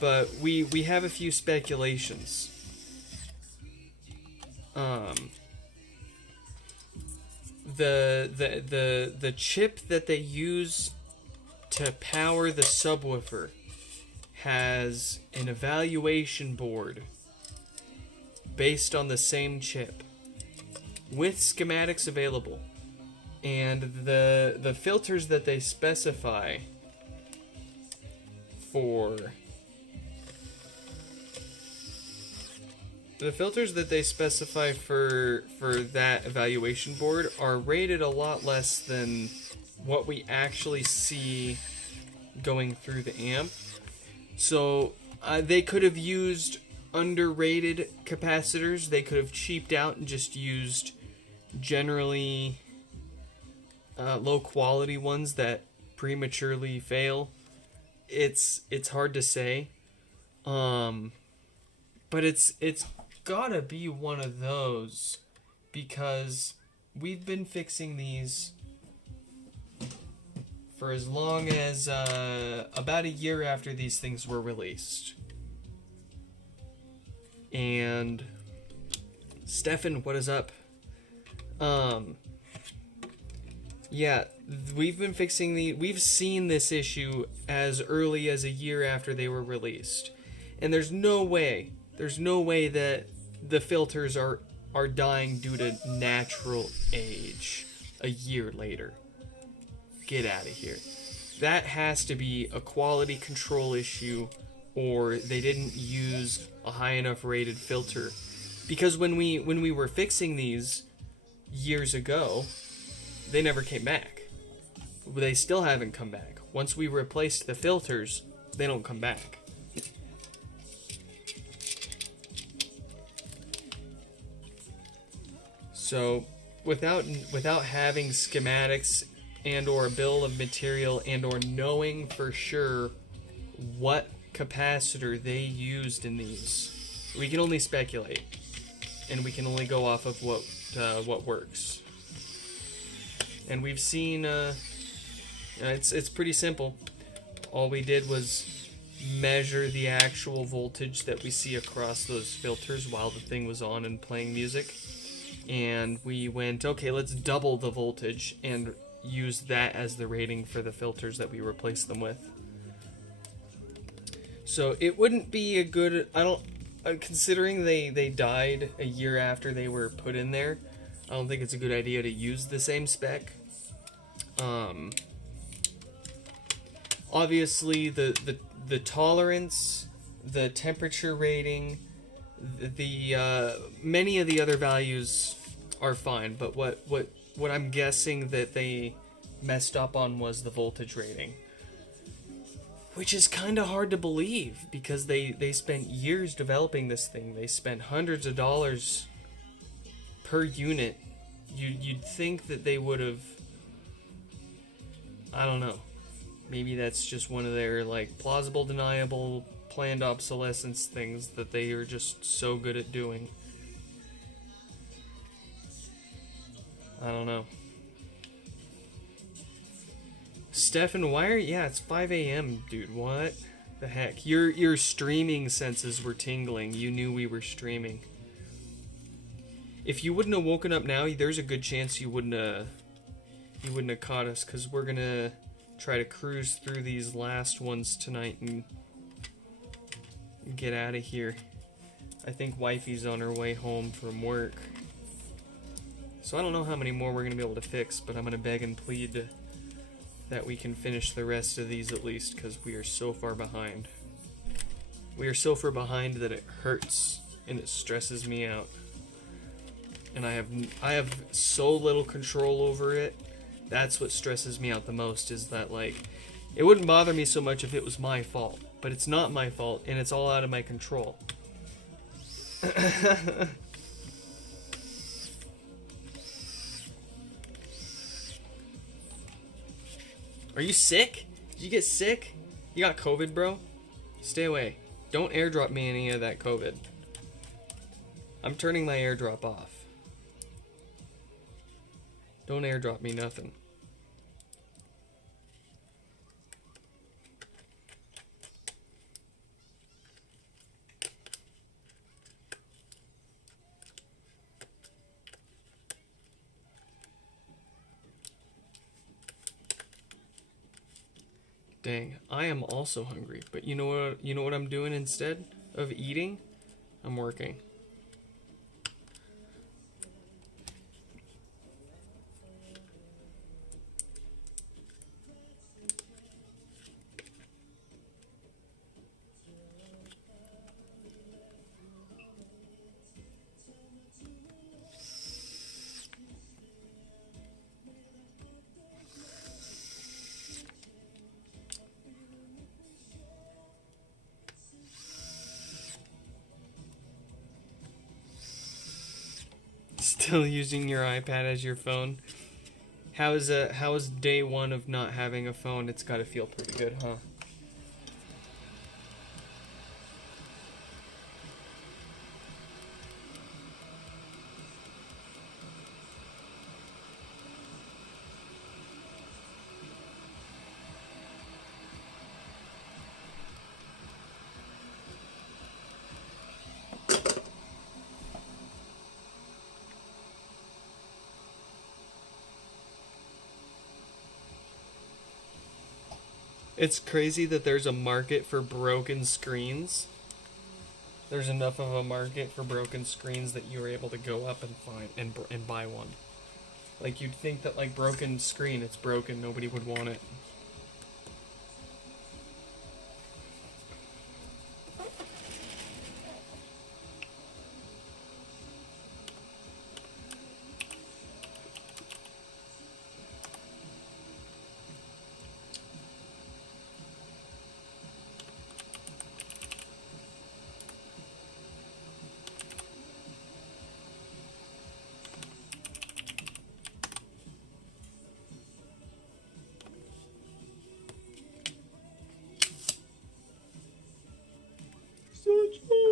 But we have a few speculations. The chip that they use to power the subwoofer has an evaluation board based on the same chip with schematics available, and the filters that they specify for that evaluation board are rated a lot less than what we actually see going through the amp. So they could have used underrated capacitors. They could have cheaped out and just used generally low quality ones that prematurely fail. It's hard to say. But it's gotta be one of those, because we've been fixing these for as long as about a year after these things were released. And Stefan, what is up? Yeah, we've been fixing we've seen this issue as early as a year after they were released. And there's no way that the filters are dying due to natural age a year later. Get out of here. That has to be a quality control issue, or they didn't use a high enough rated filter. Because when we were fixing these years ago, they never came back. They still haven't come back. Once we replaced the filters, they don't come back. So, without having schematics and or a bill of material and or knowing for sure what capacitor they used in these, we can only speculate, and we can only go off of what works. And we've seen it's pretty simple. All we did was measure the actual voltage that we see across those filters while the thing was on and playing music, and we went, okay, let's double the voltage and use that as the rating for the filters that we replaced them with. So it wouldn't be a good, considering they died a year after they were put in there, I don't think it's a good idea to use the same spec. Obviously the tolerance, the temperature rating, the many of the other values are fine, but what I'm guessing that they messed up on was the voltage rating, which is kind of hard to believe because they spent years developing this thing. They spent hundreds of dollars per unit. You'd think that they would have, I don't know, maybe that's just one of their like plausible deniable planned obsolescence things that they are just so good at doing. I don't know. Stefan, yeah, it's 5 a.m., dude. What the heck? Your streaming senses were tingling. You knew we were streaming. If you wouldn't have woken up now, there's a good chance you wouldn't have caught us, because we're gonna try to cruise through these last ones tonight and get out of here. I think wifey's on her way home from work. So I don't know how many more we're going to be able to fix, but I'm going to beg and plead that we can finish the rest of these at least, because we are so far behind. We are so far behind that it hurts and it stresses me out. And I have so little control over it. That's what stresses me out the most, is that, like, it wouldn't bother me so much if it was my fault, but it's not my fault and it's all out of my control. Are you sick? Did you get sick? You got COVID, bro? Stay away. Don't airdrop me any of that COVID. I'm turning my airdrop off. Don't airdrop me nothing. Dang, I am also hungry, but you know what I'm doing instead of eating? I'm working. Still using your iPad as your phone. How is day one of not having a phone? It's got to feel pretty good, huh? It's crazy that there's a market for broken screens. There's enough of a market for broken screens that you were able to go up and find and buy one. Like, you'd think that, like, broken screen, it's broken, nobody would want it. Such a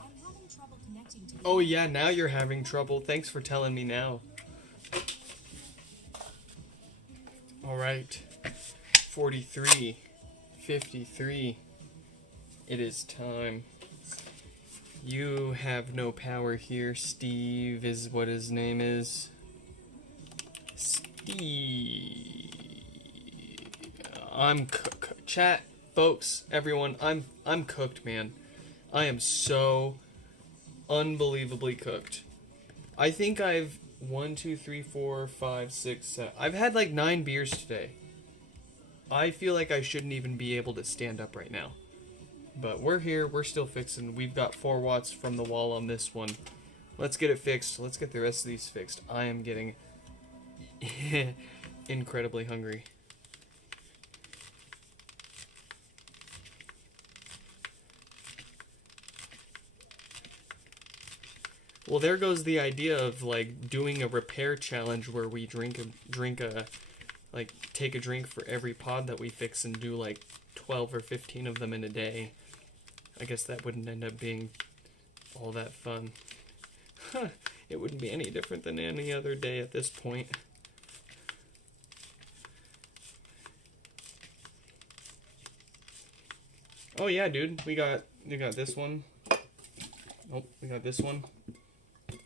I'm having trouble connecting to the Oh yeah, now you're having trouble. Thanks for telling me now. Alright. 43. 53. It is time. You have no power here. Steve is what his name is. Steve. I'm chat, folks, everyone. I'm cooked, man. I am so unbelievably cooked. I think I've 1, 2, 3, 4, 5, 6, 7. I've had like 9 beers today. I feel like I shouldn't even be able to stand up right now. But we're here, we're still fixing. We've got 4 watts from the wall on this one. Let's get it fixed. Let's get the rest of these fixed. I am getting incredibly hungry. Well, there goes the idea of like doing a repair challenge where we take a drink for every pod that we fix and do like 12 or 15 of them in a day. I guess that wouldn't end up being all that fun. It wouldn't be any different than any other day at this point. Oh yeah, dude, we got this one. Oh, we got this one.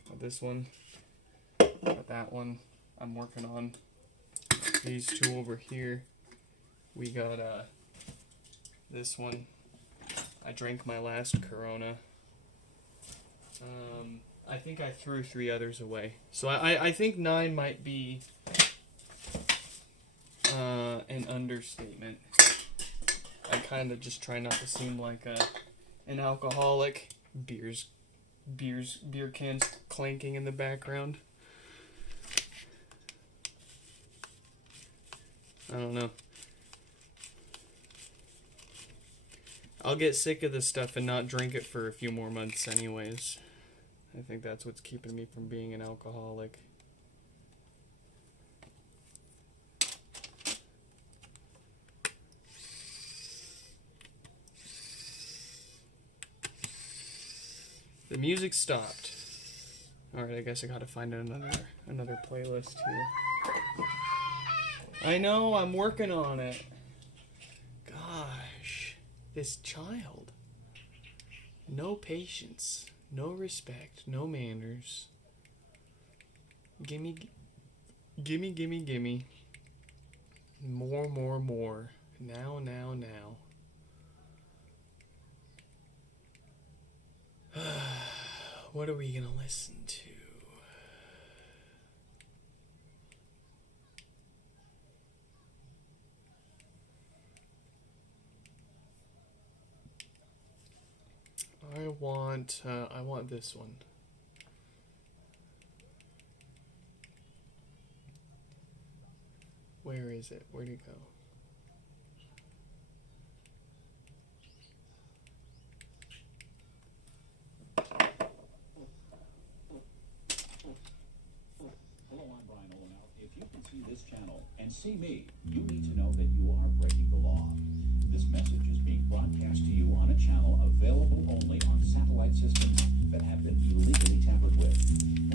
Got this one. Got that one. I'm working on these 2 over here. We got this one. I drank my last Corona. I think I threw 3 others away. So I think 9 might be an understatement. I kind of just try not to seem like an alcoholic. Beer cans clanking in the background. I don't know. I'll get sick of this stuff and not drink it for a few more months anyways. I think that's what's keeping me from being an alcoholic. The music stopped. Alright, I guess I gotta find another playlist here. I know, I'm working on it. Gosh, this child. No patience, no respect, no manners. Gimme. More. Now. What are we gonna listen to? I want this one. Where is it? Where'd it go? Hello, I'm Brian Olenow. If you can see this channel and see me, you need to know that you are breaking the law. This message is being broadcast to you on a channel available only on satellite systems that have been illegally tampered with.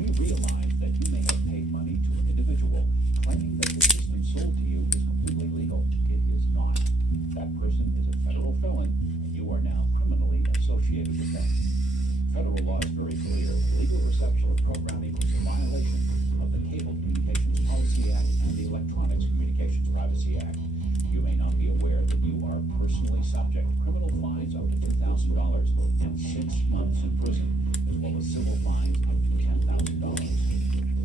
We realize that you may have paid money to an individual claiming that the system sold to you is completely legal. It is not. That person is a federal felon, and you are now criminally associated with them. Federal law is very clear. Illegal reception of programming is a violation of the Cable Communications Policy Act and the Electronics Communications Privacy Act. You may not be aware that you are personally subject to criminal fines up to $2,000 and 6 months in prison, as well as civil fines up to $10,000.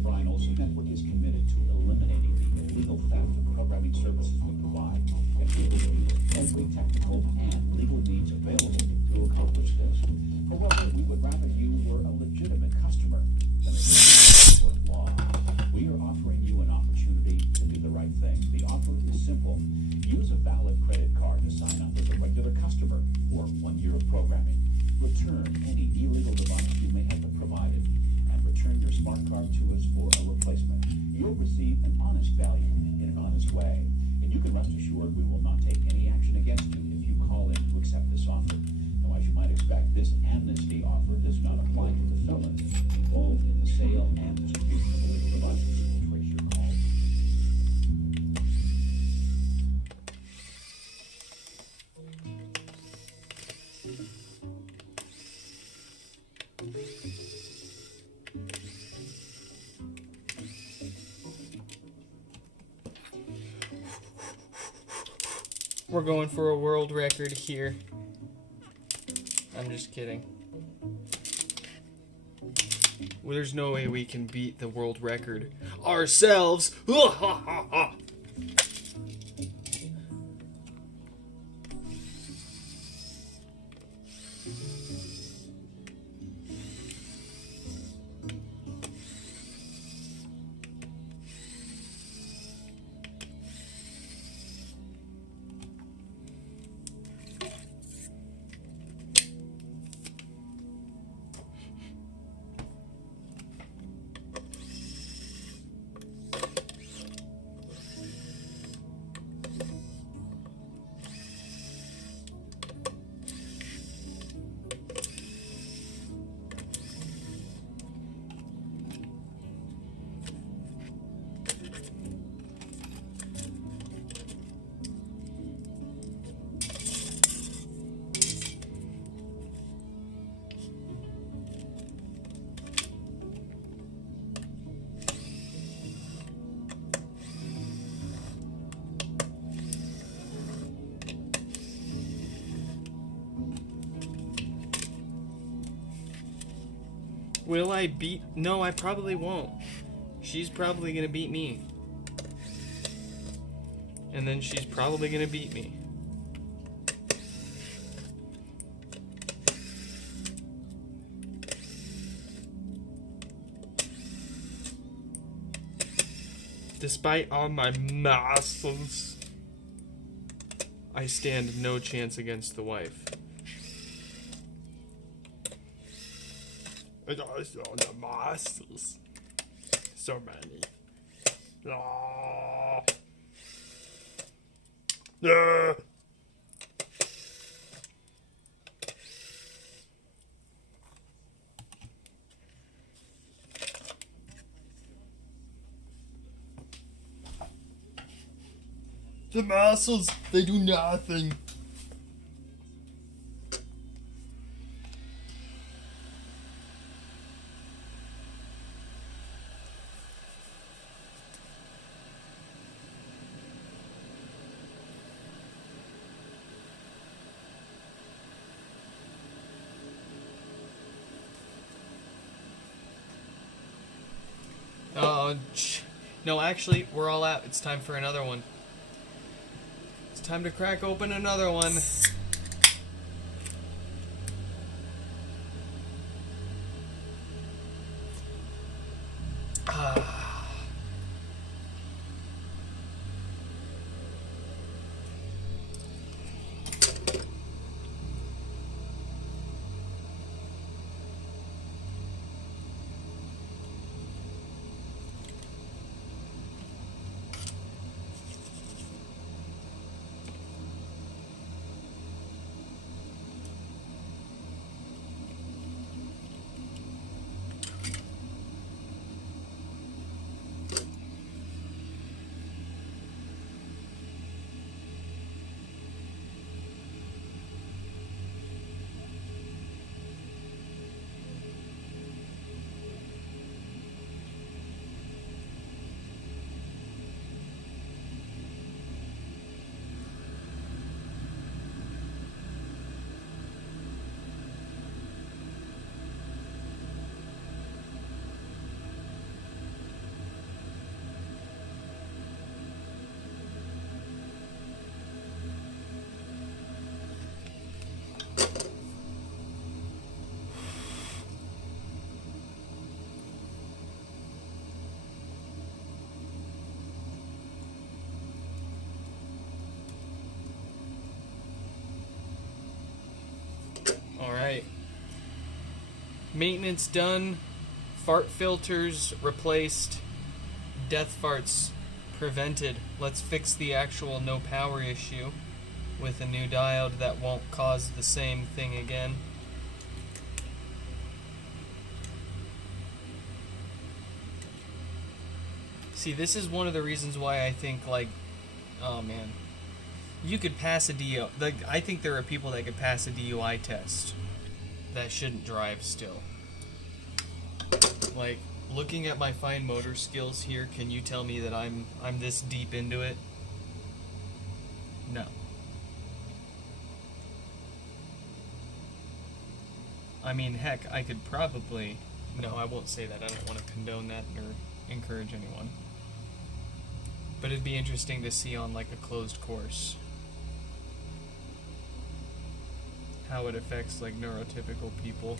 Brian Olson Network is committed to eliminating the illegal theft of programming services we provide, and we will use every technical and legal means available to accomplish this. However, we would rather you were a legitimate customer than a court law. We are offering you an opportunity to do the right thing. The offer is simple. Use a valid credit card to sign up as a regular customer for 1 year of programming. Return any illegal device you may have been provided, and return your smart card to us for a replacement. You'll receive an honest value in an honest way, and you can rest assured we will not take any action against you if you call in to accept this offer. Now, as you might expect, this amnesty offer does not apply to the felons involved in the sale and distribution of illegal devices. We'll trace your call. We're going for a world record here. I'm just kidding. Well, there's no way we can beat the world record ourselves. Will I beat? No, I probably won't. She's probably gonna beat me. And then she's probably gonna beat me. Despite all my muscles, I stand no chance against the wife. It is all the muscles. So many. Ah. Ah. The muscles, they do nothing. No, actually, we're all out. It's time for another one. It's time to crack open another one. Maintenance done. Fart filters replaced. Death farts prevented. Let's fix the actual no power issue with a new diode that won't cause the same thing again. See, this is one of the reasons why I think, like, oh man, you could pass a DUI. Like, I think there are people that could pass a DUI test that shouldn't drive still. Like, looking at my fine motor skills here, can you tell me that I'm this deep into it? No. I mean, heck, I could probably... No, I won't say that. I don't want to condone that or encourage anyone. But it'd be interesting to see on, like, a closed course how it affects, like, neurotypical people.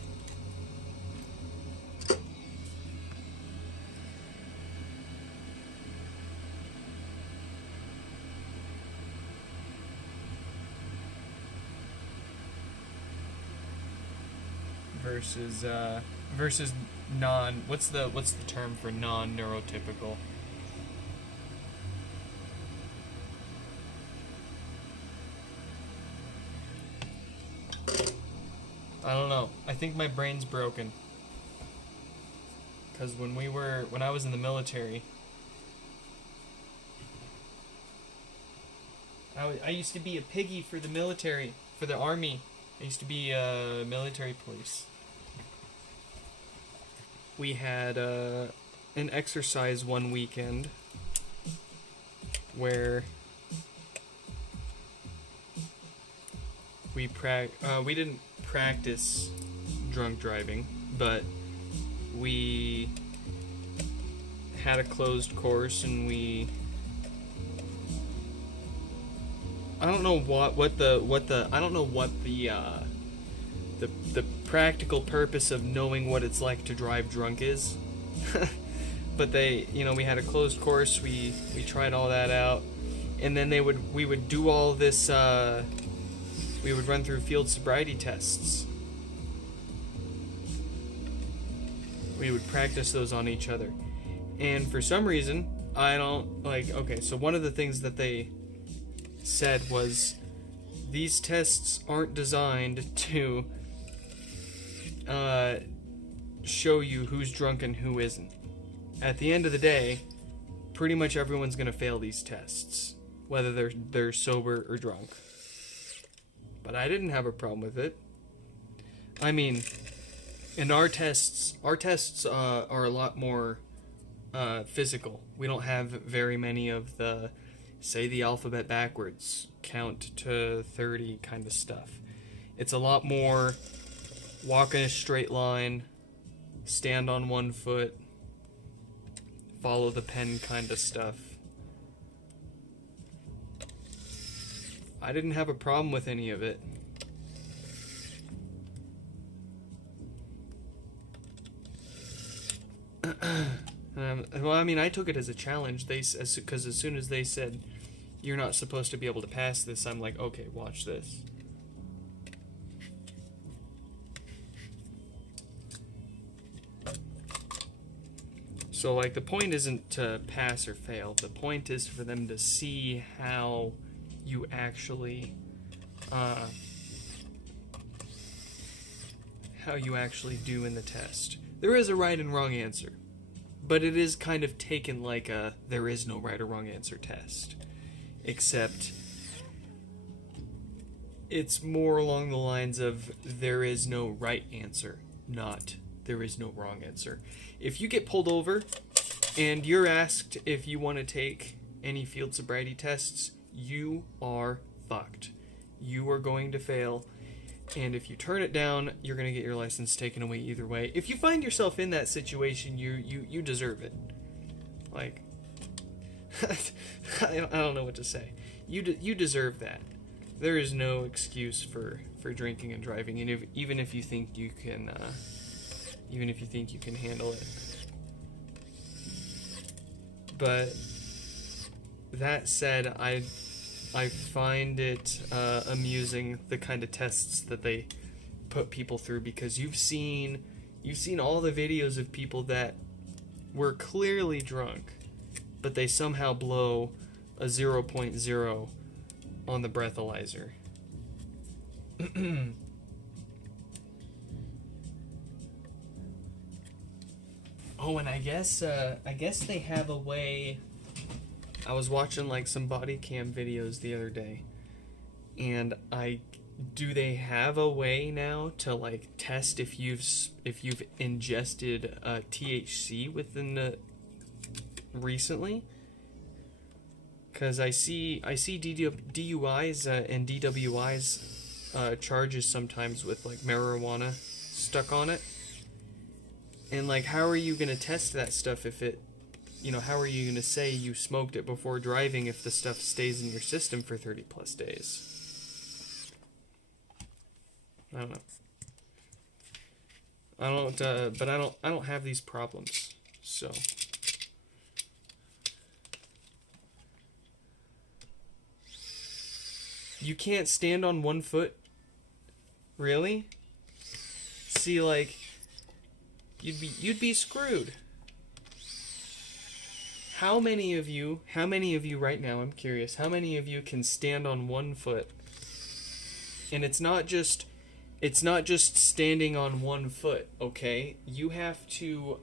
Versus non, what's the term for non-neurotypical? I don't know. I think my brain's broken. Cuz when I was in the military, I used to be a piggy for the military, for the army. I used to be a military police. We had an exercise one weekend where we didn't practice drunk driving, but we had a closed course and I don't know what the practical purpose of knowing what it's like to drive drunk is. But we had a closed course, we tried all that out, and then we would do all this, we would run through field sobriety tests. We would practice those on each other. And for some reason, I don't, okay, so one of the things that they said was, these tests aren't designed to show you who's drunk and who isn't. At the end of the day, pretty much everyone's gonna fail these tests, whether they're sober or drunk. But I didn't have a problem with it. I mean, and our tests are a lot more physical. We don't have very many of the, say the alphabet backwards, count to 30 kind of stuff. It's a lot more walk in a straight line, stand on one foot, follow the pen kind of stuff. I didn't have a problem with any of it. Well, I mean, I took it as a challenge. Because as soon as they said, you're not supposed to be able to pass this, I'm like, okay, watch this. So, like, the point isn't to pass or fail. The point is for them to see how you actually do in the test. There is a right and wrong answer, but it is kind of taken like a there is no right or wrong answer test, except it's more along the lines of there is no right answer, not there is no wrong answer. If you get pulled over and you're asked if you want to take any field sobriety tests, you are fucked. You are going to fail, and if you turn it down, you're going to get your license taken away either way. If you find yourself in that situation, you deserve it. Like, I don't know what to say. You deserve that. There is no excuse for drinking and driving, and even if you think you can handle it. But that said, I find it amusing, the kind of tests that they put people through, because you've seen You've seen all the videos of people that were clearly drunk, but they somehow blow a 0.0 on the breathalyzer. Oh, and I guess they have a way. I was watching like some body cam videos the other day, and do they have a way now to like test if you've ingested THC within the recently? Because I see DUIs and DWIs charges sometimes with like marijuana stuck on it. And like, how are you gonna test that stuff if it, how are you gonna say you smoked it before driving if the stuff stays in your system for 30 plus days? I don't know. But I don't have these problems, so. You can't stand on one foot? Really? See, like, you'd be screwed. How many of you right now, I'm curious, how many of you can stand on one foot? And it's not just standing on one foot, okay? You have to,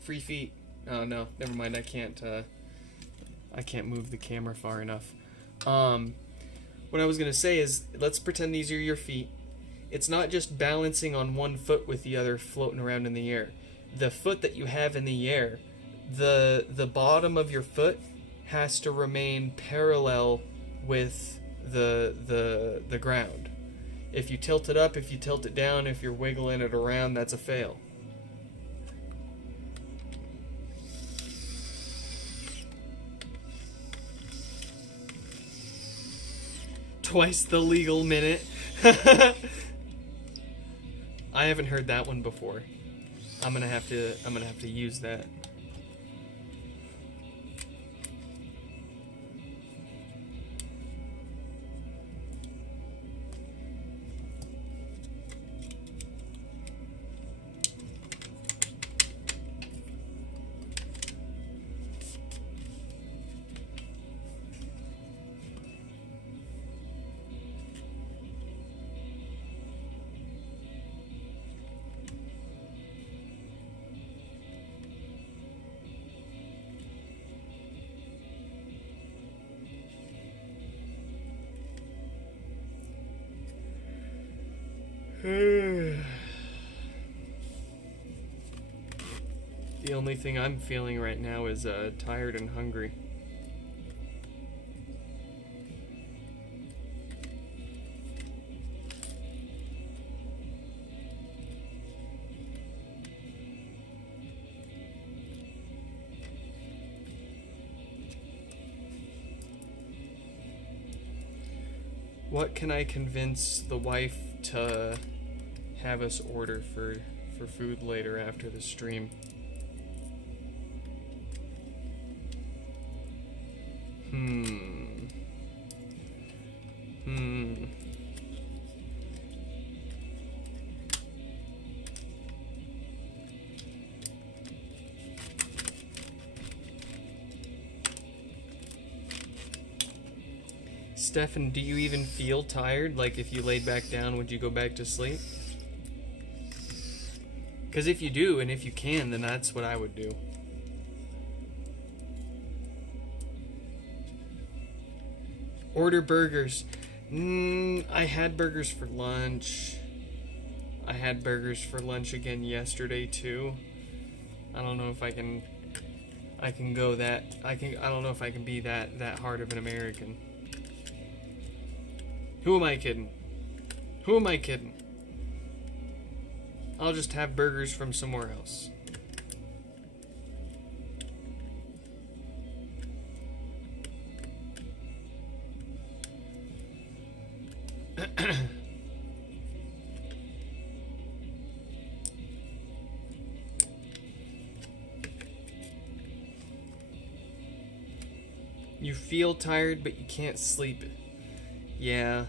free feet. Oh, no, never mind, I can't move the camera far enough. What I was gonna say is, let's pretend these are your feet. It's not just balancing on one foot with the other floating around in the air. The foot that you have in the air, the bottom of your foot has to remain parallel with the ground. If you tilt it up, if you tilt it down, if you're wiggling it around, that's a fail. Twice the legal minute. I haven't heard that one before. I'm gonna have to use that. The only thing I'm feeling right now is tired and hungry. What can I convince the wife to have us order for food later after the stream? Stefan, do you even feel tired? Like, if you laid back down, would you go back to sleep? Because if you do, and if you can, then that's what I would do. Order burgers. I had burgers for lunch. I had burgers for lunch again yesterday too. I don't know if I can go that. I don't know if I can be that hard of an American. Who am I kidding? Who am I kidding? I'll just have burgers from somewhere else. You feel tired, but you can't sleep. Yeah.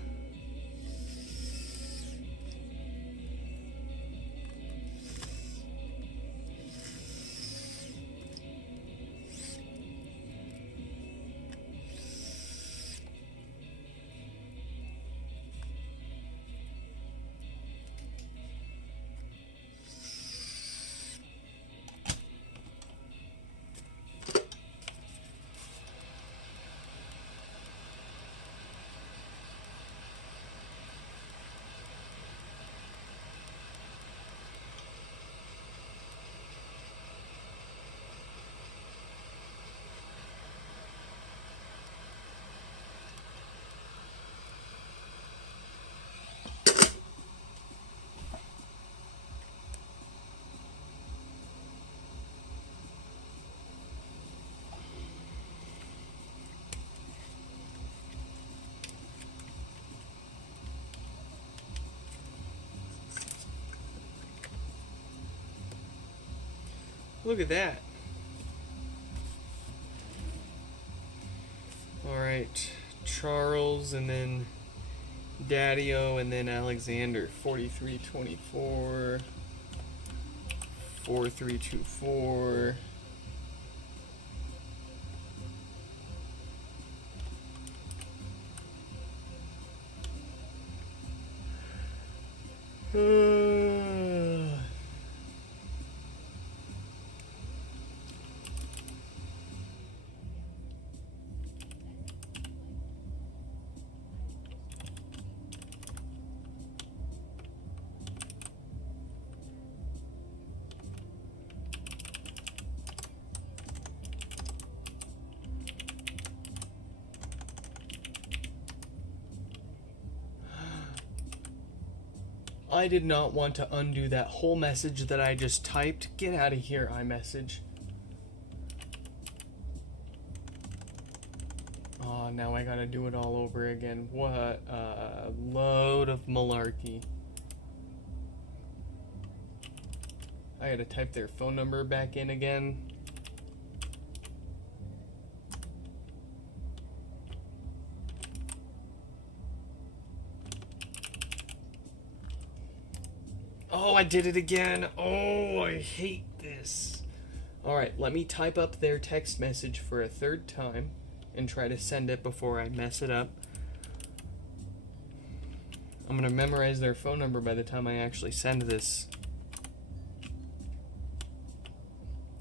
Look at that. Alright. Charles and then Daddy-O and then Alexander. 4324. 4324. I did not want to undo that whole message that I just typed. Get out of here, iMessage. Oh, now I gotta do it all over again. What a load of malarkey. I gotta type their phone number back in again. Oh, I did it again. Oh, I hate this. Alright, let me type up their text message for a third time and try to send it before I mess it up. I'm going to memorize their phone number by the time I actually send this.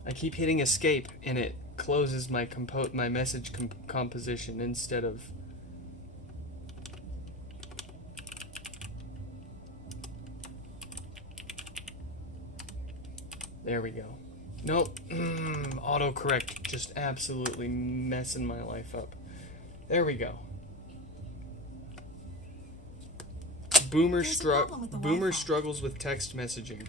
I keep hitting escape and it closes my message composition instead of... There we go. Nope. Autocorrect just absolutely messing my life up. There we go. Boomer struggles with text messaging.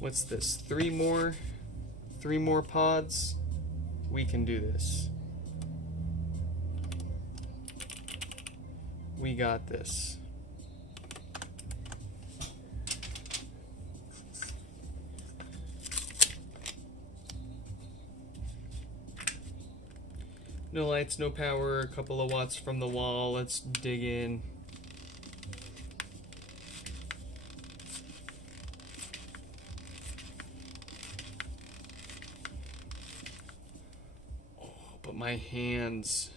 What's this? Three more pods? We can do this. We got this. No lights, no power, a couple of watts from the wall. Let's dig in. Oh, but my hands.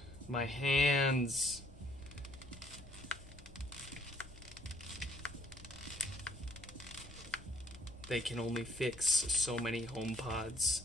They can only fix so many HomePods.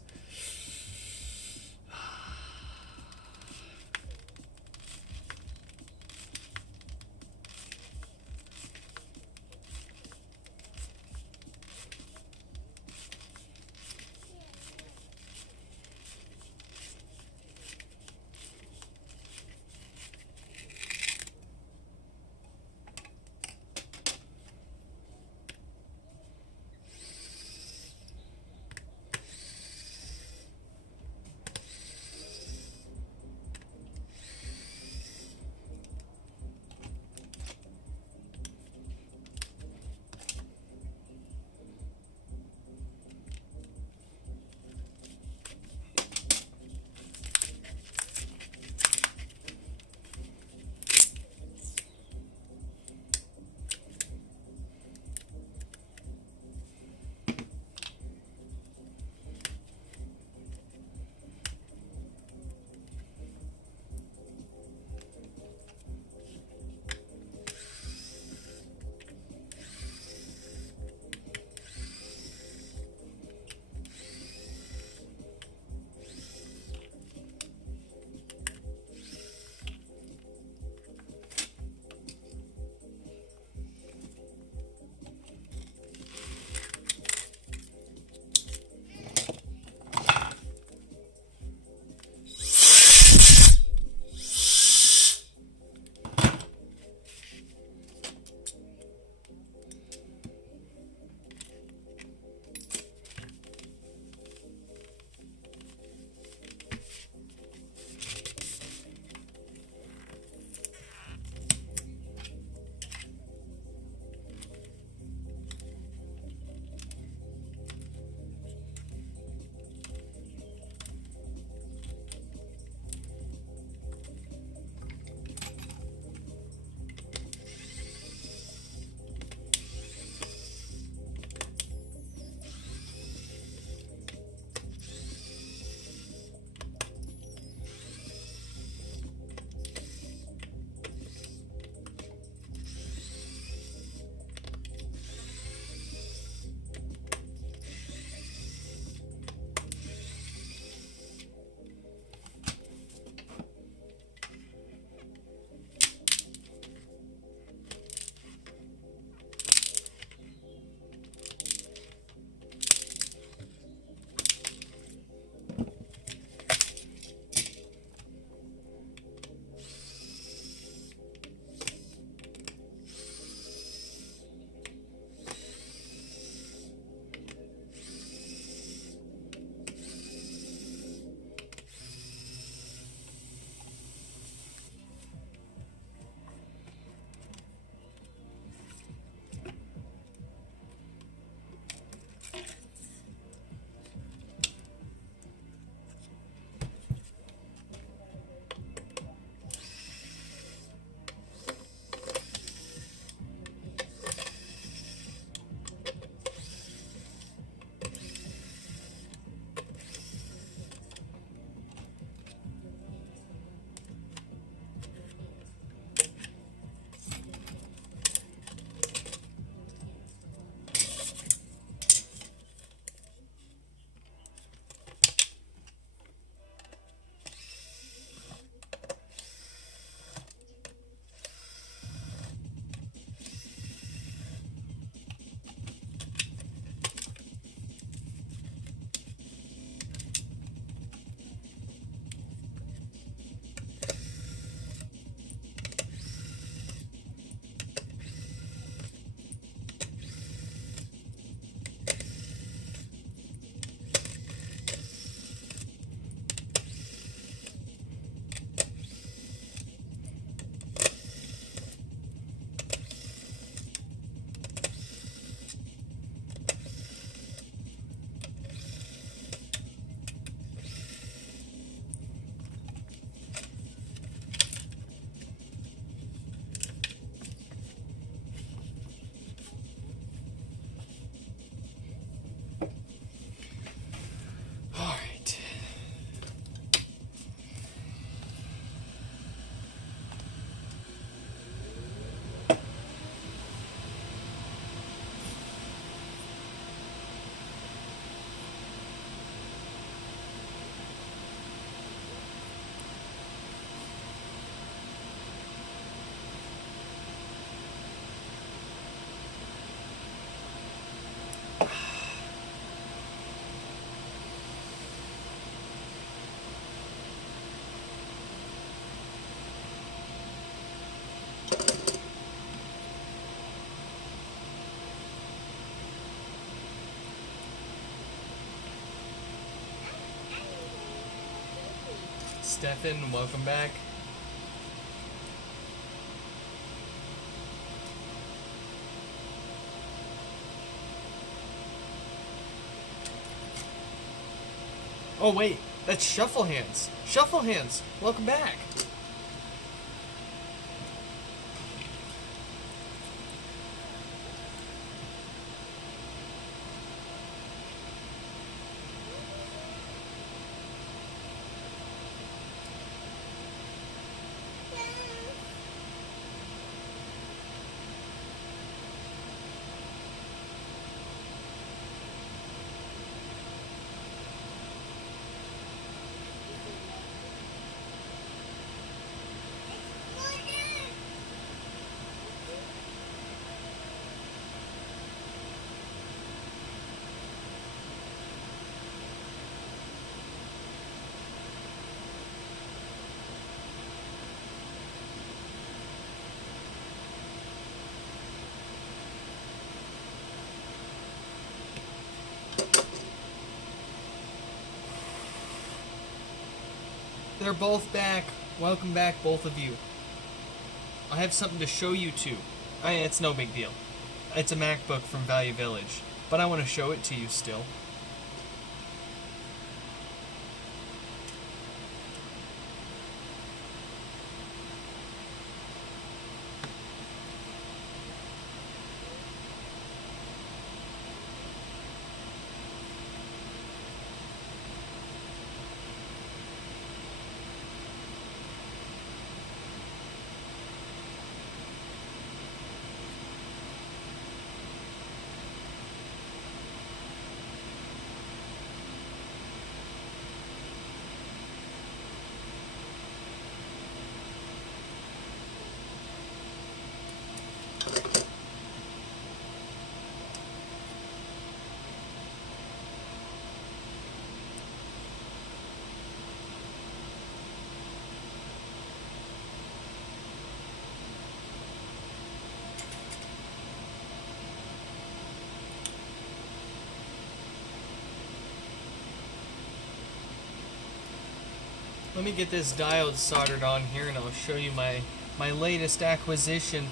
Stefan, welcome back. Oh wait, that's Shuffle Hands. Shuffle Hands, welcome back. They're both back. Welcome back, both of you. I have something to show you too. It's no big deal. It's a MacBook from Value Village, but I want to show it to you still. Let me get this diode soldered on here and I'll show you my latest acquisition.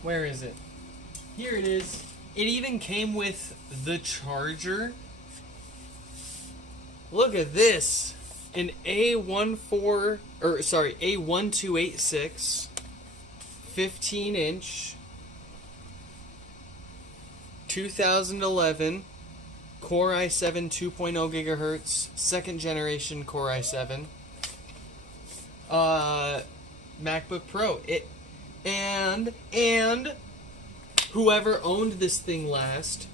Where is it? Here it is. It even came with the charger. Look at this. An A1286 15-inch 2011 Core i7 2.0 gigahertz, second generation Core i7 MacBook Pro. And whoever owned this thing last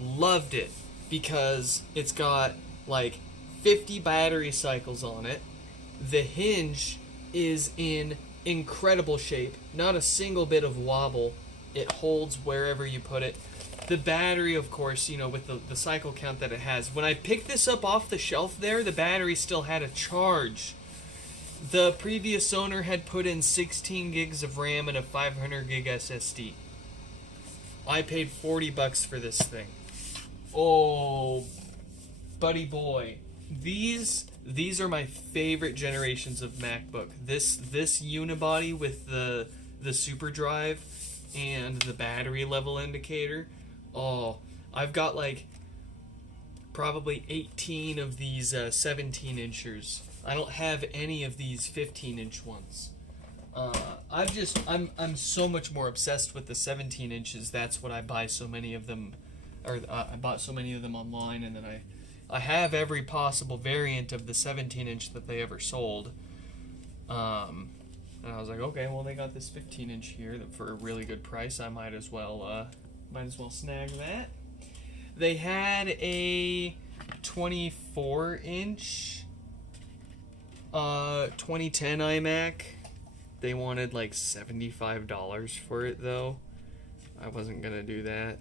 loved it because it's got like 50 battery cycles on it. The hinge is in incredible shape, not a single bit of wobble. It holds wherever you put it. The battery, of course, you know, with the cycle count that it has. When I picked this up off the shelf there, the battery still had a charge. The previous owner had put in 16 gigs of RAM and a 500 gig SSD. I paid $40 for this thing. Oh, buddy boy. These are my favorite generations of MacBook. This unibody with the super drive and the battery level indicator. Oh, I've got like probably 18 of these 17-inchers. I don't have any of these 15-inch ones. I'm so much more obsessed with the 17 inches. That's what I buy so many of them, or I bought so many of them online, and then I have every possible variant of the 17-inch that they ever sold. And I was like, okay, well they got this 15-inch here for a really good price. I might as well snag that. They had a 24-inch 2010 iMac. They wanted like $75 for it though. I wasn't gonna do that.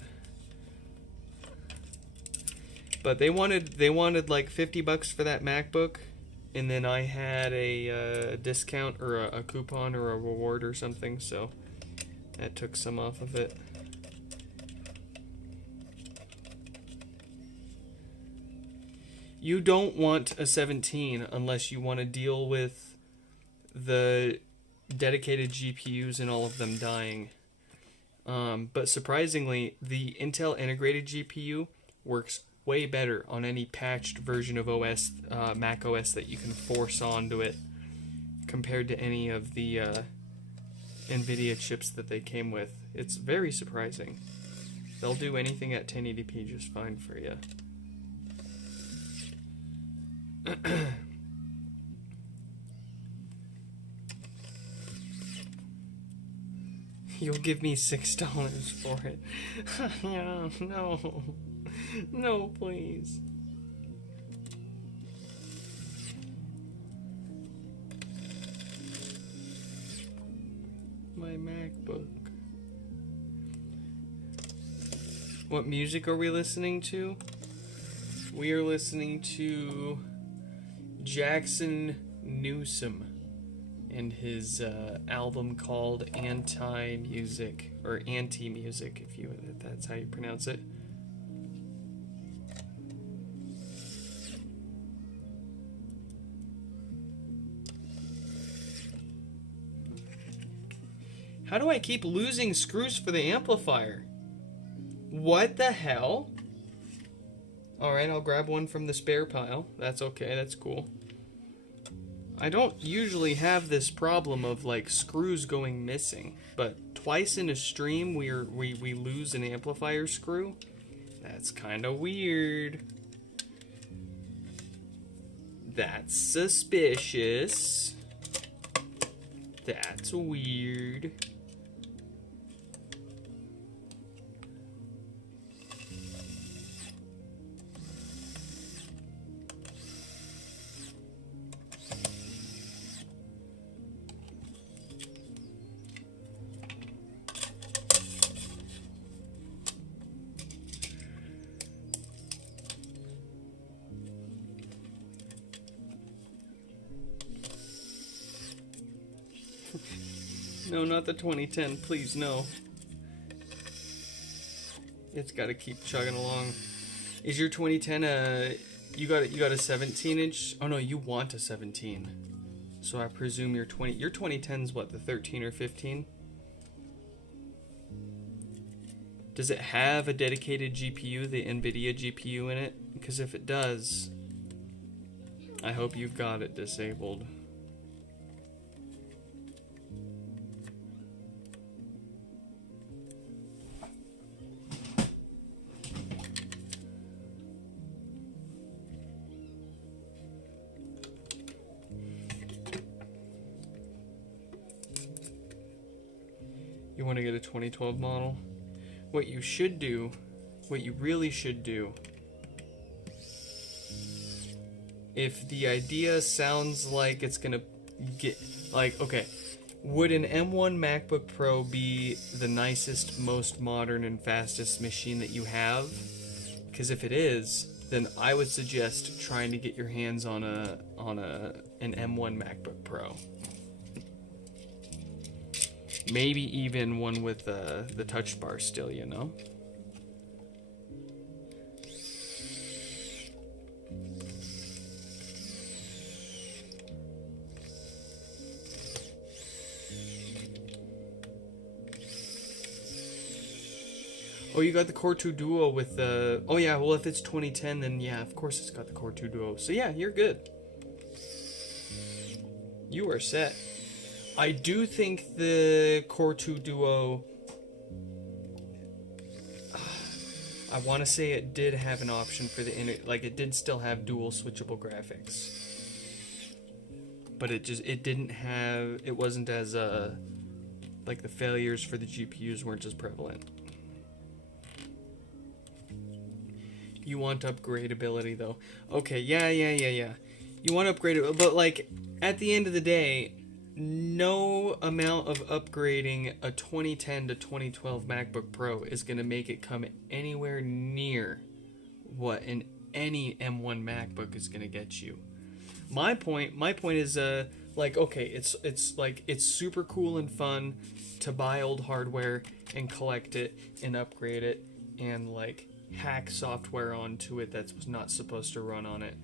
But they wanted like $50 for that MacBook, and then I had a discount or a coupon or a reward or something, so that took some off of it. You don't want a 17 unless you want to deal with the dedicated GPUs and all of them dying. But surprisingly, the Intel integrated GPU works way better on any patched version of OS, Mac OS that you can force onto it compared to any of the NVIDIA chips that they came with. It's very surprising. They'll do anything at 1080p just fine for you. You'll give me $6 for it. No. No, please. My MacBook. What music are we listening to? We are listening to Jackson Newsom and his album called Anti-Music, or Anti-Music, if that's how you pronounce it. How do I keep losing screws for the amplifier? What the hell? Alright, I'll grab one from the spare pile. That's okay, that's cool. I don't usually have this problem of like screws going missing, but twice in a stream we lose an amplifier screw. That's kind of weird. That's suspicious. That's weird. No, not the 2010, please, no. It's got to keep chugging along. Is your 2010 you got a 17-inch? Oh no, you want a 17. So I presume your 2010's what, the 13 or 15? Does it have a dedicated GPU, the NVIDIA GPU in it? Because if it does, I hope you've got it disabled. You want to get a 2012 model? What you should do, what you really should do, if the idea sounds like it's gonna get, like, okay, would an M1 MacBook Pro be the nicest, most modern, and fastest machine that you have? Because if it is, then I would suggest trying to get your hands on an M1 MacBook Pro. Maybe even one with the touch bar still, you know? Oh, you got the Core 2 Duo with the... Oh yeah, well if it's 2010, then yeah, of course it's got the Core 2 Duo. So yeah, you're good. You are set. I do think the Core 2 Duo, I want to say it did have an option for the like it did still have dual switchable graphics, but it didn't have, it wasn't as like the failures for the GPUs weren't as prevalent. You want upgradability though. Okay, yeah. You want upgradability, but like at the end of the day, no amount of upgrading a 2010 to 2012 MacBook Pro is going to make it come anywhere near what any M1 MacBook is going to get you. My point is like, okay, it's like, it's super cool and fun to buy old hardware and collect it and upgrade it and like hack software onto it that's not supposed to run on it.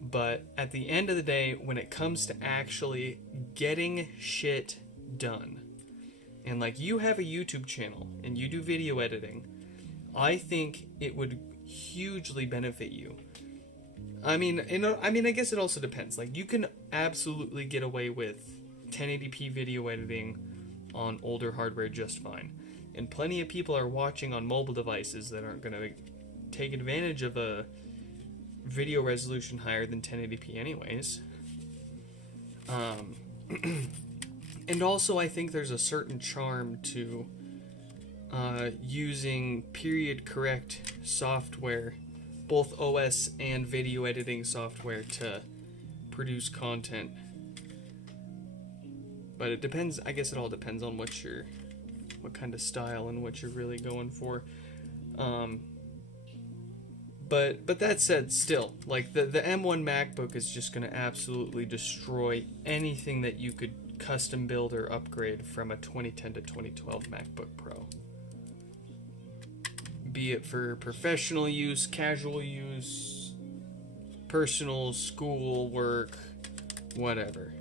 But at the end of the day, when it comes to actually getting shit done, and like, you have a YouTube channel and you do video editing, I think it would hugely benefit you. I mean, I guess it also depends. Like, you can absolutely get away with 1080p video editing on older hardware just fine. And plenty of people are watching on mobile devices that aren't going to take advantage of a video resolution higher than 1080p anyways. And also, I think there's a certain charm to using period correct software, both OS and video editing software, to produce content. But it depends, I guess it all depends on what kind of style and what you're really going for. But that said, still, like, the M1 MacBook is just going to absolutely destroy anything that you could custom build or upgrade from a 2010 to 2012 MacBook Pro. Be it for professional use, casual use, personal, school, work, whatever.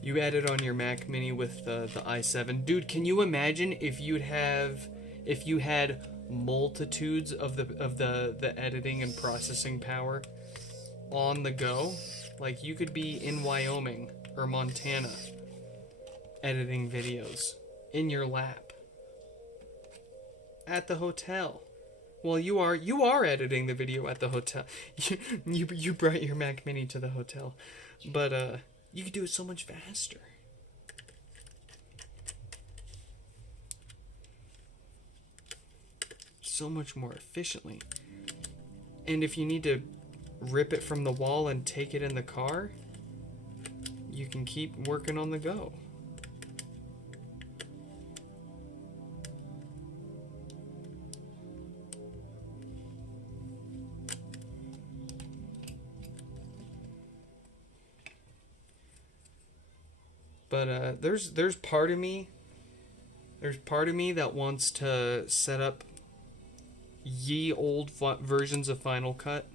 You add it on your Mac Mini with the i7. Dude, can you imagine if you had multitudes of the editing and processing power on the go? Like, you could be in Wyoming or Montana editing videos in your lap at the hotel. Well, you are editing the video at the hotel. You brought your Mac Mini to the hotel, but you could do it so much faster. So much more efficiently. And if you need to rip it from the wall and take it in the car, you can keep working on the go. But there's part of me that wants to set up ye old versions of Final Cut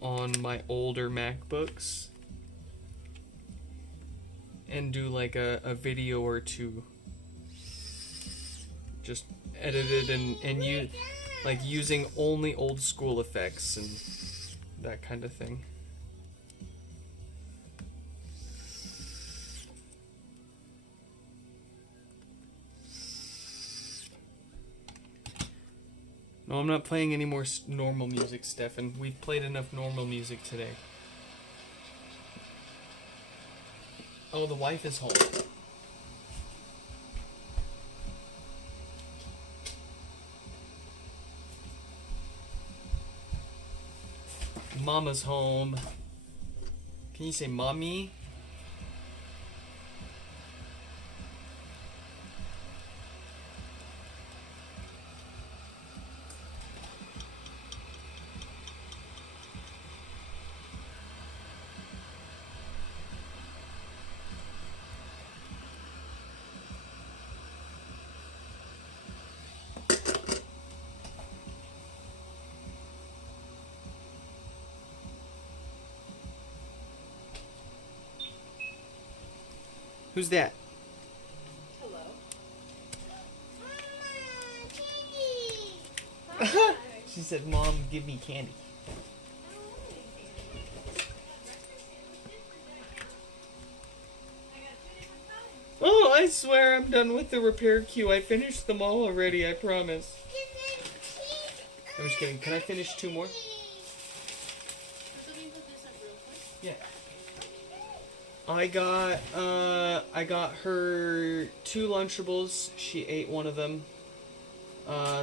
on my older MacBooks and do like a video or two just edited and you like using only old school effects and that kind of thing. No, I'm not playing any more normal music, Stefan. We've played enough normal music today. Oh, the wife is home. Mama's home. Can you say mommy? Who's that? Hello. She said, Mom, give me candy. Oh, I swear I'm done with the repair queue. I finished them all already, I promise. I'm just kidding. Can I finish two more? Yeah. I got her 2 Lunchables. She ate one of them.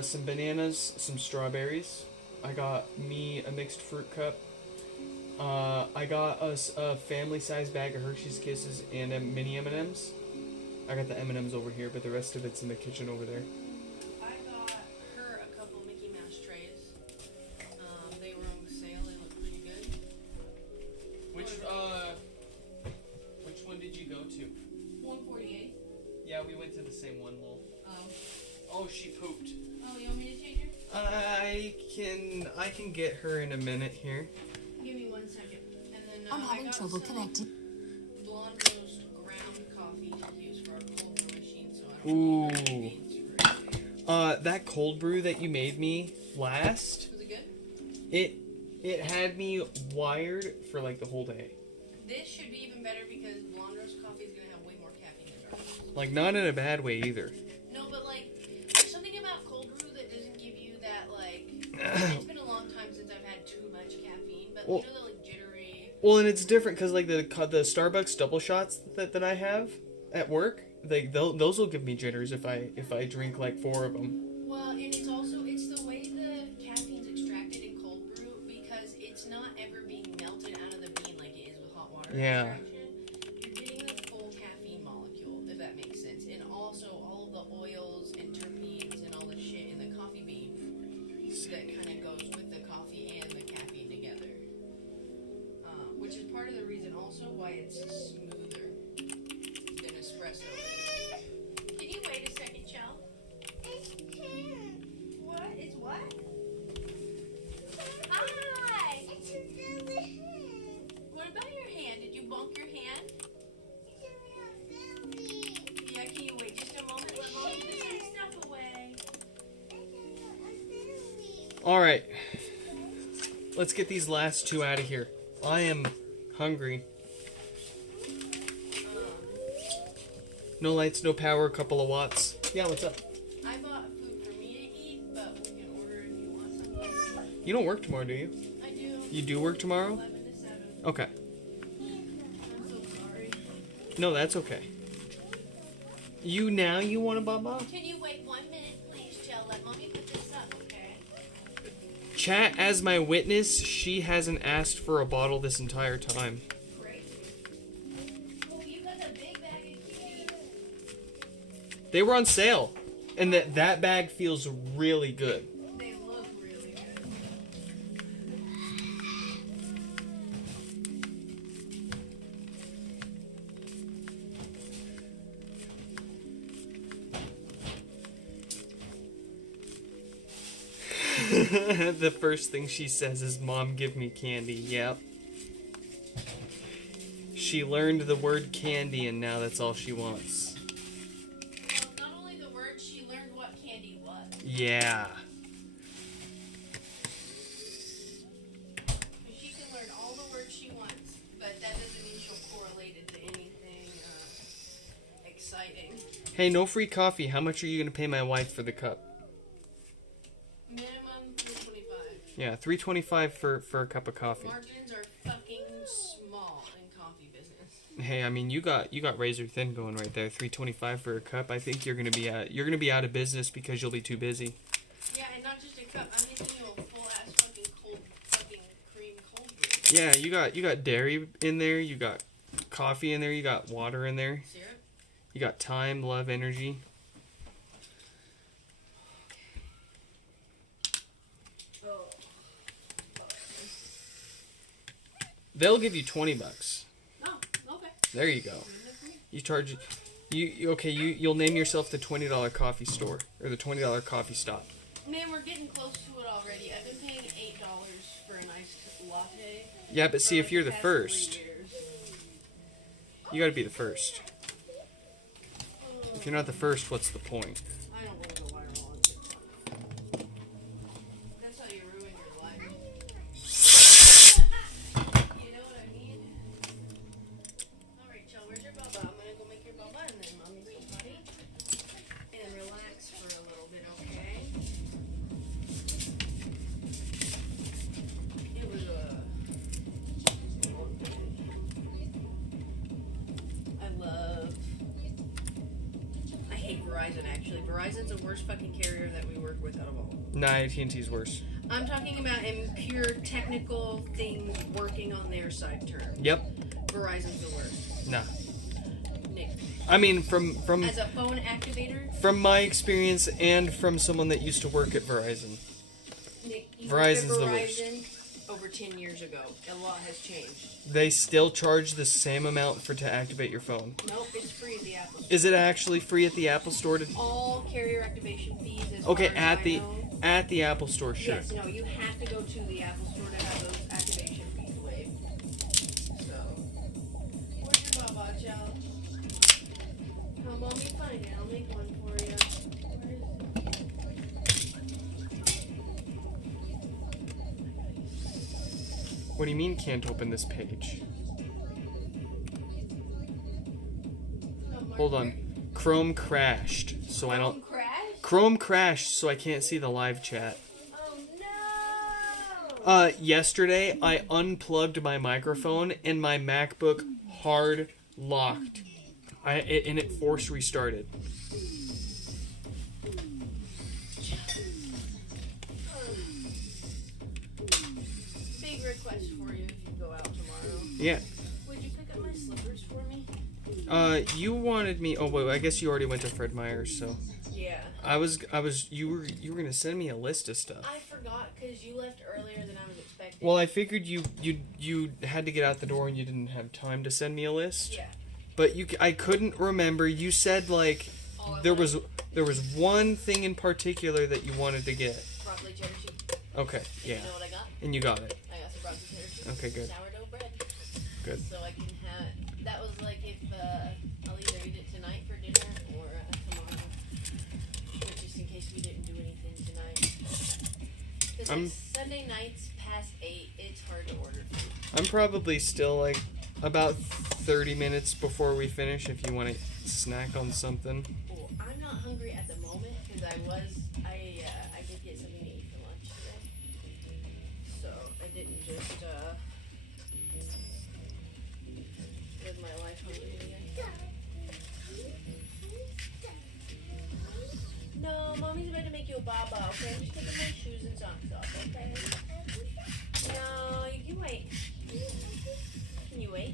Some bananas, some strawberries. I got me a mixed fruit cup. I got us a family-sized bag of Hershey's Kisses and mini M&Ms. I got the M&Ms over here, but the rest of it's in the kitchen over there. I got her a couple Mickey Mouse trays. They were on sale. They look pretty good. Which one did you go to? 148. Yeah, we went to the same one, lol. Oh, she pooped. Oh, you want me to change her? I can get her in a minute here. Give me 1 second. And then I'm I having got trouble some connecting. blonde roast ground coffee to use for our cold brew machine, so I don't Ooh. need beans for it. That cold brew that you made me last, Was it good? it had me wired for like the whole day. This should be even better because blonde roast coffee is gonna have way more caffeine than dark roast. Like, not in a bad way either. No, but like, there's something about cold brew that doesn't give you that like. It's been a long time since I've had too much caffeine, but Well- you know the like jittery. Well, and it's different because like the Starbucks double shots that I have at work, those will give me jitters if I drink like 4 of them. Well, and it's also it's the way the caffeine's extracted in cold brew because it's not ever being melted out of the bean like it is with hot water Yeah. extraction. You're getting the full caffeine molecule, if that makes sense, and also all of the oils and terpenes and all the shit in the coffee bean that kind of goes with the coffee and the caffeine together, which is part of the reason also why it's smoother than espresso is. Can you wait a second, Chell? What? It's what? Hi! What about your hand? Did you bump your hand? Yeah, can you wait just a moment? Let Mommy put some stuff away. All right, let's get these last 2 out of here. I am hungry. No lights, no power, a couple of watts. Yeah, what's up? I bought food for me to eat, but we can order if you want something. You don't work tomorrow, do you? I do. You do work tomorrow? 11 to 7. Okay. I'm so sorry. No, that's okay. You want a baba? Can you wait 1 minute, please, Chell? Let Mommy put this up, okay? Chat as my witness, she hasn't asked for a bottle this entire time. Great. Oh, you got the big bag of cuties. They were on sale, and that bag feels really good. They look really good. The first thing she says is, "Mom, give me candy." Yep. She learned the word candy, and now that's all she wants. Well, not only the word, she learned what candy was. Yeah. She can learn all the words she wants, but that doesn't mean she'll correlate it to anything exciting. Hey, no free coffee. How much are you gonna pay my wife for the cup? Minimum $3.25. Yeah, $3.25 for a cup of coffee. Margins are fucking small in coffee business. Hey, I mean, you got razor thin going right there. $3.25 for a cup. I think you're gonna be out of business because you'll be too busy. Yeah, and not just a cup. I'm getting you a full ass fucking cream cold brew. Yeah, you got dairy in there. You got coffee in there. You got water in there. Syrup. You got time, love, energy. Oh. They'll give you $20. Oh, okay. There you go. You charge you'll name yourself the $20 coffee store or the $20 coffee stop. Man, we're getting close to it already. I've been paying $8 for an iced latte. Yeah, but see, for if you're the past first, 3 years. you got to be the first. If you're not the first, what's the point? I don't want to go viral on TikTok. That's how you ruin your life. You know what I mean? Alright, Chell, where's your bubba? I'm gonna go make your bubba and then Mommy's gonna potty. And relax for a little bit, okay? It was a long day. I hate Verizon, actually. Verizon's the worst fucking carrier that we work with out of all. Nah, AT&T's worse. I'm talking about in pure technical things working on their side term. Yep. Verizon's the worst. Nah. Nick. I mean, from As a phone activator, from my experience and from someone that used to work at Verizon. Nick, you Verizon's worked the at worst. Verizon over 10 years ago. A lot has changed. They still charge the same amount to activate your phone. Nope, it's free at the Apple Store. Is it actually free at the Apple Store? All carrier activation fees as Okay, far as at I the know. at the Apple Store, sure. Yes, no, you have to go to the Apple Store to have those activation fees waived. So, where's your Baba, child? Come on, me find it. I'll make one for you. Where is it? What do you mean can't open this page? Hold on. Chrome crashed, so I don't. Crash? Chrome crashed, so I can't see the live chat. Oh no! Yesterday I unplugged my microphone and my MacBook hard locked. And it force restarted. Big request for you if you go out tomorrow. Yeah. Would you pick up my slippers for me? You wanted me. Oh wait, I guess you already went to Fred Meyer's, so. Yeah. You were gonna send me a list of stuff. I forgot because you left earlier than I was expecting. Well, I figured you had to get out the door and you didn't have time to send me a list. Yeah. But I couldn't remember. You said like there was one thing in particular that you wanted to get. Broccoli cheddar cheese. Okay, And yeah. You know what I got? And you got it. I got some broccoli cheddar cheese. Okay, good. Sourdough bread. Good. So I can have. That was like if I'll either eat it tonight for dinner or tomorrow. But just in case we didn't do anything tonight. Because like Sunday nights past 8, it's hard to order food. I'm probably still like about 30 minutes before we finish if you want to snack on something. Well, I'm not hungry at the moment because I did get something to eat for lunch today. So I didn't just live my life hungry again. No, mommy's about to make you a baba, okay? I'm just taking my shoes and socks off, okay? No, you can wait. Can you wait?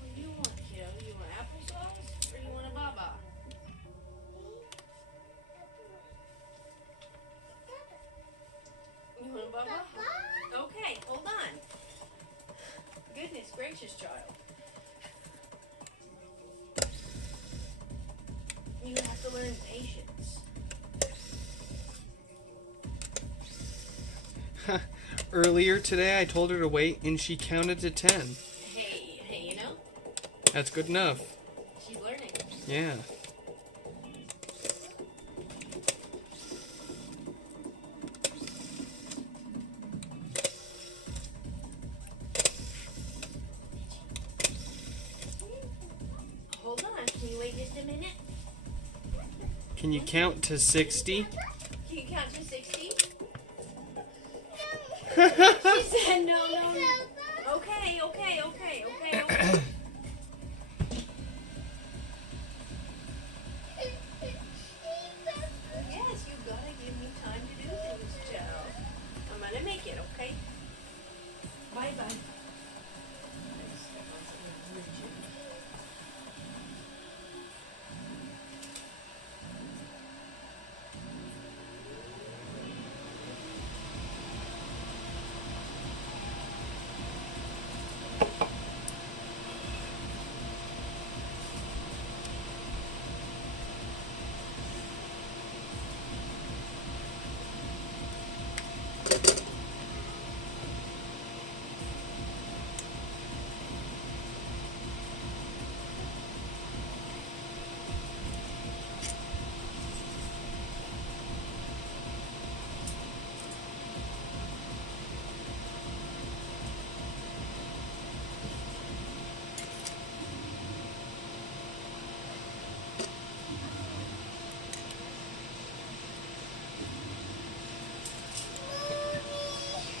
What do you want, kiddo? You want applesauce or you want a baba? You want a baba? Okay, hold on. Goodness gracious, child. You have to learn patience. Earlier today I told her to wait and she counted to 10. Hey, you know, That's good enough. she's learning. Yeah. Hold on, can you wait just a minute? Can you count to 60? Can you count to 60? She said no. Okay. Yes, you gotta give me time to do things, child. I'm gonna make it, okay? Bye.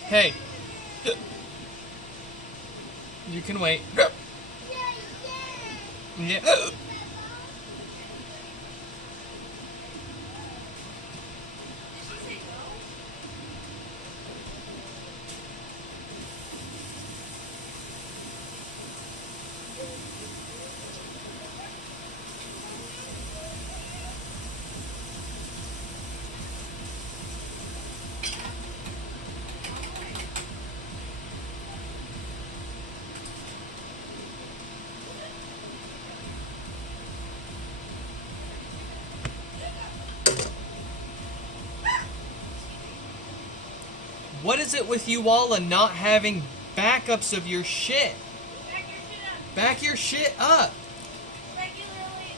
Hey. You can wait. Yeah. What is it with you all and not having backups of your shit? Back your shit up. Back your shit up. Regularly.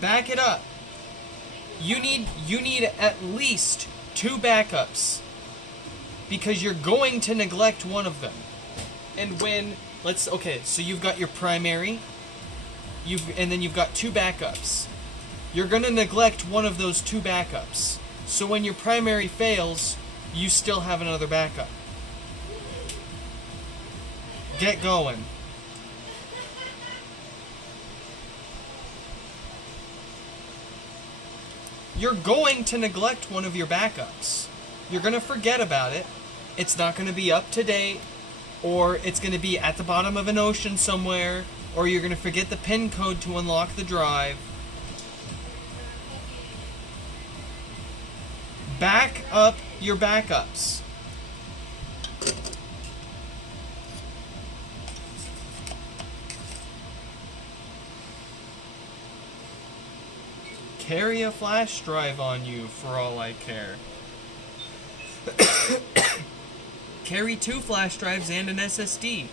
Back it up. You need at least 2 backups. Because you're going to neglect one of them. And when okay, so you've got your primary, and then you've got 2 backups. You're going to neglect one of those 2 backups. So when your primary fails, you still have another backup. Get going. You're going to neglect one of your backups. You're going to forget about it. It's not going to be up to date, or it's going to be at the bottom of an ocean somewhere, or you're going to forget the PIN code to unlock the drive. Back up your backups. Carry a flash drive on you for all I care. Carry 2 flash drives and an SSD.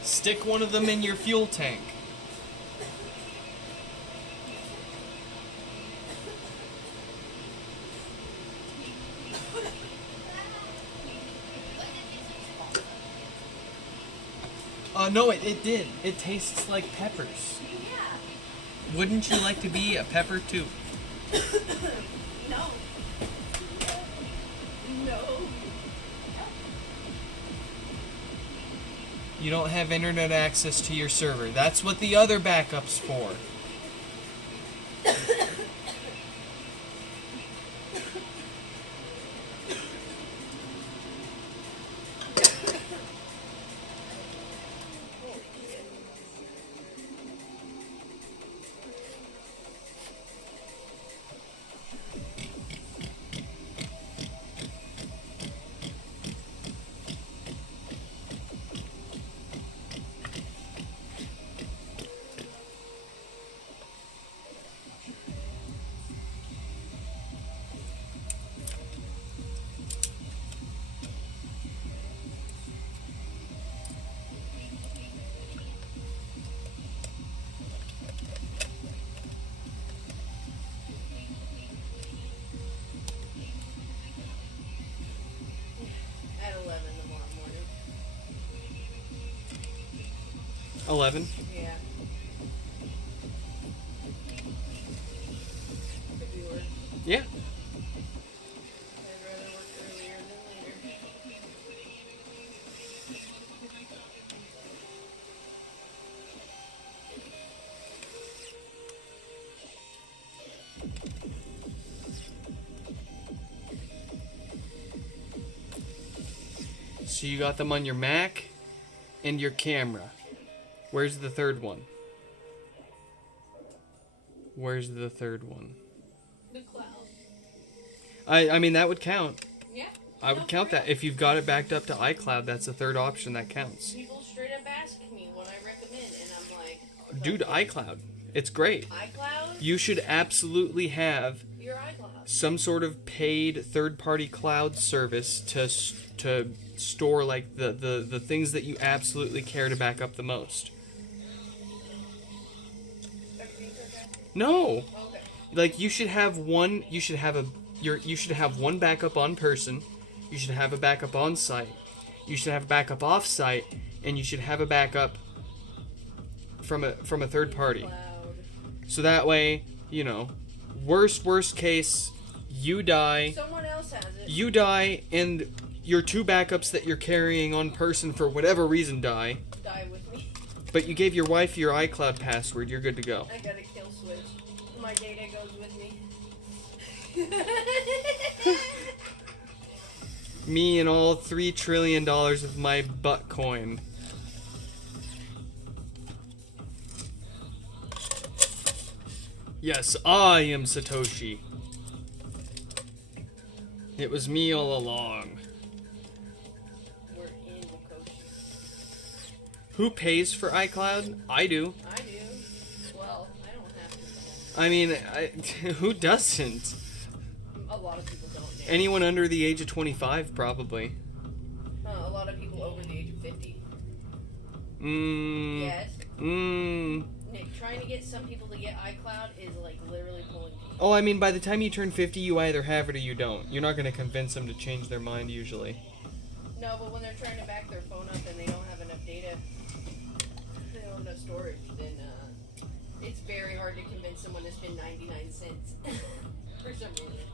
Stick one of them in your fuel tank. No, it did. It tastes like peppers. Yeah. Wouldn't you like to be a pepper too? No. No. You don't have internet access to your server. That's what the other backup's for. At 11 tomorrow morning. 11. Yeah. Could be worse. Yeah. I'd rather work earlier than later. So you got them on your Mac and your camera. Where's the third one? Where's the third one? The cloud. I mean, that would count. Yeah. I would count that. If you've got it backed up to iCloud, that's the third option that counts. People straight up ask me what I recommend, and I'm like, Dude, iCloud. It's great. iCloud? You should absolutely have Your iCloud. some sort of paid third-party cloud service to store like the things that you absolutely care to back up the most. No. Okay. Like you should have one backup on person, you should have a backup on site, you should have a backup off site, and you should have a backup from a third party. Cloud. So that way, you know, worst case, you die. Someone else has it. You die, and your 2 backups that you're carrying on person for whatever reason die. Die with me. But you gave your wife your iCloud password, you're good to go. I got a kill switch. My data goes with me. Me and all $3 trillion of my butt coin. Yes, I am Satoshi. It was me all along. We're in Wakoshi. Who pays for iCloud? I do. I do. Well, I don't have to. I mean, who doesn't? A lot of people don't. Now. Anyone under the age of 25, probably. A lot of people over the age of 50. Yes. Nick, trying to get some people to get iCloud is like literally pulling teeth. Oh, I mean, by the time you turn 50, you either have it or you don't. You're not going to convince them to change their mind, usually. No, but when they're trying to back their phone up and they don't have enough data, they don't have enough storage, then it's very hard to convince someone to spend 99 cents for some reason.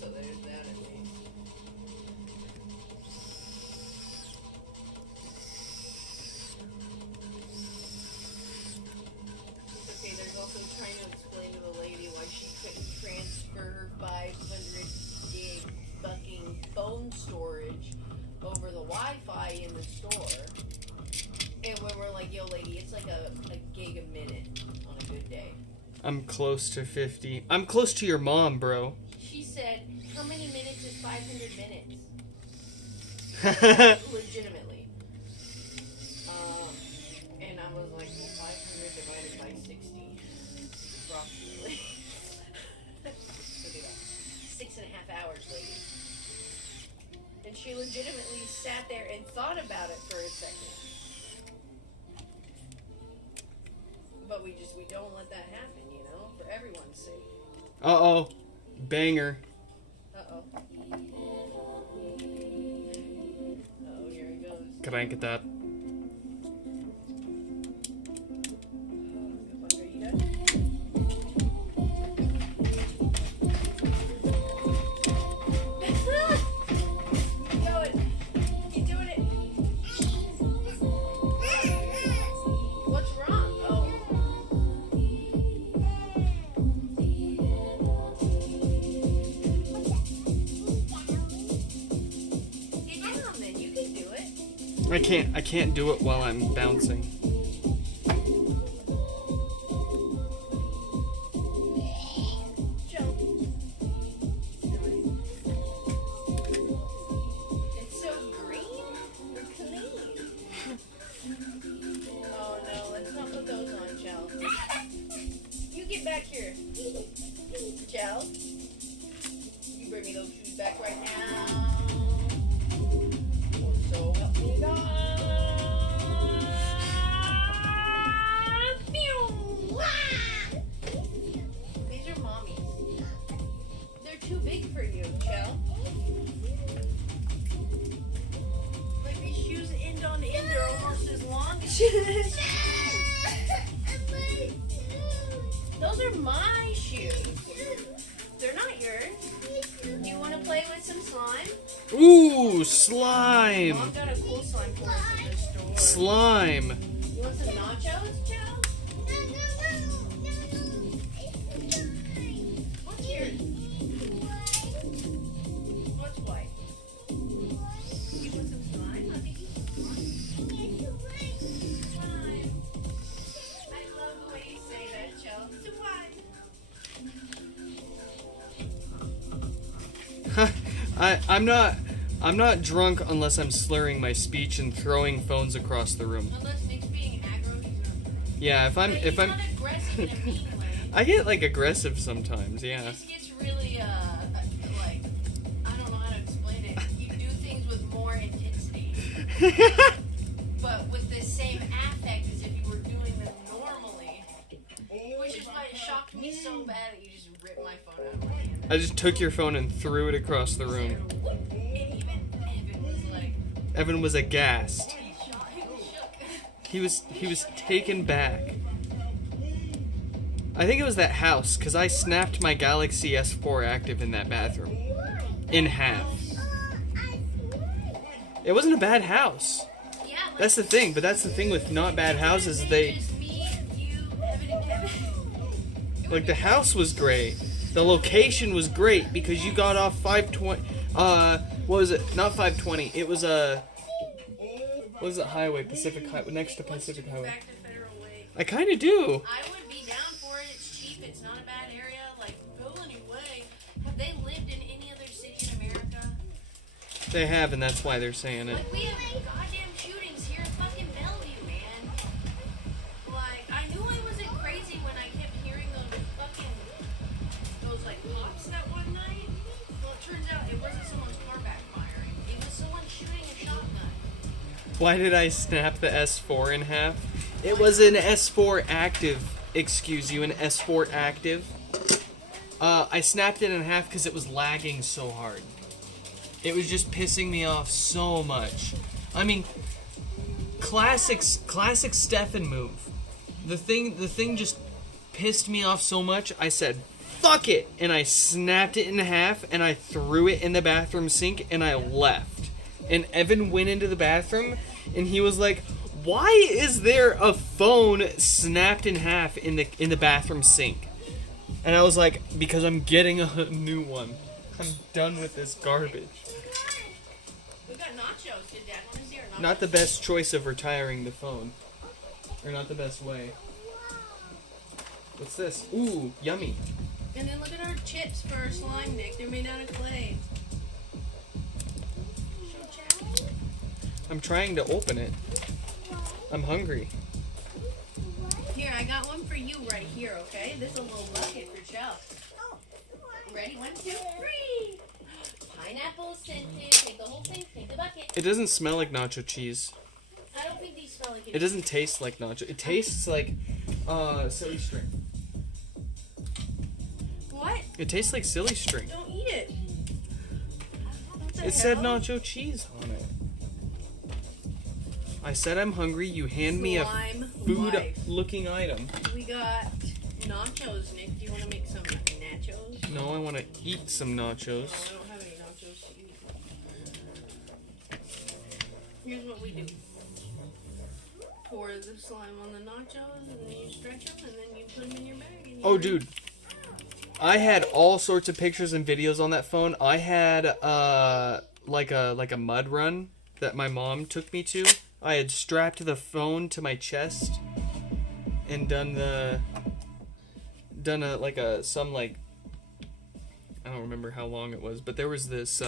So there's that at least. It's okay, there's also trying to explain to the lady why she couldn't transfer her 500 gig fucking phone storage over the Wi-Fi in the store. And when we're like, yo lady, it's like a gig a minute on a good day. I'm close to 50. I'm close to your mom, bro. She said, how many minutes is 500 minutes? That's Legitimately. And I was like, well, 500 divided by 60. Approximately. Look at that. 6.5 hours, lady. And she legitimately sat there and thought about it for a second. But we don't let that happen, you know, for everyone's sake. Uh-oh. Banger. Uh-oh. Oh, here it goes. Can I get that? Are you done? Keep going. Keep doing it. What's wrong? Oh. Get down then. You can do it. I can't do it while I'm bouncing. Jump. It's so green or clean. Oh no, let's not put those on, Chell. You get back here. Chell. You bring me those shoes back right now. So help me God. Pew! Ah! These are mommies. They're too big for you, Chell. Like these shoes end on end, they're almost as long as Those are my shoes. They're not yours. Do you want to play with some slime? Ooh, slime. Mom got a cool slime for us at the store. Slime. You want some nachos, Joe? What's yours? What's white? You want some slime, honey? Slime. I love the way you say that, Joe. Slime. I'm not drunk unless I'm slurring my speech and throwing phones across the room. Unless Nick's being aggro, he's not. Yeah, if I'm He's not aggressive in a mean way. I get like aggressive sometimes, He yeah. just gets really, like, I don't know how to explain it. You do things with more intensity, but with the same affect as if you were doing them normally. Which is why it shocked me so bad that you just ripped my phone out of my hand. I just took your phone and threw it across the room. And even Evan was like, Evan was aghast. he shook. He was taken back. I think it was that house, because I snapped my Galaxy S4 Active in that bathroom. In half. It wasn't a bad house. Yeah, like, That's the thing, but that's the thing with not bad houses, they... just me, you, Evan, and Kevin. Like, the house was great. The location was great, because you got off 520... what was it? Not 520. It was a... What was it? Highway, Pacific Highway, next to Pacific Highway. Back to Federal Way. I kind of do. I would be down for it. It's cheap. It's not a bad area. Like, go anyway. Have they lived in any other city in America? They have, and that's why they're saying it. Like, we have goddamn shootings here in fucking Bellevue, man. It wasn't someone's car backfiring. It was someone shooting a shotgun. Why did I snap the S4 in half? It was an S4 active. Excuse you, an S4 active. I snapped it in half because it was lagging so hard. It was just pissing me off so much. I mean, classic Stefan move. The thing just pissed me off so much. I said, "Fuck it," and I snapped it in half and I threw it in the bathroom sink and I left. And Evan went into the bathroom and he was like, "Why is there a phone snapped in half in the bathroom sink?" And I was like, "Because I'm getting a new one. I'm done with this garbage." We got nachos. Did Dad want to see our nachos? Not the best choice of retiring the phone. Or not the best way. What's this? Ooh, yummy. And then look at our chips for our slime, Nick. They're made out of clay. Show chat. I'm trying to open it. I'm hungry. Here, I got one for you right here, okay? This is a little bucket for Chell. Ready? 1, 2, 3. Pineapple scented. Take the whole thing. Take the bucket. It doesn't smell like nacho cheese. I don't think these smell like It doesn't taste like nacho. It tastes like silly string. What? It tastes like silly string. Don't eat it. What the It said hell? nacho cheese on it. I said I'm hungry. You hand me a Slime food life. looking item. We got nachos, Nick. Do you want to make some nachos? No, I want to eat some nachos. No, I don't have any nachos to eat. Here's what we do. Pour the slime on the nachos, and then you stretch them, and then you put them in your bag. And you Oh, dude. I had all sorts of pictures and videos on that phone. I had like a mud run that my mom took me to. I had strapped the phone to my chest and done a I don't remember how long it was, but there was this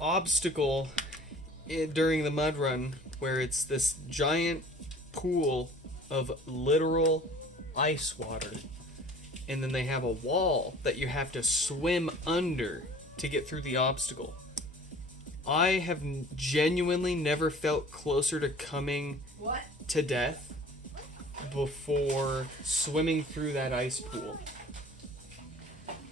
obstacle during the mud run where it's this giant pool of literal ice water, and then they have a wall that you have to swim under to get through the obstacle. I have genuinely never felt closer to coming What? to death before swimming through that ice pool.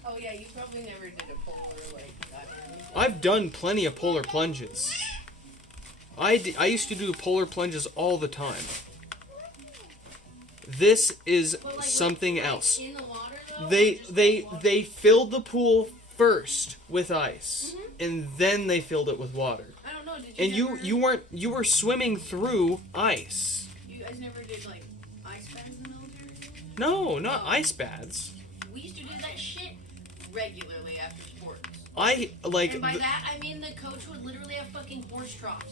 Oh yeah, you probably never did a polar like that. I've done plenty of polar plunges. I used to do polar plunges all the time. This is But, like, something with ice else. In the water, though, or They just they the water? they filled the pool first with ice, Mm-hmm. and then they filled it with water. I don't know. Did you? And never, you were swimming through ice. You guys never did like ice baths in the military? No, not ice baths. We used to do that shit regularly after sports. I like And by th- that, I mean the coach would literally have fucking horse troughs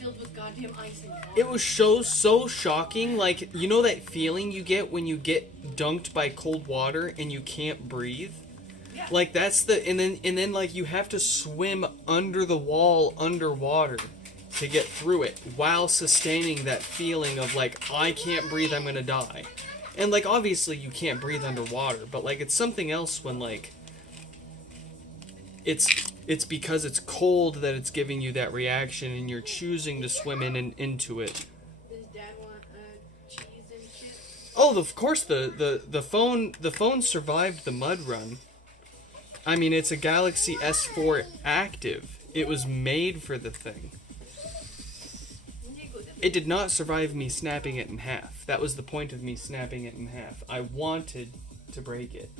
filled with goddamn ice and water. it was so shocking. Like, you know that feeling you get when you get dunked by cold water and you can't breathe? Yeah. Like, that's the and then like you have to swim under the wall underwater to get through it while sustaining that feeling of like, I can't breathe, I'm gonna die. And like, obviously you can't breathe underwater, but like, it's something else when like it's because it's cold that it's giving you that reaction and you're choosing to swim in and into it. Does Dad want cheese and chips? Oh, of course the phone survived the mud run. I mean, it's a Galaxy S4 Active. It was made for the thing. It did not survive me snapping it in half. That was the point of me snapping it in half. I wanted to break it.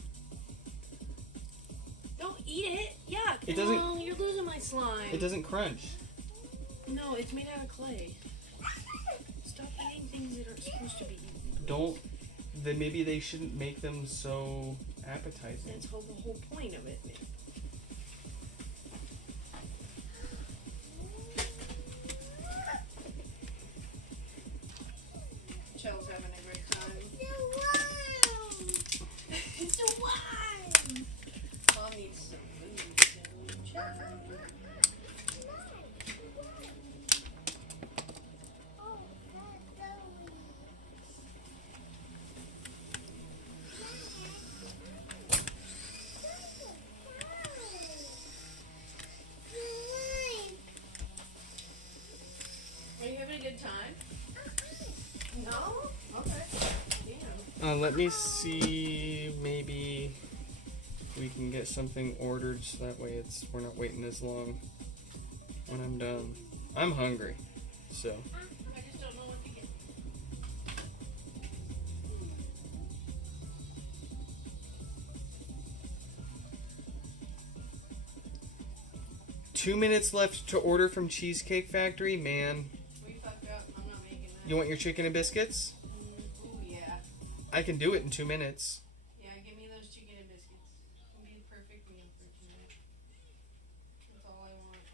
Don't eat it. Yuck. It doesn't- No, you're losing my slime. It doesn't crunch. No, it's made out of clay. Stop eating things that aren't supposed to be eaten. Don't. Then maybe they shouldn't make them so appetizing. That's the whole point of it. Chell's having a great time. It's a wine! Mom needs some food soon. Chell. Let me see. Maybe we can get something ordered so that way we're not waiting as long when I'm done. I'm hungry, so. I just don't know what to get. 2 minutes left to order from Cheesecake Factory, man. We fucked up. I'm not making that. You want your chicken and biscuits? Ooh, yeah. I can do it in 2 minutes. Yeah, give me those chicken and biscuits. It'll be the perfect meal for tonight. That's all I want.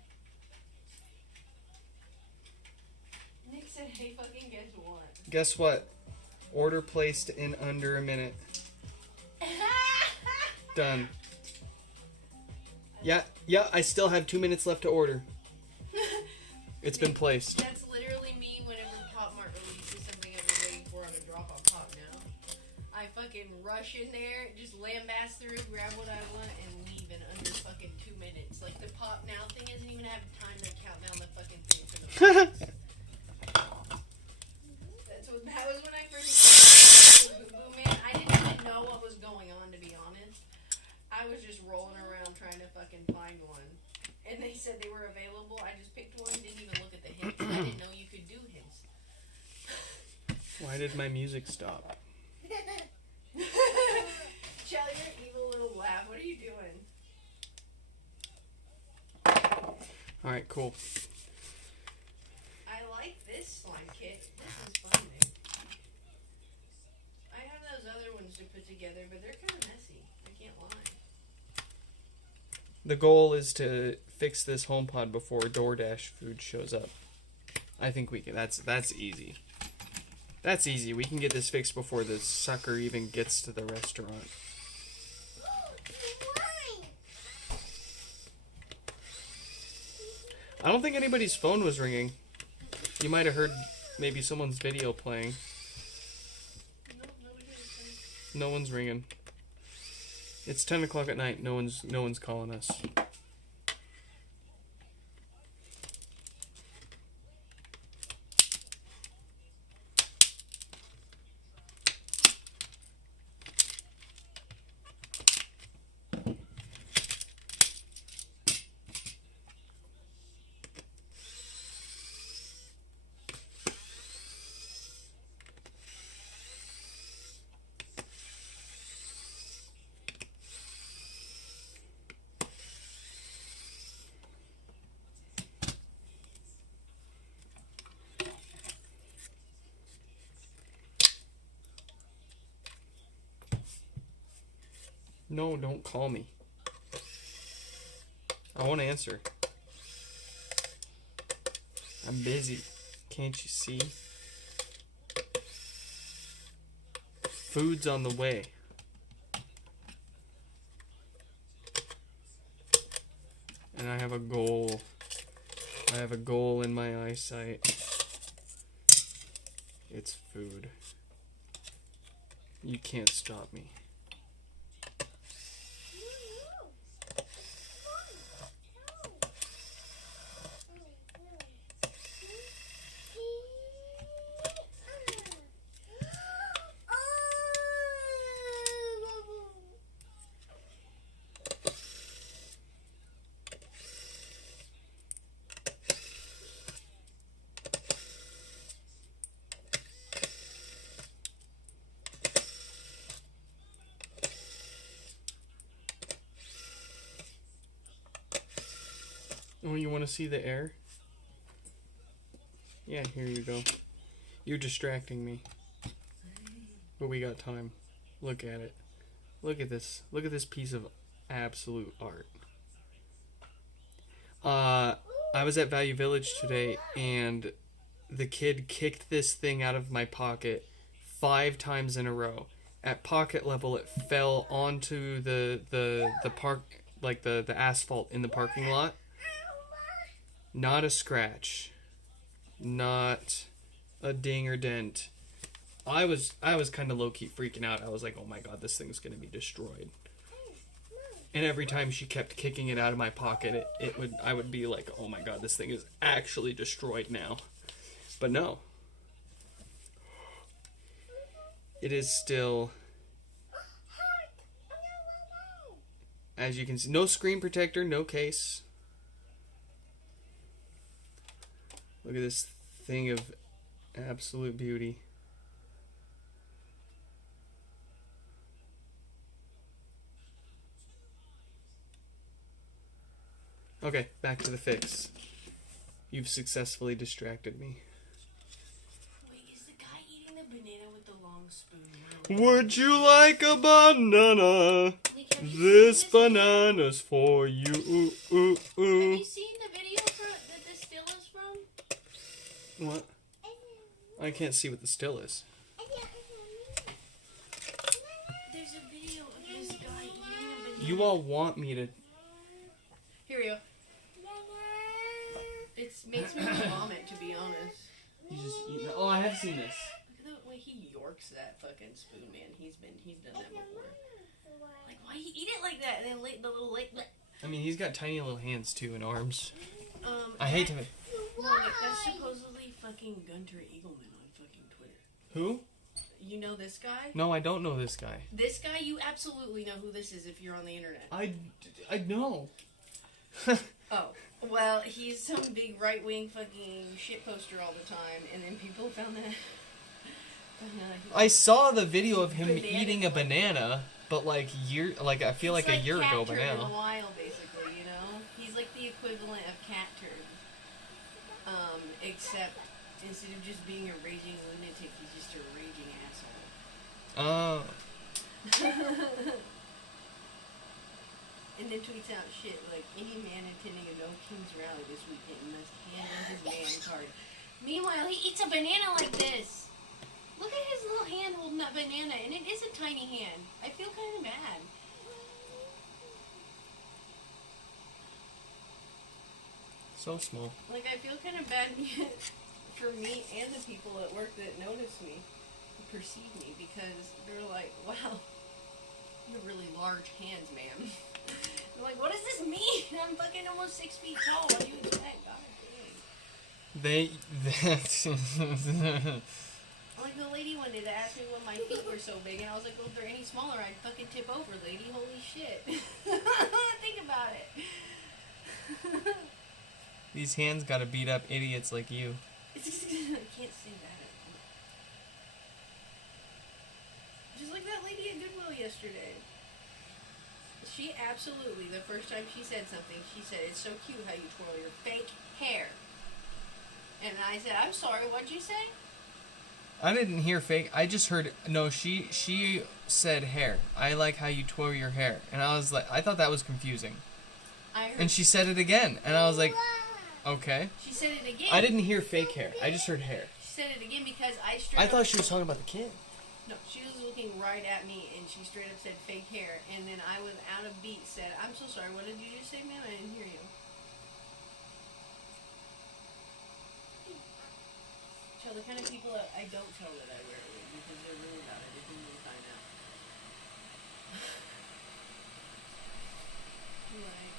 Nick said, hey, fucking guess what? Guess what? Order placed in under a minute. Done. Yeah, I still have 2 minutes left to order. It's been placed. That's literally me whenever Pop Mart releases something I've been waiting for on a drop off Pop now. I fucking rush in there, just lambaste through, grab what I want, and leave in under fucking 2 minutes. Like, the Pop Now thing doesn't even have time to count down the fucking thing for the that was when I first Boo Man. I didn't even know what was going on, to be honest. I was just rolling around trying to fucking find one. And they said they were available. I just picked one, didn't even look at the hints. I didn't know you could do hints. Why did my music stop? Shelly, your evil little laugh. What are you doing? Alright, cool. I like this slime kit. This is fun, Nick. I have those other ones to put together, but they're kind of messy. I can't lie. The goal is to fix this HomePod before DoorDash food shows up. I think we can. That's easy. That's easy. We can get this fixed before the sucker even gets to the restaurant. I don't think anybody's phone was ringing. You might have heard maybe someone's video playing. Nope, nobody is. No one's ringing. It's 10 o'clock at night. No one's calling us. No, don't call me. I won't answer. I'm busy. Can't you see? Food's on the way. And I have a goal. I have a goal in my eyesight. It's food. You can't stop me. Oh, you want to see the air? Yeah, here you go. You're distracting me. But we got time. Look at it. Look at this. Look at this piece of absolute art. I was at Value Village today, and the kid kicked this thing out of my pocket 5 times in a row. At pocket level, it fell onto the park, like the asphalt in the parking lot. Not a scratch. Not a ding or dent. I was kind of low-key freaking out. I was like, oh my god, this thing's going to be destroyed. And every time she kept kicking it out of my pocket, I would be like, oh my god, this thing is actually destroyed now. But no. it is still, as you can see, no screen protector, no case. Look at this thing of absolute beauty. Okay, back to the fix. You've successfully distracted me. Wait, is the guy eating the banana with the long spoon? Would you like a banana? Like, have you This seen banana's for you. Have you seen the video that the still is from? What? I can't see what the still is. There's a video of this guy eating a banana. You all want me to... Here we go. It makes me vomit, to be honest. You just eat... Oh, I have seen this. Look at the way he yorks that fucking spoon, man. He's done that before. Like, why you eat it like that? And then the little I mean, he's got tiny little hands, too, and arms. I that- hate to... Look, that's supposedly fucking Gunter Eagleman on fucking Twitter. Who? You know this guy? No, I don't know this guy. This guy, you absolutely know who this is if you're on the internet. I know. Oh, well, he's some big right-wing fucking shit poster all the time, and then people found that... I saw the video of him Banana. eating a banana, but I feel like a year ago by cat turd in now. a while, basically, you know? He's like the equivalent of cat turd. Except instead of just being a raging lunatic, he's just a raging asshole. Oh. And then tweets out shit like, any man attending a No Kings rally this weekend must hand in his man card. Meanwhile, he eats a banana like this. Look at his little hand holding that banana, and it is a tiny hand. I feel kind of bad. So small. Like, I feel kind of bad for me and the people at work that notice me, perceive me, because they're like, wow, you have really large hands, ma'am. They're like, what does this mean? I'm fucking almost 6 feet tall. What do you expect? God dang. Like the lady one day that asked me why my feet were so big, and I was like, well, if they're any smaller, I'd fucking tip over, lady. Holy shit. Think about it. These hands gotta beat up idiots like you. I can't say that. Just like that lady at Goodwill yesterday. She absolutely, the first time she said something, she said, it's so cute how you twirl your fake hair. And I said, I'm sorry, what'd you say? I didn't hear fake. I just heard... No, she said hair. I like how you twirl your hair. And I was like... I thought that was confusing. I heard... And she said it again. And I was like... Okay. She said it again. I didn't hear fake hair. I just heard hair. She said it again because I straight I up... thought she was talking about the kid. No, she was looking right at me, and she straight up said fake hair. And then I, without a beat, said, I'm so sorry, what did you just say, ma'am? I didn't hear you. So the kind of people that I don't tell that I wear a wig because they're rude about it if you really find out. Like,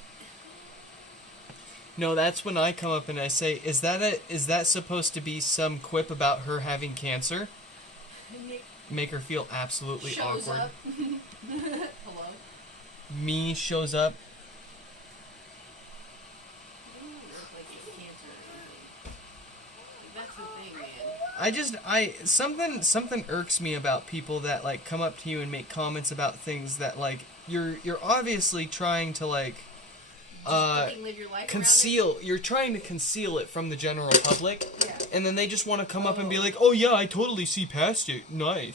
No, that's when I come up and I say, is that supposed to be some quip about her having cancer? Make her feel absolutely shows awkward. up. Hello? Me shows up. You don't look like you have cancer or anything. That's the thing, man. Something irks me about people that like come up to you and make comments about things that like you're obviously trying to like Fucking live your life conceal. You're trying to conceal it from the general public. Yeah. And then they just want to come up and be like, "Oh yeah, I totally see past it. Nice."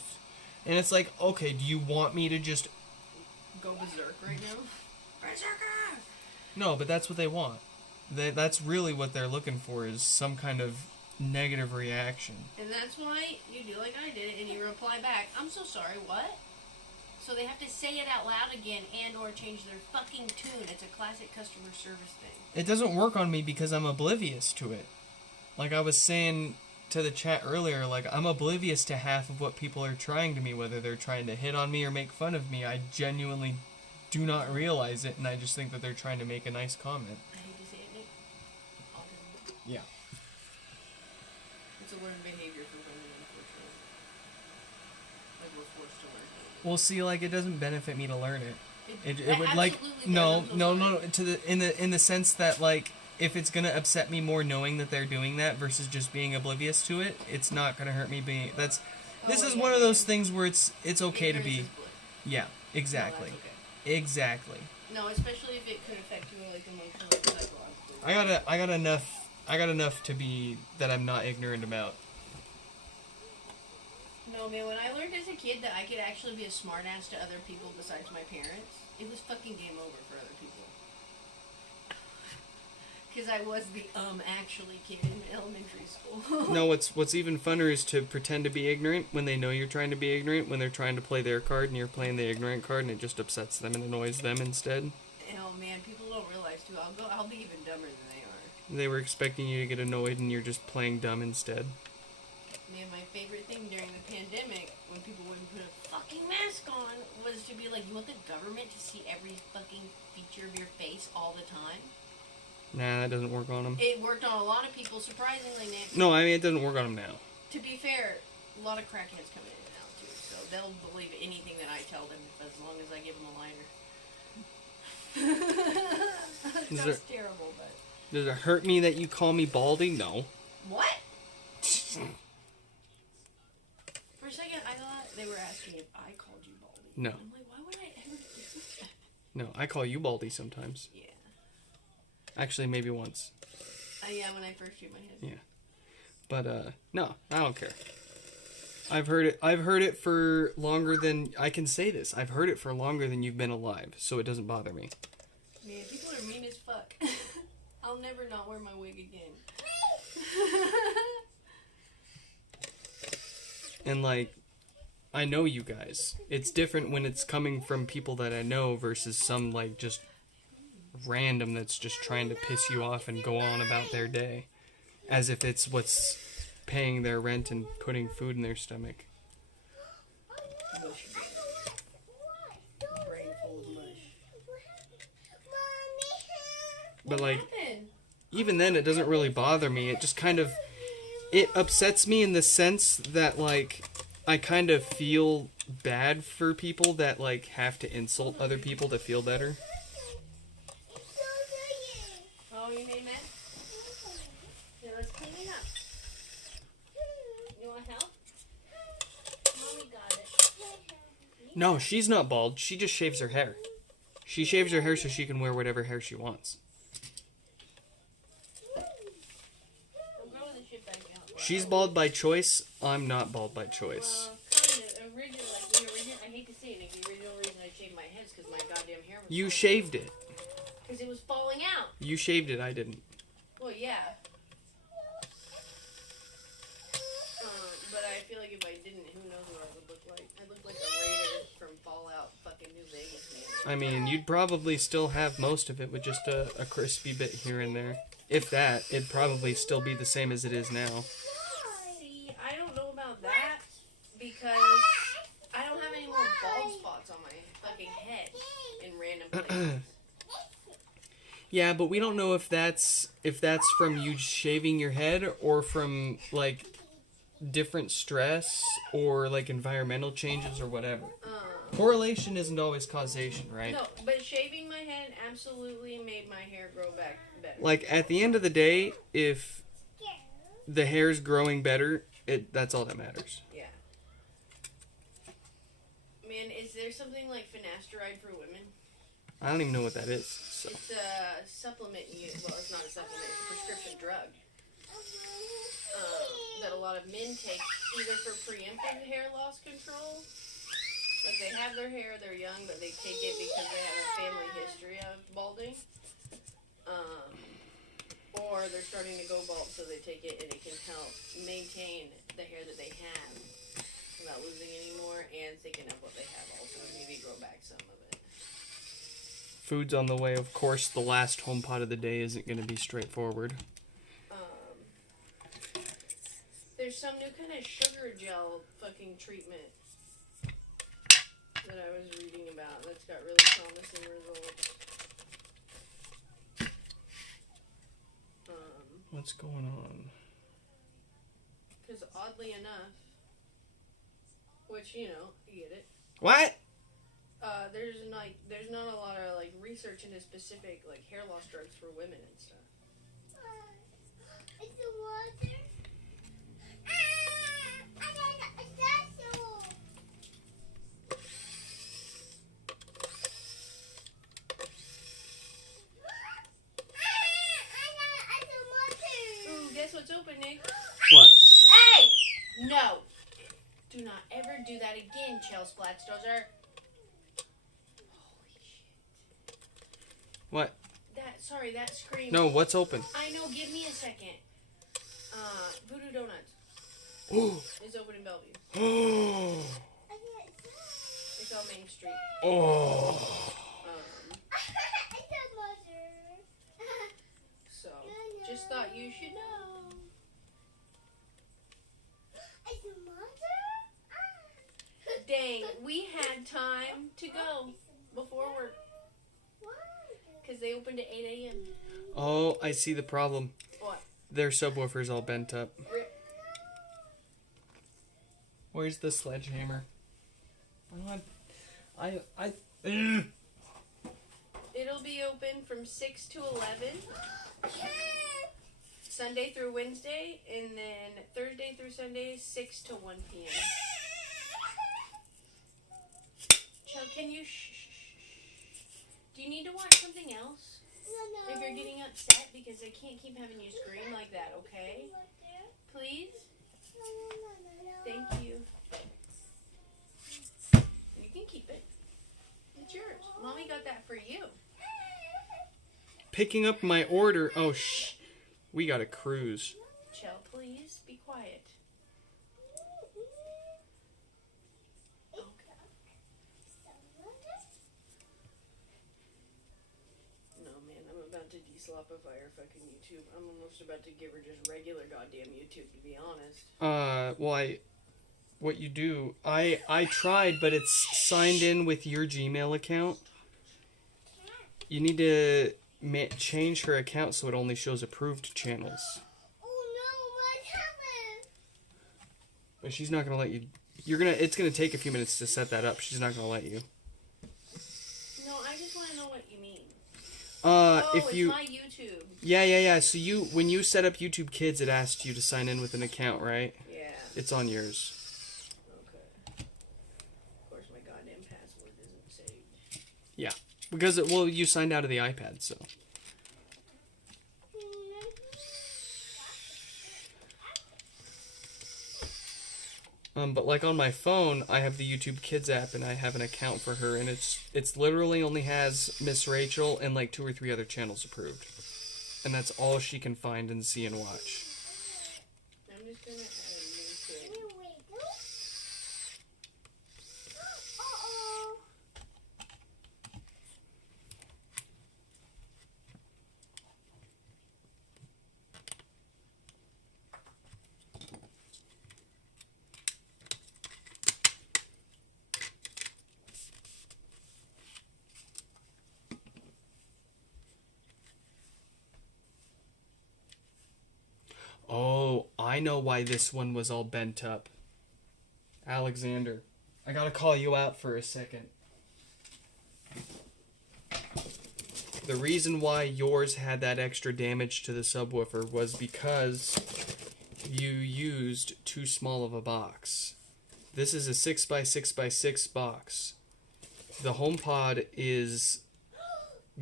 And it's like, "Okay, do you want me to just Go berserk right now? Berserker! No, but that's what they want. That's really what they're looking for is some kind of negative reaction. And that's why you do like I did and you reply back, I'm so sorry, what? So they have to say it out loud again and or change their fucking tune. It's a classic customer service thing. It doesn't work on me because I'm oblivious to it. Like I was saying to the chat earlier, like I'm oblivious to half of what people are trying to me, whether they're trying to hit on me or make fun of me. I genuinely do not realize it, and I just think that they're trying to make a nice comment. I hate to say it, Nick. Autism. Yeah. It's a learned behavior from women, unfortunately. Like we're forced to learn it. Well, see, like, it doesn't benefit me to learn it. It That would, like, absolutely no, doesn't, no, I'm no, sorry. to the in the sense that, like, if it's gonna upset me more knowing that they're doing that versus just being oblivious to it, it's not gonna hurt me being. This Oh, is yeah, one of yeah. those things where it's okay to Ignorance be. is bliss. Yeah, exactly, No, that's okay. exactly. No, especially if it could affect you like emotionally, psychologically. I got enough to be that I'm not ignorant about. No, man, when I learned as a kid that I could actually be a smartass to other people besides my parents, it was fucking game over for other people. Because I was the actually kid in elementary school. No, what's even funner is to pretend to be ignorant when they know you're trying to be ignorant, when they're trying to play their card and you're playing the ignorant card, and it just upsets them and annoys them instead. Oh man, people don't realize too. I'll be even dumber than they are. They were expecting you to get annoyed and you're just playing dumb instead. Man, my favorite thing during the pandemic, when people wouldn't put a fucking mask on, was to be like, you want the government to see every fucking feature of your face all the time? Nah, that doesn't work on them. It worked on a lot of people, surprisingly, Nick. No, I mean, it doesn't work on them now. To be fair, a lot of crackheads come in and out, too, so they'll believe anything that I tell them as long as I give them a liner. It sounds terrible, but... Does it hurt me that you call me Baldy? No. What? For a second, I thought they were asking if I called you Baldy. No. I'm like, why would I ever do that? No, I call you Baldy sometimes. Yeah. Actually, maybe once. Yeah, when I first shaved my head. Yeah. But, no, I don't care. I've heard it for longer than, I can say this, I've heard it for longer than you've been alive, so it doesn't bother me. Man, people are mean as fuck. I'll never not wear my wig again. And, like, I know you guys. It's different when it's coming from people that I know versus some, like, just random that's just trying to piss you off and go on about their day. As if it's what's paying their rent and putting food in their stomach. Mush. Brain full of mush. But, like, Happened? even then it doesn't really bother me. It just kind of, it upsets me in the sense that, like, I kind of feel bad for people that, like, have to insult other people to feel better. Oh, you made mess? Yeah, let's clean it up. You want help? Mommy got it. No, she's not bald. She just shaves her hair. She shaves her hair so she can wear whatever hair she wants. I'm growing the shit back out. She's bald by choice. I'm not bald by choice. Kind of. I hate to say it, Nick, the original reason I shaved my head is because my goddamn hair was You shaved it. Because it was falling out. You shaved it. I didn't. Well, yeah. But I feel like if I didn't, who knows what I would look like. I look like a raider from Fallout fucking New Vegas, man. I mean, you'd probably still have most of it with just a crispy bit here and there. If that, it'd probably still be the same as it is now. See, I don't know about that because I don't have any more bald spots on my fucking head in random places. Yeah, but we don't know if that's from you shaving your head or from, like, different stress or, like, environmental changes or whatever. Correlation isn't always causation, right? No, but shaving my head absolutely made my hair grow back better. Like, at the end of the day, if the hair's growing better, that's all that matters. Yeah. Man, is there something like finasteride for women? I don't even know what that is. So. It's a supplement well, it's not a supplement, it's a prescription drug. That a lot of men take either for preemptive hair loss control. Like they have their hair, they're young, but they take it because they have a family history of balding. Or they're starting to go bald, so they take it and it can help maintain the hair that they have without losing any more and thicken up what they have also, and maybe grow back some of it. Food's on the way. Of course, the last HomePod of the day isn't going to be straightforward. There's some new kind of sugar gel fucking treatment that I was reading about that's got really promising results. What's going on? Because oddly enough, Which, you know, you get it. What? There's not a lot of like research into specific like hair loss drugs for women and stuff. It's the water. I got a statue. Ooh, guess what's open, Nick? What? Hey! No! Do not ever do that again, Chell Splatstozer. Holy shit. What? That scream. No, what's open? I know, give me a second. Voodoo Donuts Oh. is open in Bellevue. Oh. It's on Main Street. Oh. So, just thought you should know. Dang, we had time to go before work. Because they opened at 8 a.m. Oh, I see the problem. What? Their subwoofer's all bent up. Rip. Where's the sledgehammer? I It'll be open from 6 to 11. Sunday through Wednesday. And then Thursday through Sunday, 6 to 1 p.m. Chuck, can you shh? Do you need to watch something else? No. If you're getting upset, because I can't keep having you scream like that, okay? Please? Thank you. You can keep it. It's yours. Mommy got that for you. picking up my order. Oh, shh. We got a cruise. Chell, please be quiet. No, man, I'm about to de-slopify fucking YouTube. I'm almost about to give her just regular goddamn YouTube, to be honest. Well, what you do, I tried, but it's signed in with your Gmail account. You need to change her account so it only shows approved channels. Oh no, what happened? But she's not gonna let you. It's gonna take a few minutes to set that up. She's not gonna let you. No, I just want to know what you mean. If it's you. my YouTube. Yeah. So when you set up YouTube Kids, it asked you to sign in with an account, right? Yeah. It's on yours. Okay. Of course, my goddamn password isn't saved. Yeah. Because, you signed out of the iPad, so. But like on my phone, I have the YouTube Kids app, and I have an account for her, and it's literally only has Miss Rachel and like 2 or 3 other channels approved. And that's all she can find and see and watch. I'm just gonna add a new kid. Uh-oh. Oh, I know why this one was all bent up. Alexander, I gotta call you out for a second. The reason why yours had that extra damage to the subwoofer was because you used too small of a box. This is a 6x6x6 box. The HomePod is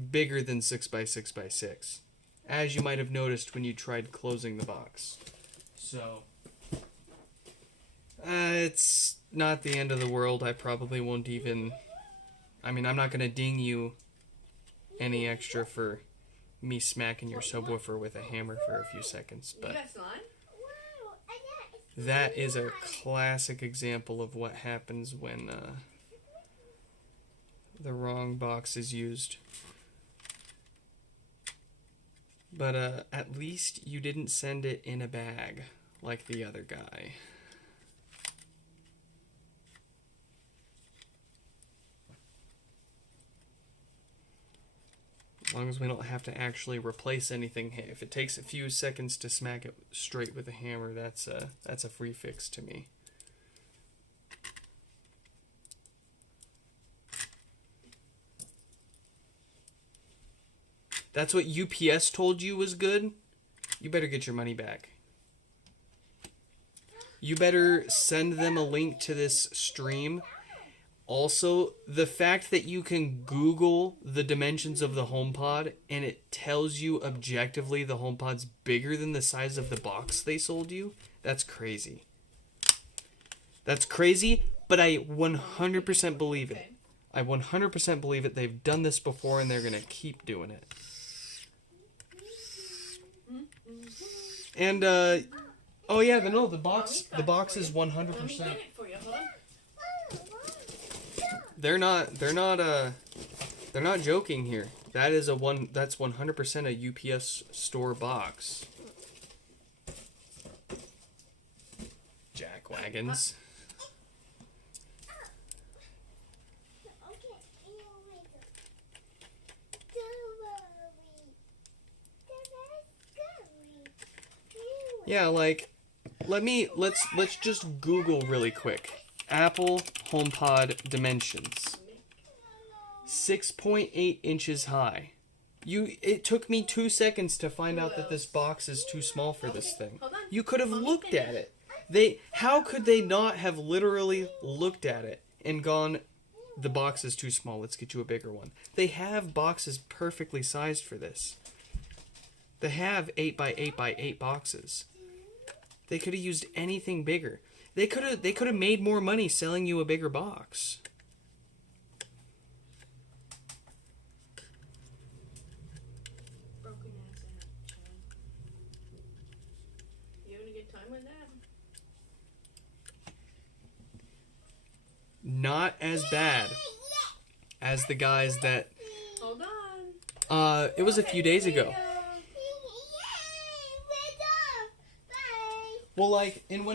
bigger than 6x6x6. As you might have noticed when you tried closing the box. So, it's not the end of the world. I probably won't even... I'm not going to ding you any extra for me smacking your subwoofer with a hammer for a few seconds. You But got slime? Wow, that is a classic example of what happens when the wrong box is used. But at least you didn't send it in a bag like the other guy. As long as we don't have to actually replace anything. Hey, if it takes a few seconds to smack it straight with a hammer, that's a free fix to me. That's what UPS told you was good. You better get your money back. You better send them a link to this stream. Also, the fact that you can Google the dimensions of the HomePod and it tells you objectively the HomePod's bigger than the size of the box they sold you, that's crazy. That's crazy, but I 100% believe it. I 100% believe it. They've done this before and they're going to keep doing it. And, oh yeah, the box is 100%. They're not joking here. That's 100% a UPS store box. Jack wagons. Yeah, like, let's just Google really quick. Apple HomePod dimensions. 6.8 inches high. It took me 2 seconds to find out that this box is too small for this thing. You could have looked at it. How could they not have literally looked at it and gone, the box is too small, let's get you a bigger one. They have boxes perfectly sized for this. They have 8x8x8 boxes. They could have used anything bigger. They could have made more money selling you a bigger box. Broken ass app, you having a good time with that? Not as bad as the guys that. Hold on. It was a few days ago. Well, like, and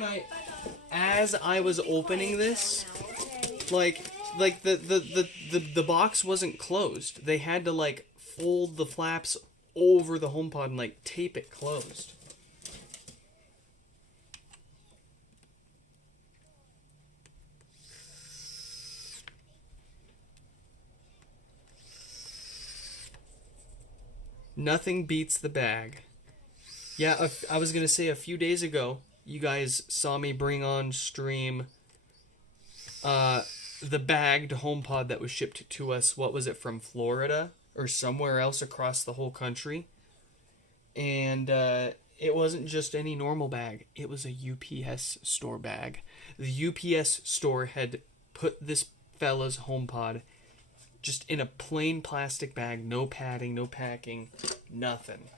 as I was opening this, like the box wasn't closed. They had to, like, fold the flaps over the HomePod and, like, tape it closed. Nothing beats the bag. Yeah, I was gonna say a few days ago, you guys saw me bring on stream the bagged HomePod that was shipped to us. What was it, from Florida or somewhere else across the whole country? And it wasn't just any normal bag. It was a UPS store bag. The UPS store had put this fella's HomePod just in a plain plastic bag, no padding, no packing, nothing.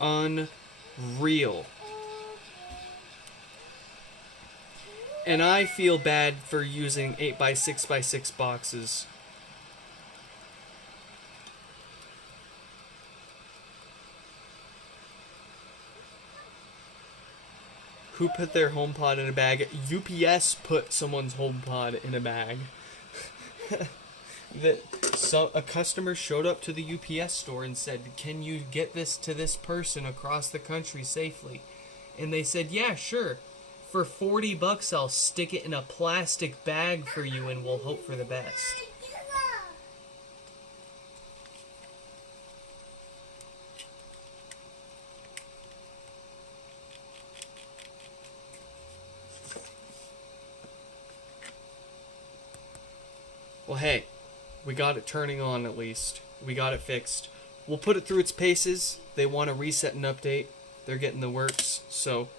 Unreal. And I feel bad for using 8x6x6 boxes. Who put their HomePod in a bag? UPS put someone's HomePod in a bag. A customer showed up to the UPS store and said, "Can you get this to this person across the country safely?" And they said, "Yeah, sure. For $40, I'll stick it in a plastic bag for you and we'll hope for the best." Well, hey, we got it turning on at least. We got it fixed. We'll put it through its paces. They want to reset and update. They're getting the works. So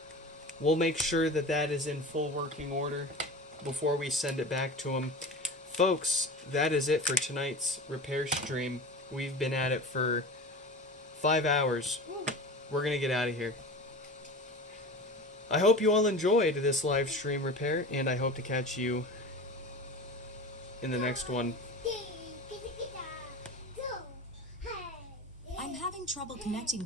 we'll make sure that that is in full working order before we send it back to them. Folks, that is it for tonight's repair stream. We've been at it for 5 hours. We're going to get out of here. I hope you all enjoyed this live stream repair, and I hope to catch you in the next one. I'm having trouble connecting